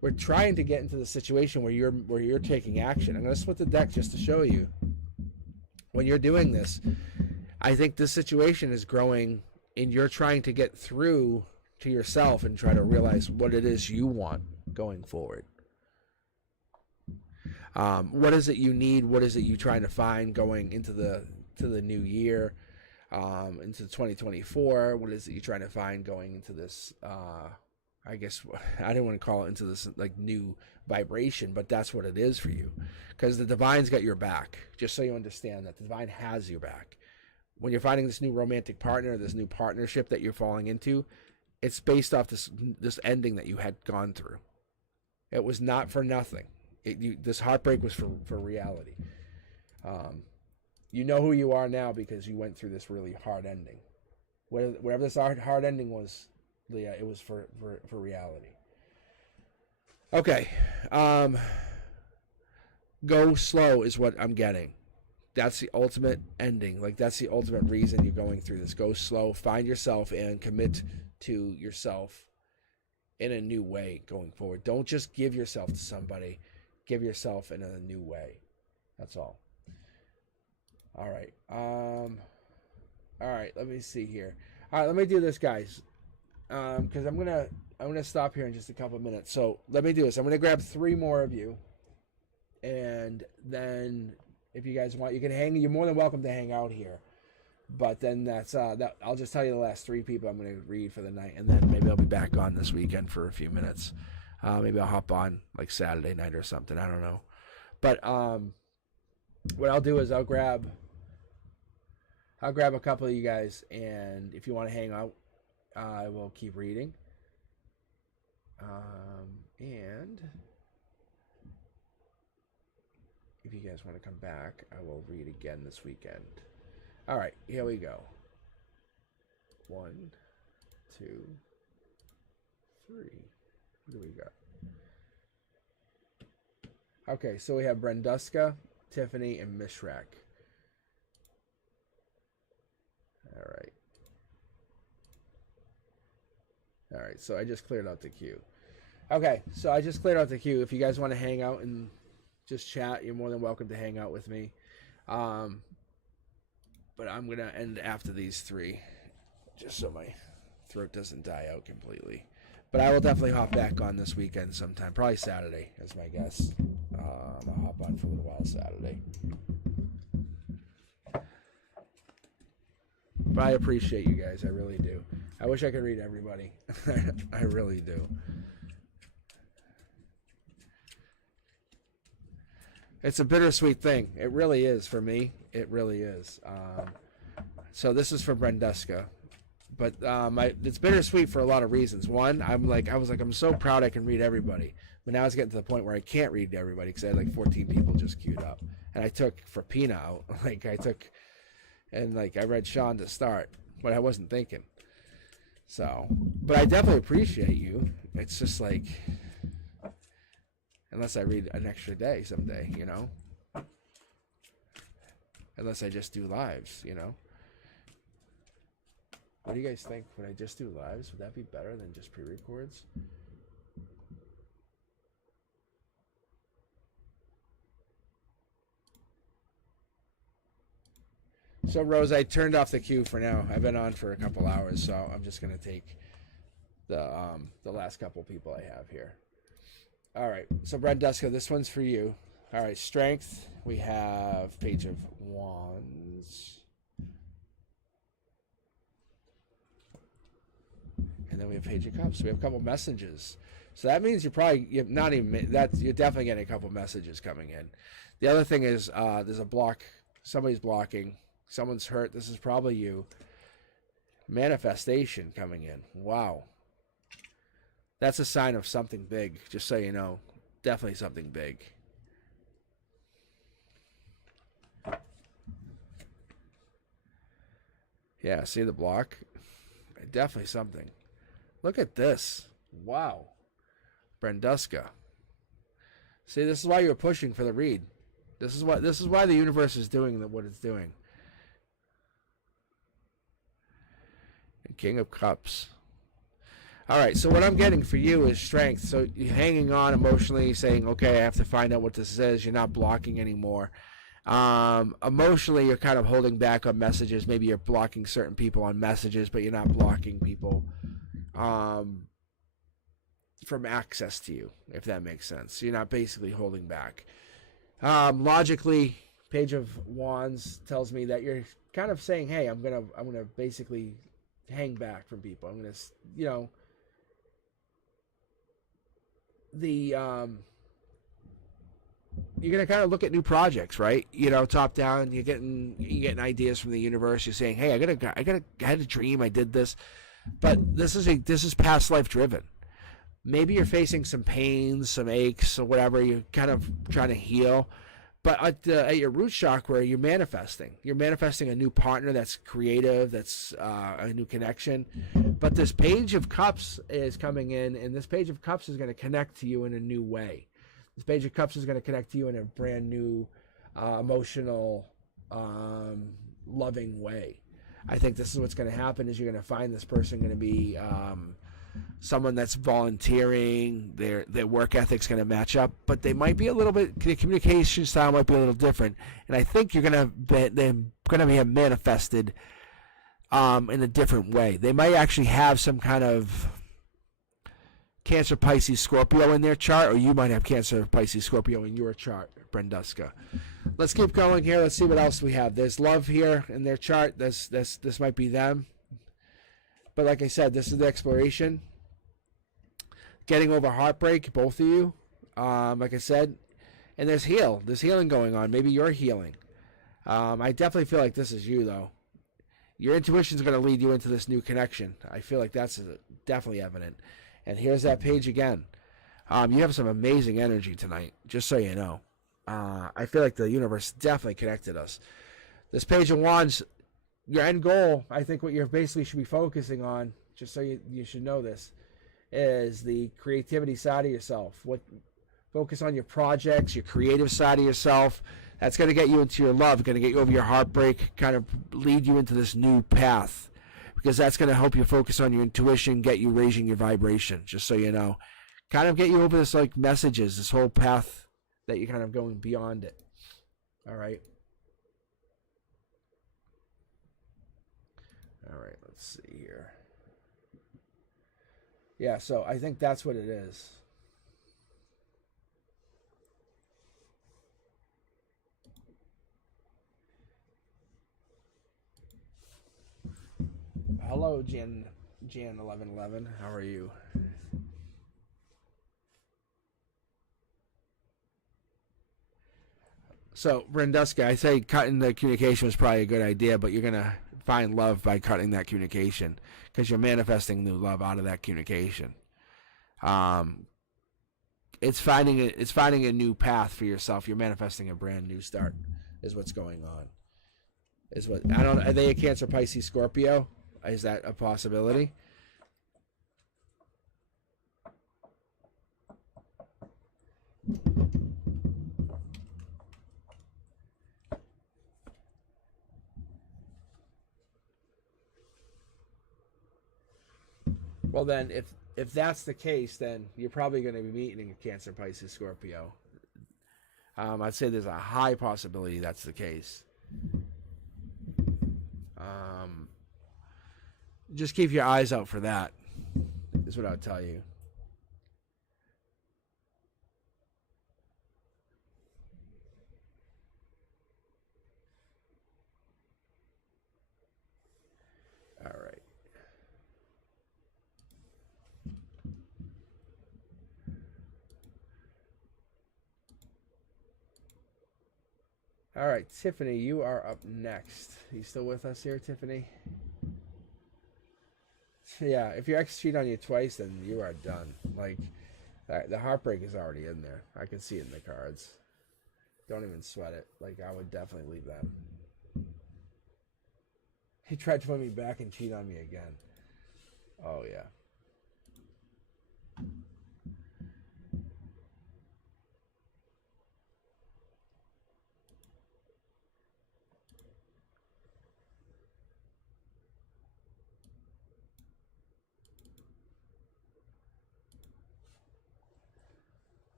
We're trying to get into the situation where you're taking action. I'm going to split the deck just to show you. When you're doing this, I think this situation is growing, and you're trying to get through to yourself and try to realize what it is you want going forward. What is it you need? What is it you're trying to find going into the new year, into 2024? What is it you're trying to find going into this? I guess I didn't want to call it into this like new vibration, but that's what it is for you, because the divine's got your back. Just so you understand that the divine has your back. When you're finding this new romantic partner, this new partnership that you're falling into, it's based off this ending that you had gone through. It was not for nothing. This heartbreak was for reality. You know who you are now because you went through this really hard ending. Whatever this hard ending was, Leah, it was for reality. Okay. Go slow is what I'm getting. That's the ultimate ending. Like, that's the ultimate reason you're going through this. Go slow, find yourself, and commit to yourself in a new way going forward. Don't just give yourself to somebody. Give yourself in a new way. That's all. All right. All right. Let me see here. All right. Let me do this, guys. Because I'm gonna stop here in just a couple of minutes. So let me do this. I'm gonna grab 3 more of you, and then if you guys want, you can hang. You're more than welcome to hang out here. But then that's that. I'll just tell you the last 3 people I'm gonna read for the night, and then maybe I'll be back on this weekend for a few minutes. Maybe I'll hop on like Saturday night or something. I don't know. But what I'll do is I'll grab a couple of you guys, and if you want to hang out, I will keep reading. And if if you guys want to come back, I will read again this weekend. All right, here we go. 1, 2, 3. What do we got? Okay, so we have Brenduska, Tiffany, and Mishrak. All right. All right, so I just cleared out the queue. Okay, so I just cleared out the queue. If you guys want to hang out and just chat, you're more than welcome to hang out with me. But I'm going to end after these 3, just so my throat doesn't die out completely. But I will definitely hop back on this weekend sometime, probably Saturday is my guess. I'll hop on for a little while Saturday. But I appreciate you guys, I really do. I wish I could read everybody. I really do. It's a bittersweet thing. It really is for me. It really is. So this is for Brenduska. But it's bittersweet for a lot of reasons. One, I'm so proud I can read everybody. But now it's getting to the point where I can't read everybody because I had like 14 people just queued up. And I took for Pina out. I read Sean to start, but I wasn't thinking. So, but I definitely appreciate you. It's just like, unless I read an extra day someday, you know? Unless I just do lives, you know? What do you guys think? Would I just do lives? Would that be better than just pre-records? So, Rose, I turned off the queue for now. I've been on for a couple hours, so I'm just going to take the last couple people I have here. All right, so Brenduska, this one's for you. All right, strength, we have Page of Wands. And then we have Page of Cups. We have a couple messages. So that means you're definitely getting a couple messages coming in. The other thing is there's a block. Somebody's blocking. Someone's hurt. This is probably you. Manifestation coming in. Wow. That's a sign of something big, just so you know. Definitely something big. Yeah, see the block? Definitely something. Look at this. Wow. Brenduska. See, this is why you're pushing for the read. This is why the universe is doing what it's doing. And King of Cups. All right, so what I'm getting for you is strength. So you're hanging on emotionally, saying, okay, I have to find out what this is. You're not blocking anymore. Emotionally, you're kind of holding back on messages. Maybe you're blocking certain people on messages, but you're not blocking people from access to you, if that makes sense. So you're not basically holding back. Logically, Page of Wands tells me that you're kind of saying, hey, I'm gonna basically hang back from people. I'm gonna, you know, you're gonna kind of look at new projects, right? You know, top down. You're getting ideas from the universe. You're saying, hey, I had a dream. I did this, but this is past life driven. Maybe you're facing some pains, some aches, or whatever. You're kind of trying to heal. But at your root chakra, you're manifesting. You're manifesting a new partner that's creative, that's a new connection. But this Page of Cups is coming in, and this Page of Cups is going to connect to you in a new way. This Page of Cups is going to connect to you in a brand new, emotional, loving way. I think this is what's going to happen is you're going to find this person going to be someone that's volunteering. Their work ethic's going to match up, but they might be a little bit, the communication style might be a little different. And I think they're going to be manifested in a different way. They might actually have some kind of Cancer, Pisces, Scorpio in their chart, or you might have Cancer, Pisces, Scorpio in your chart, Brenduska. Let's keep going here. Let's see what else we have. There's love here in their chart. This might be them. But like I said, this is the exploration. Getting over heartbreak, both of you. Like I said, and there's healing going on. Maybe you're healing. I definitely feel like this is you, though. Your intuition is going to lead you into this new connection. I feel like that's definitely evident. And here's that page again. You have some amazing energy tonight, just so you know. I feel like the universe definitely connected us. This Page of Wands, your end goal, I think what you basically should be focusing on, just so you should know this, is the creativity side of yourself. Focus on your projects, your creative side of yourself. That's going to get you into your love, going to get you over your heartbreak, kind of lead you into this new path, because that's going to help you focus on your intuition, get you raising your vibration, just so you know. Kind of get you over this like messages, this whole path that you're kind of going beyond it. All right. All right, let's see here. Yeah, so I think that's what it is. Hello, Jan 1111. How are you? So, Brenduska, I say cutting the communication was probably a good idea, but you're gonna find love by cutting that communication because you're manifesting new love out of that communication. It's finding a new path for yourself. You're manifesting a brand new start, is what's going on. Is what I don't. Are they a Cancer, Pisces, Scorpio? Is that a possibility? Well, then, if that's the case, then you're probably going to be meeting a Cancer, Pisces, Scorpio. I'd say there's a high possibility that's the case. Just keep your eyes out for that, is what I would tell you. All right. All right, Tiffany, you are up next. Are you still with us here, Tiffany? Yeah, if your ex cheat on you twice, then you are done. Like, the heartbreak is already in there. I can see it in the cards. Don't even sweat it. Like, I would definitely leave them. He tried to put me back and cheat on me again. Oh, yeah.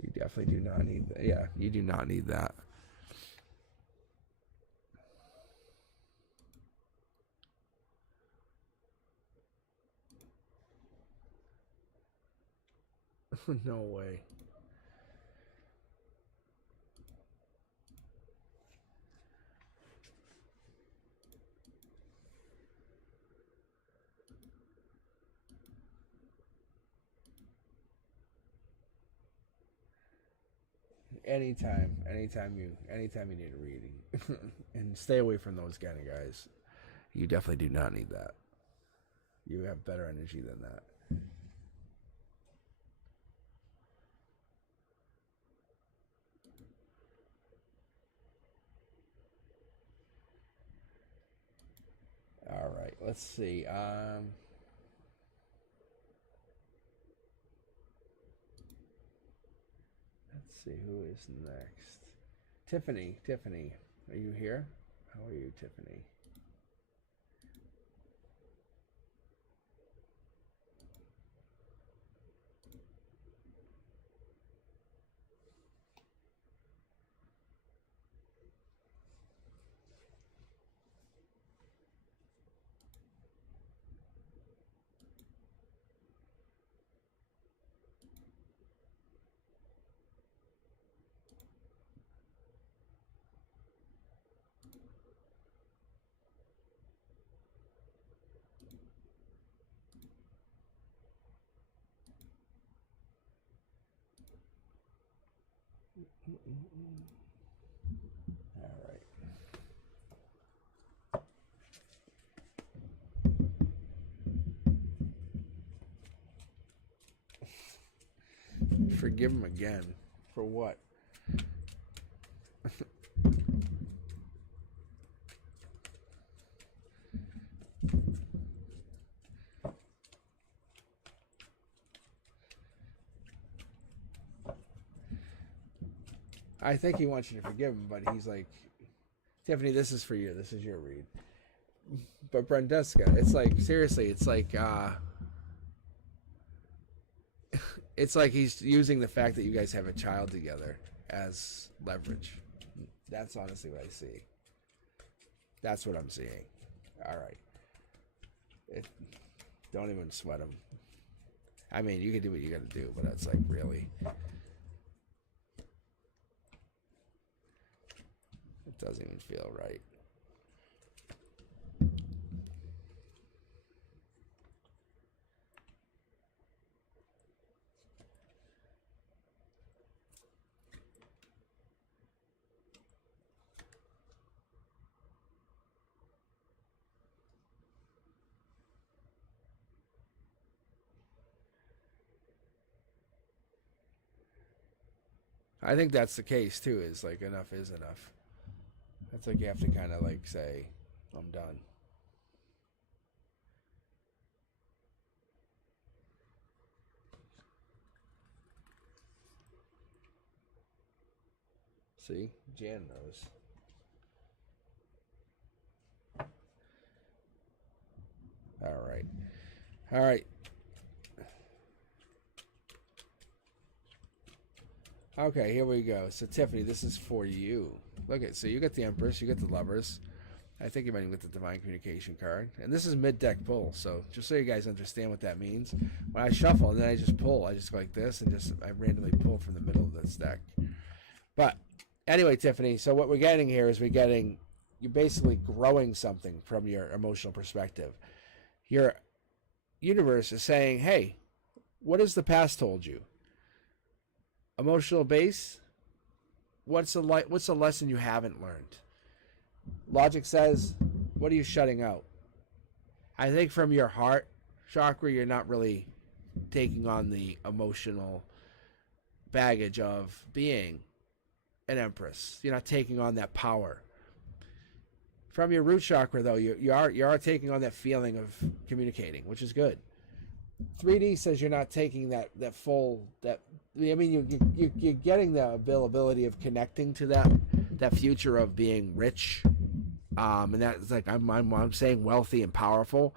You definitely do not need that. Yeah, you do not need that. No way. Anytime you need a reading, and stay away from those kind of guys. You definitely do not need that. You have better energy than that. All right, let's see. Let's see who is next. Tiffany, are you here? How are you, Tiffany? All right. forgive him again. For what? I think he wants you to forgive him, but he's like, Tiffany, this is for you. This is your read. But Brendeska, it's like, seriously, it's like he's using the fact that you guys have a child together as leverage. That's honestly what I see. That's what I'm seeing. All right. Don't even sweat him. I mean, you can do what you got to do, but that's like, really. It doesn't even feel right. I think that's the case too, is like enough is enough. That's like you have to kind of like say, I'm done. See? Jan knows. All right. All right. Okay, here we go. So, Tiffany, this is for you. Look at, so you got the Empress, you got the Lovers. I think you might even get the Divine Communication card. And this is mid-deck pull, so just so you guys understand what that means. When I shuffle, and then I just pull. I just go like this, and I randomly pull from the middle of this deck. But, anyway, Tiffany, so what we're getting here is you're basically growing something from your emotional perspective. Your universe is saying, hey, what has the past told you? Emotional base, what's a lesson you haven't learned? Logic says, what are you shutting out? I think from your heart chakra, you're not really taking on the emotional baggage of being an Empress. You're not taking on that power. From your root chakra, though, you are taking on that feeling of communicating, which is good. 3D says you're not taking that full. I mean, you're getting the availability of connecting to that future of being rich, and that's like I'm saying wealthy and powerful,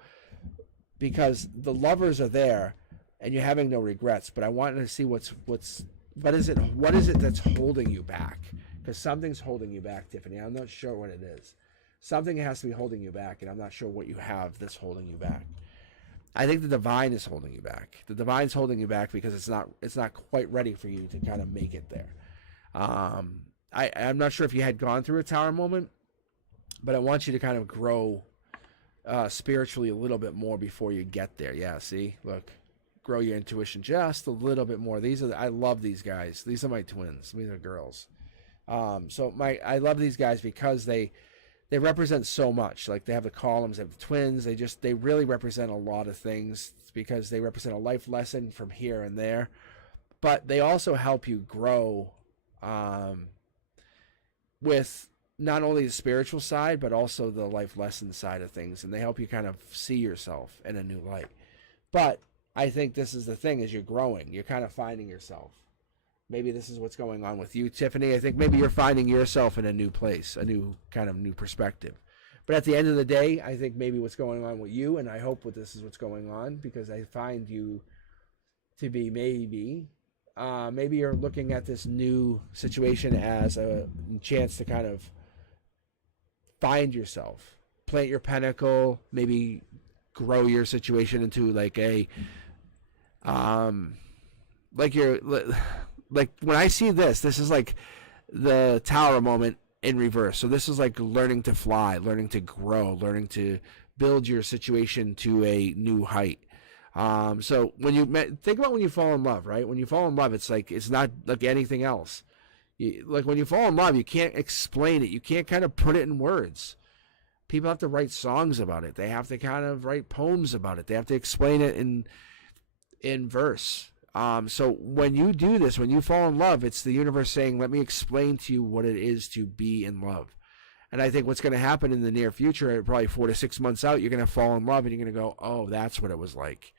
because the Lovers are there, and you're having no regrets. But I want to see what is it that's holding you back? Because something's holding you back, Tiffany. I'm not sure what it is. Something has to be holding you back, and I'm not sure what you have that's holding you back. I think the Divine is holding you back. The Divine's holding you back because it's not quite ready for you to kind of make it there. I'm not sure if you had gone through a Tower moment, but I want you to kind of grow spiritually a little bit more before you get there. Yeah, see? Look. Grow your intuition just a little bit more. I love these guys. These are my twins. These are girls. I love these guys because they represent so much. Like, they have the columns, they have the twins. They really represent a lot of things because they represent a life lesson from here and there. But they also help you grow with not only the spiritual side, but also the life lesson side of things. And they help you kind of see yourself in a new light. But I think this is the thing, is you're growing. You're kind of finding yourself. Maybe this is what's going on with you, Tiffany. I think maybe you're finding yourself in a new place, a new perspective. But at the end of the day, I think maybe what's going on with you, and I hope this is what's going on, because I find you to be maybe you're looking at this new situation as a chance to kind of find yourself, plant your pentacle, maybe grow your situation into like like when I see this is like the Tower moment in reverse. So this is like learning to fly, learning to grow, learning to build your situation to a new height. So when think about when you fall in love, right? When you fall in love, it's not like anything else. Like when you fall in love, you can't explain it. You can't kind of put it in words. People have to write songs about it. They have to kind of write poems about it. They have to explain it in verse. So when you do this, when you fall in love, it's the universe saying, let me explain to you what it is to be in love. And I think what's going to happen in the near future, probably 4 to 6 months out, you're going to fall in love and you're going to go, oh, that's what it was like.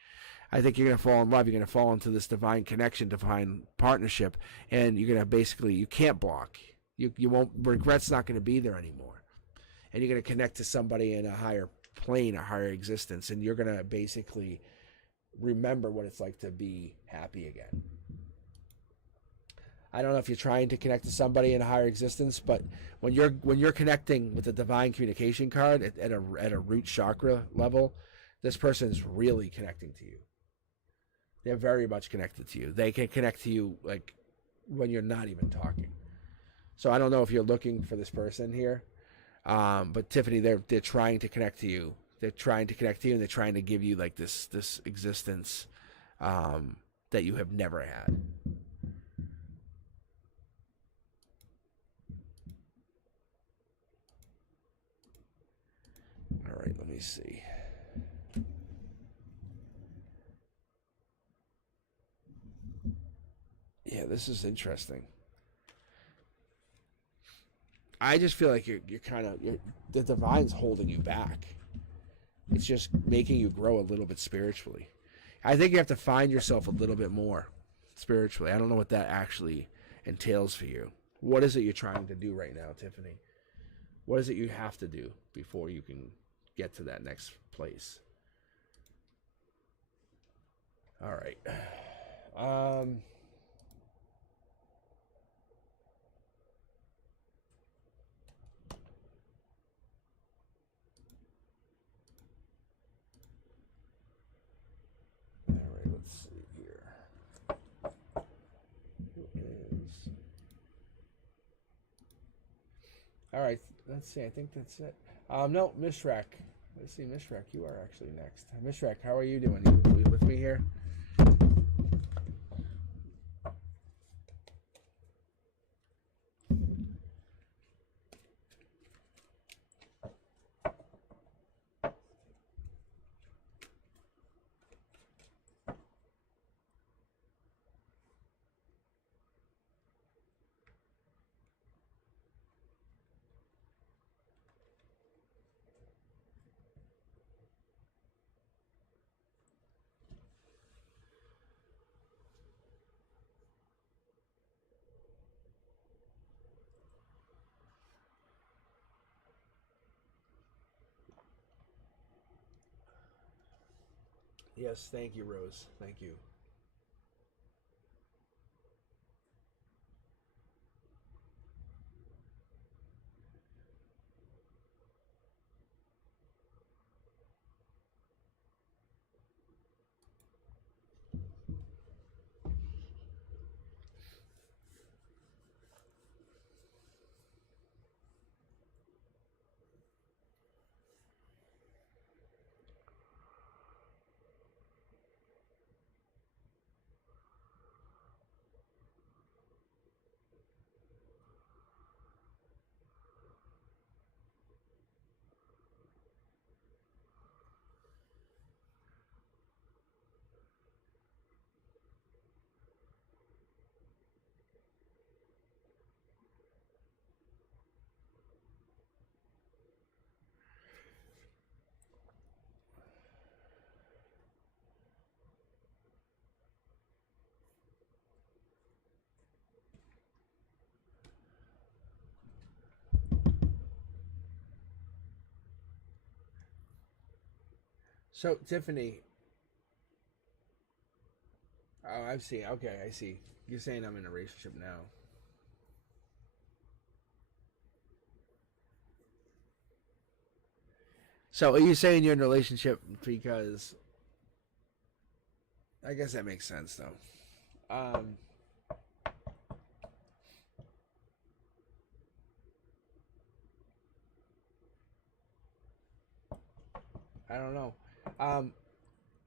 I think you're going to fall in love. You're going to fall into this divine connection, divine partnership, and you're going to basically, you can't block. You won't, regret's not going to be there anymore. And you're going to connect to somebody in a higher plane, a higher existence, and you're going to basically remember what it's like to be happy again. I don't know if you're trying to connect to somebody in a higher existence, but when you're connecting with the divine communication card at a root chakra level, this person is really connecting to you. They're very much connected to you. They can connect to you like when you're not even talking. So I don't know if you're looking for this person here, but Tiffany, they're trying to connect to you. They're trying to connect to you, and they're trying to give you like this existence that you have never had. All right, let me see. Yeah, this is interesting. I just feel like you're the divine's holding you back. It's just making you grow a little bit spiritually. I think you have to find yourself a little bit more spiritually. I don't know what that actually entails for you. What is it you're trying to do right now, Tiffany? What is it you have to do before you can get to that next place? All right. Let's see here. Who is? All right. Let's see. I think that's it. No, Mishrak. Let's see, Mishrak. You are actually next. Mishrak, how are you doing? You with me here? Yes, thank you, Rose. Thank you. So, Tiffany, oh, I see. Okay, I see. You're saying I'm in a relationship now. So, are you saying you're in a relationship because I guess that makes sense, though. I don't know. Um,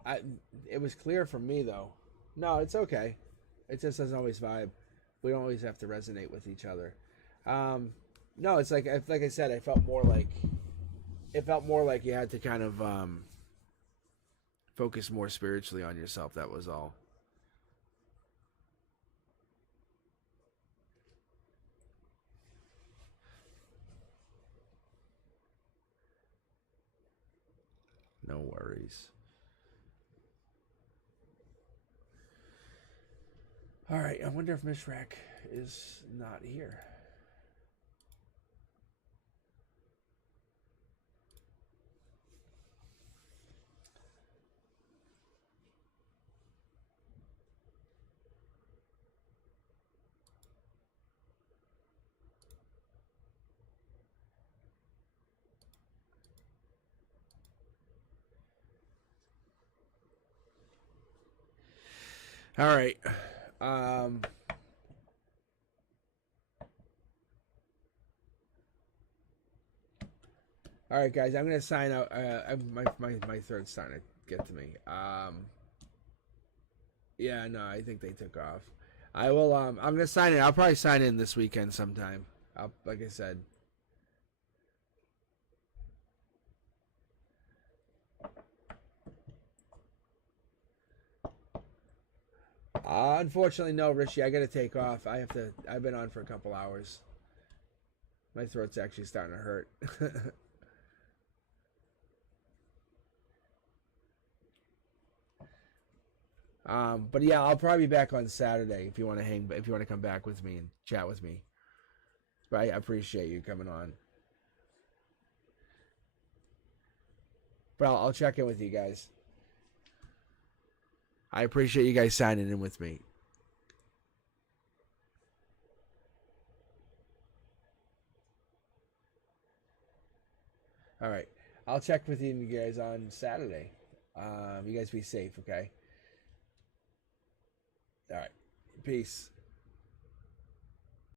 I it was clear for me though. No, it's okay. It just doesn't always vibe. We don't always have to resonate with each other. Um, no, it's like I said, I felt more like it felt more like you had to kind of focus more spiritually on yourself. That was all. No worries. All right, I wonder if Mishrak is not here. All right. All right, guys. I'm gonna sign out. My throat's starting to get to me. Yeah, no, I think they took off. I will. I'm gonna sign in. I'll probably sign in this weekend sometime. Like I said. Unfortunately, no, Richie. I gotta take off. I have to. I've been on for a couple hours. My throat's actually starting to hurt. But yeah, I'll probably be back on Saturday if you want to hang. If you want to come back with me and chat with me, but I appreciate you coming on. But I'll check in with you guys. I appreciate you guys signing in with me. All right, I'll check with you guys on Saturday. You guys be safe, okay? All right, peace.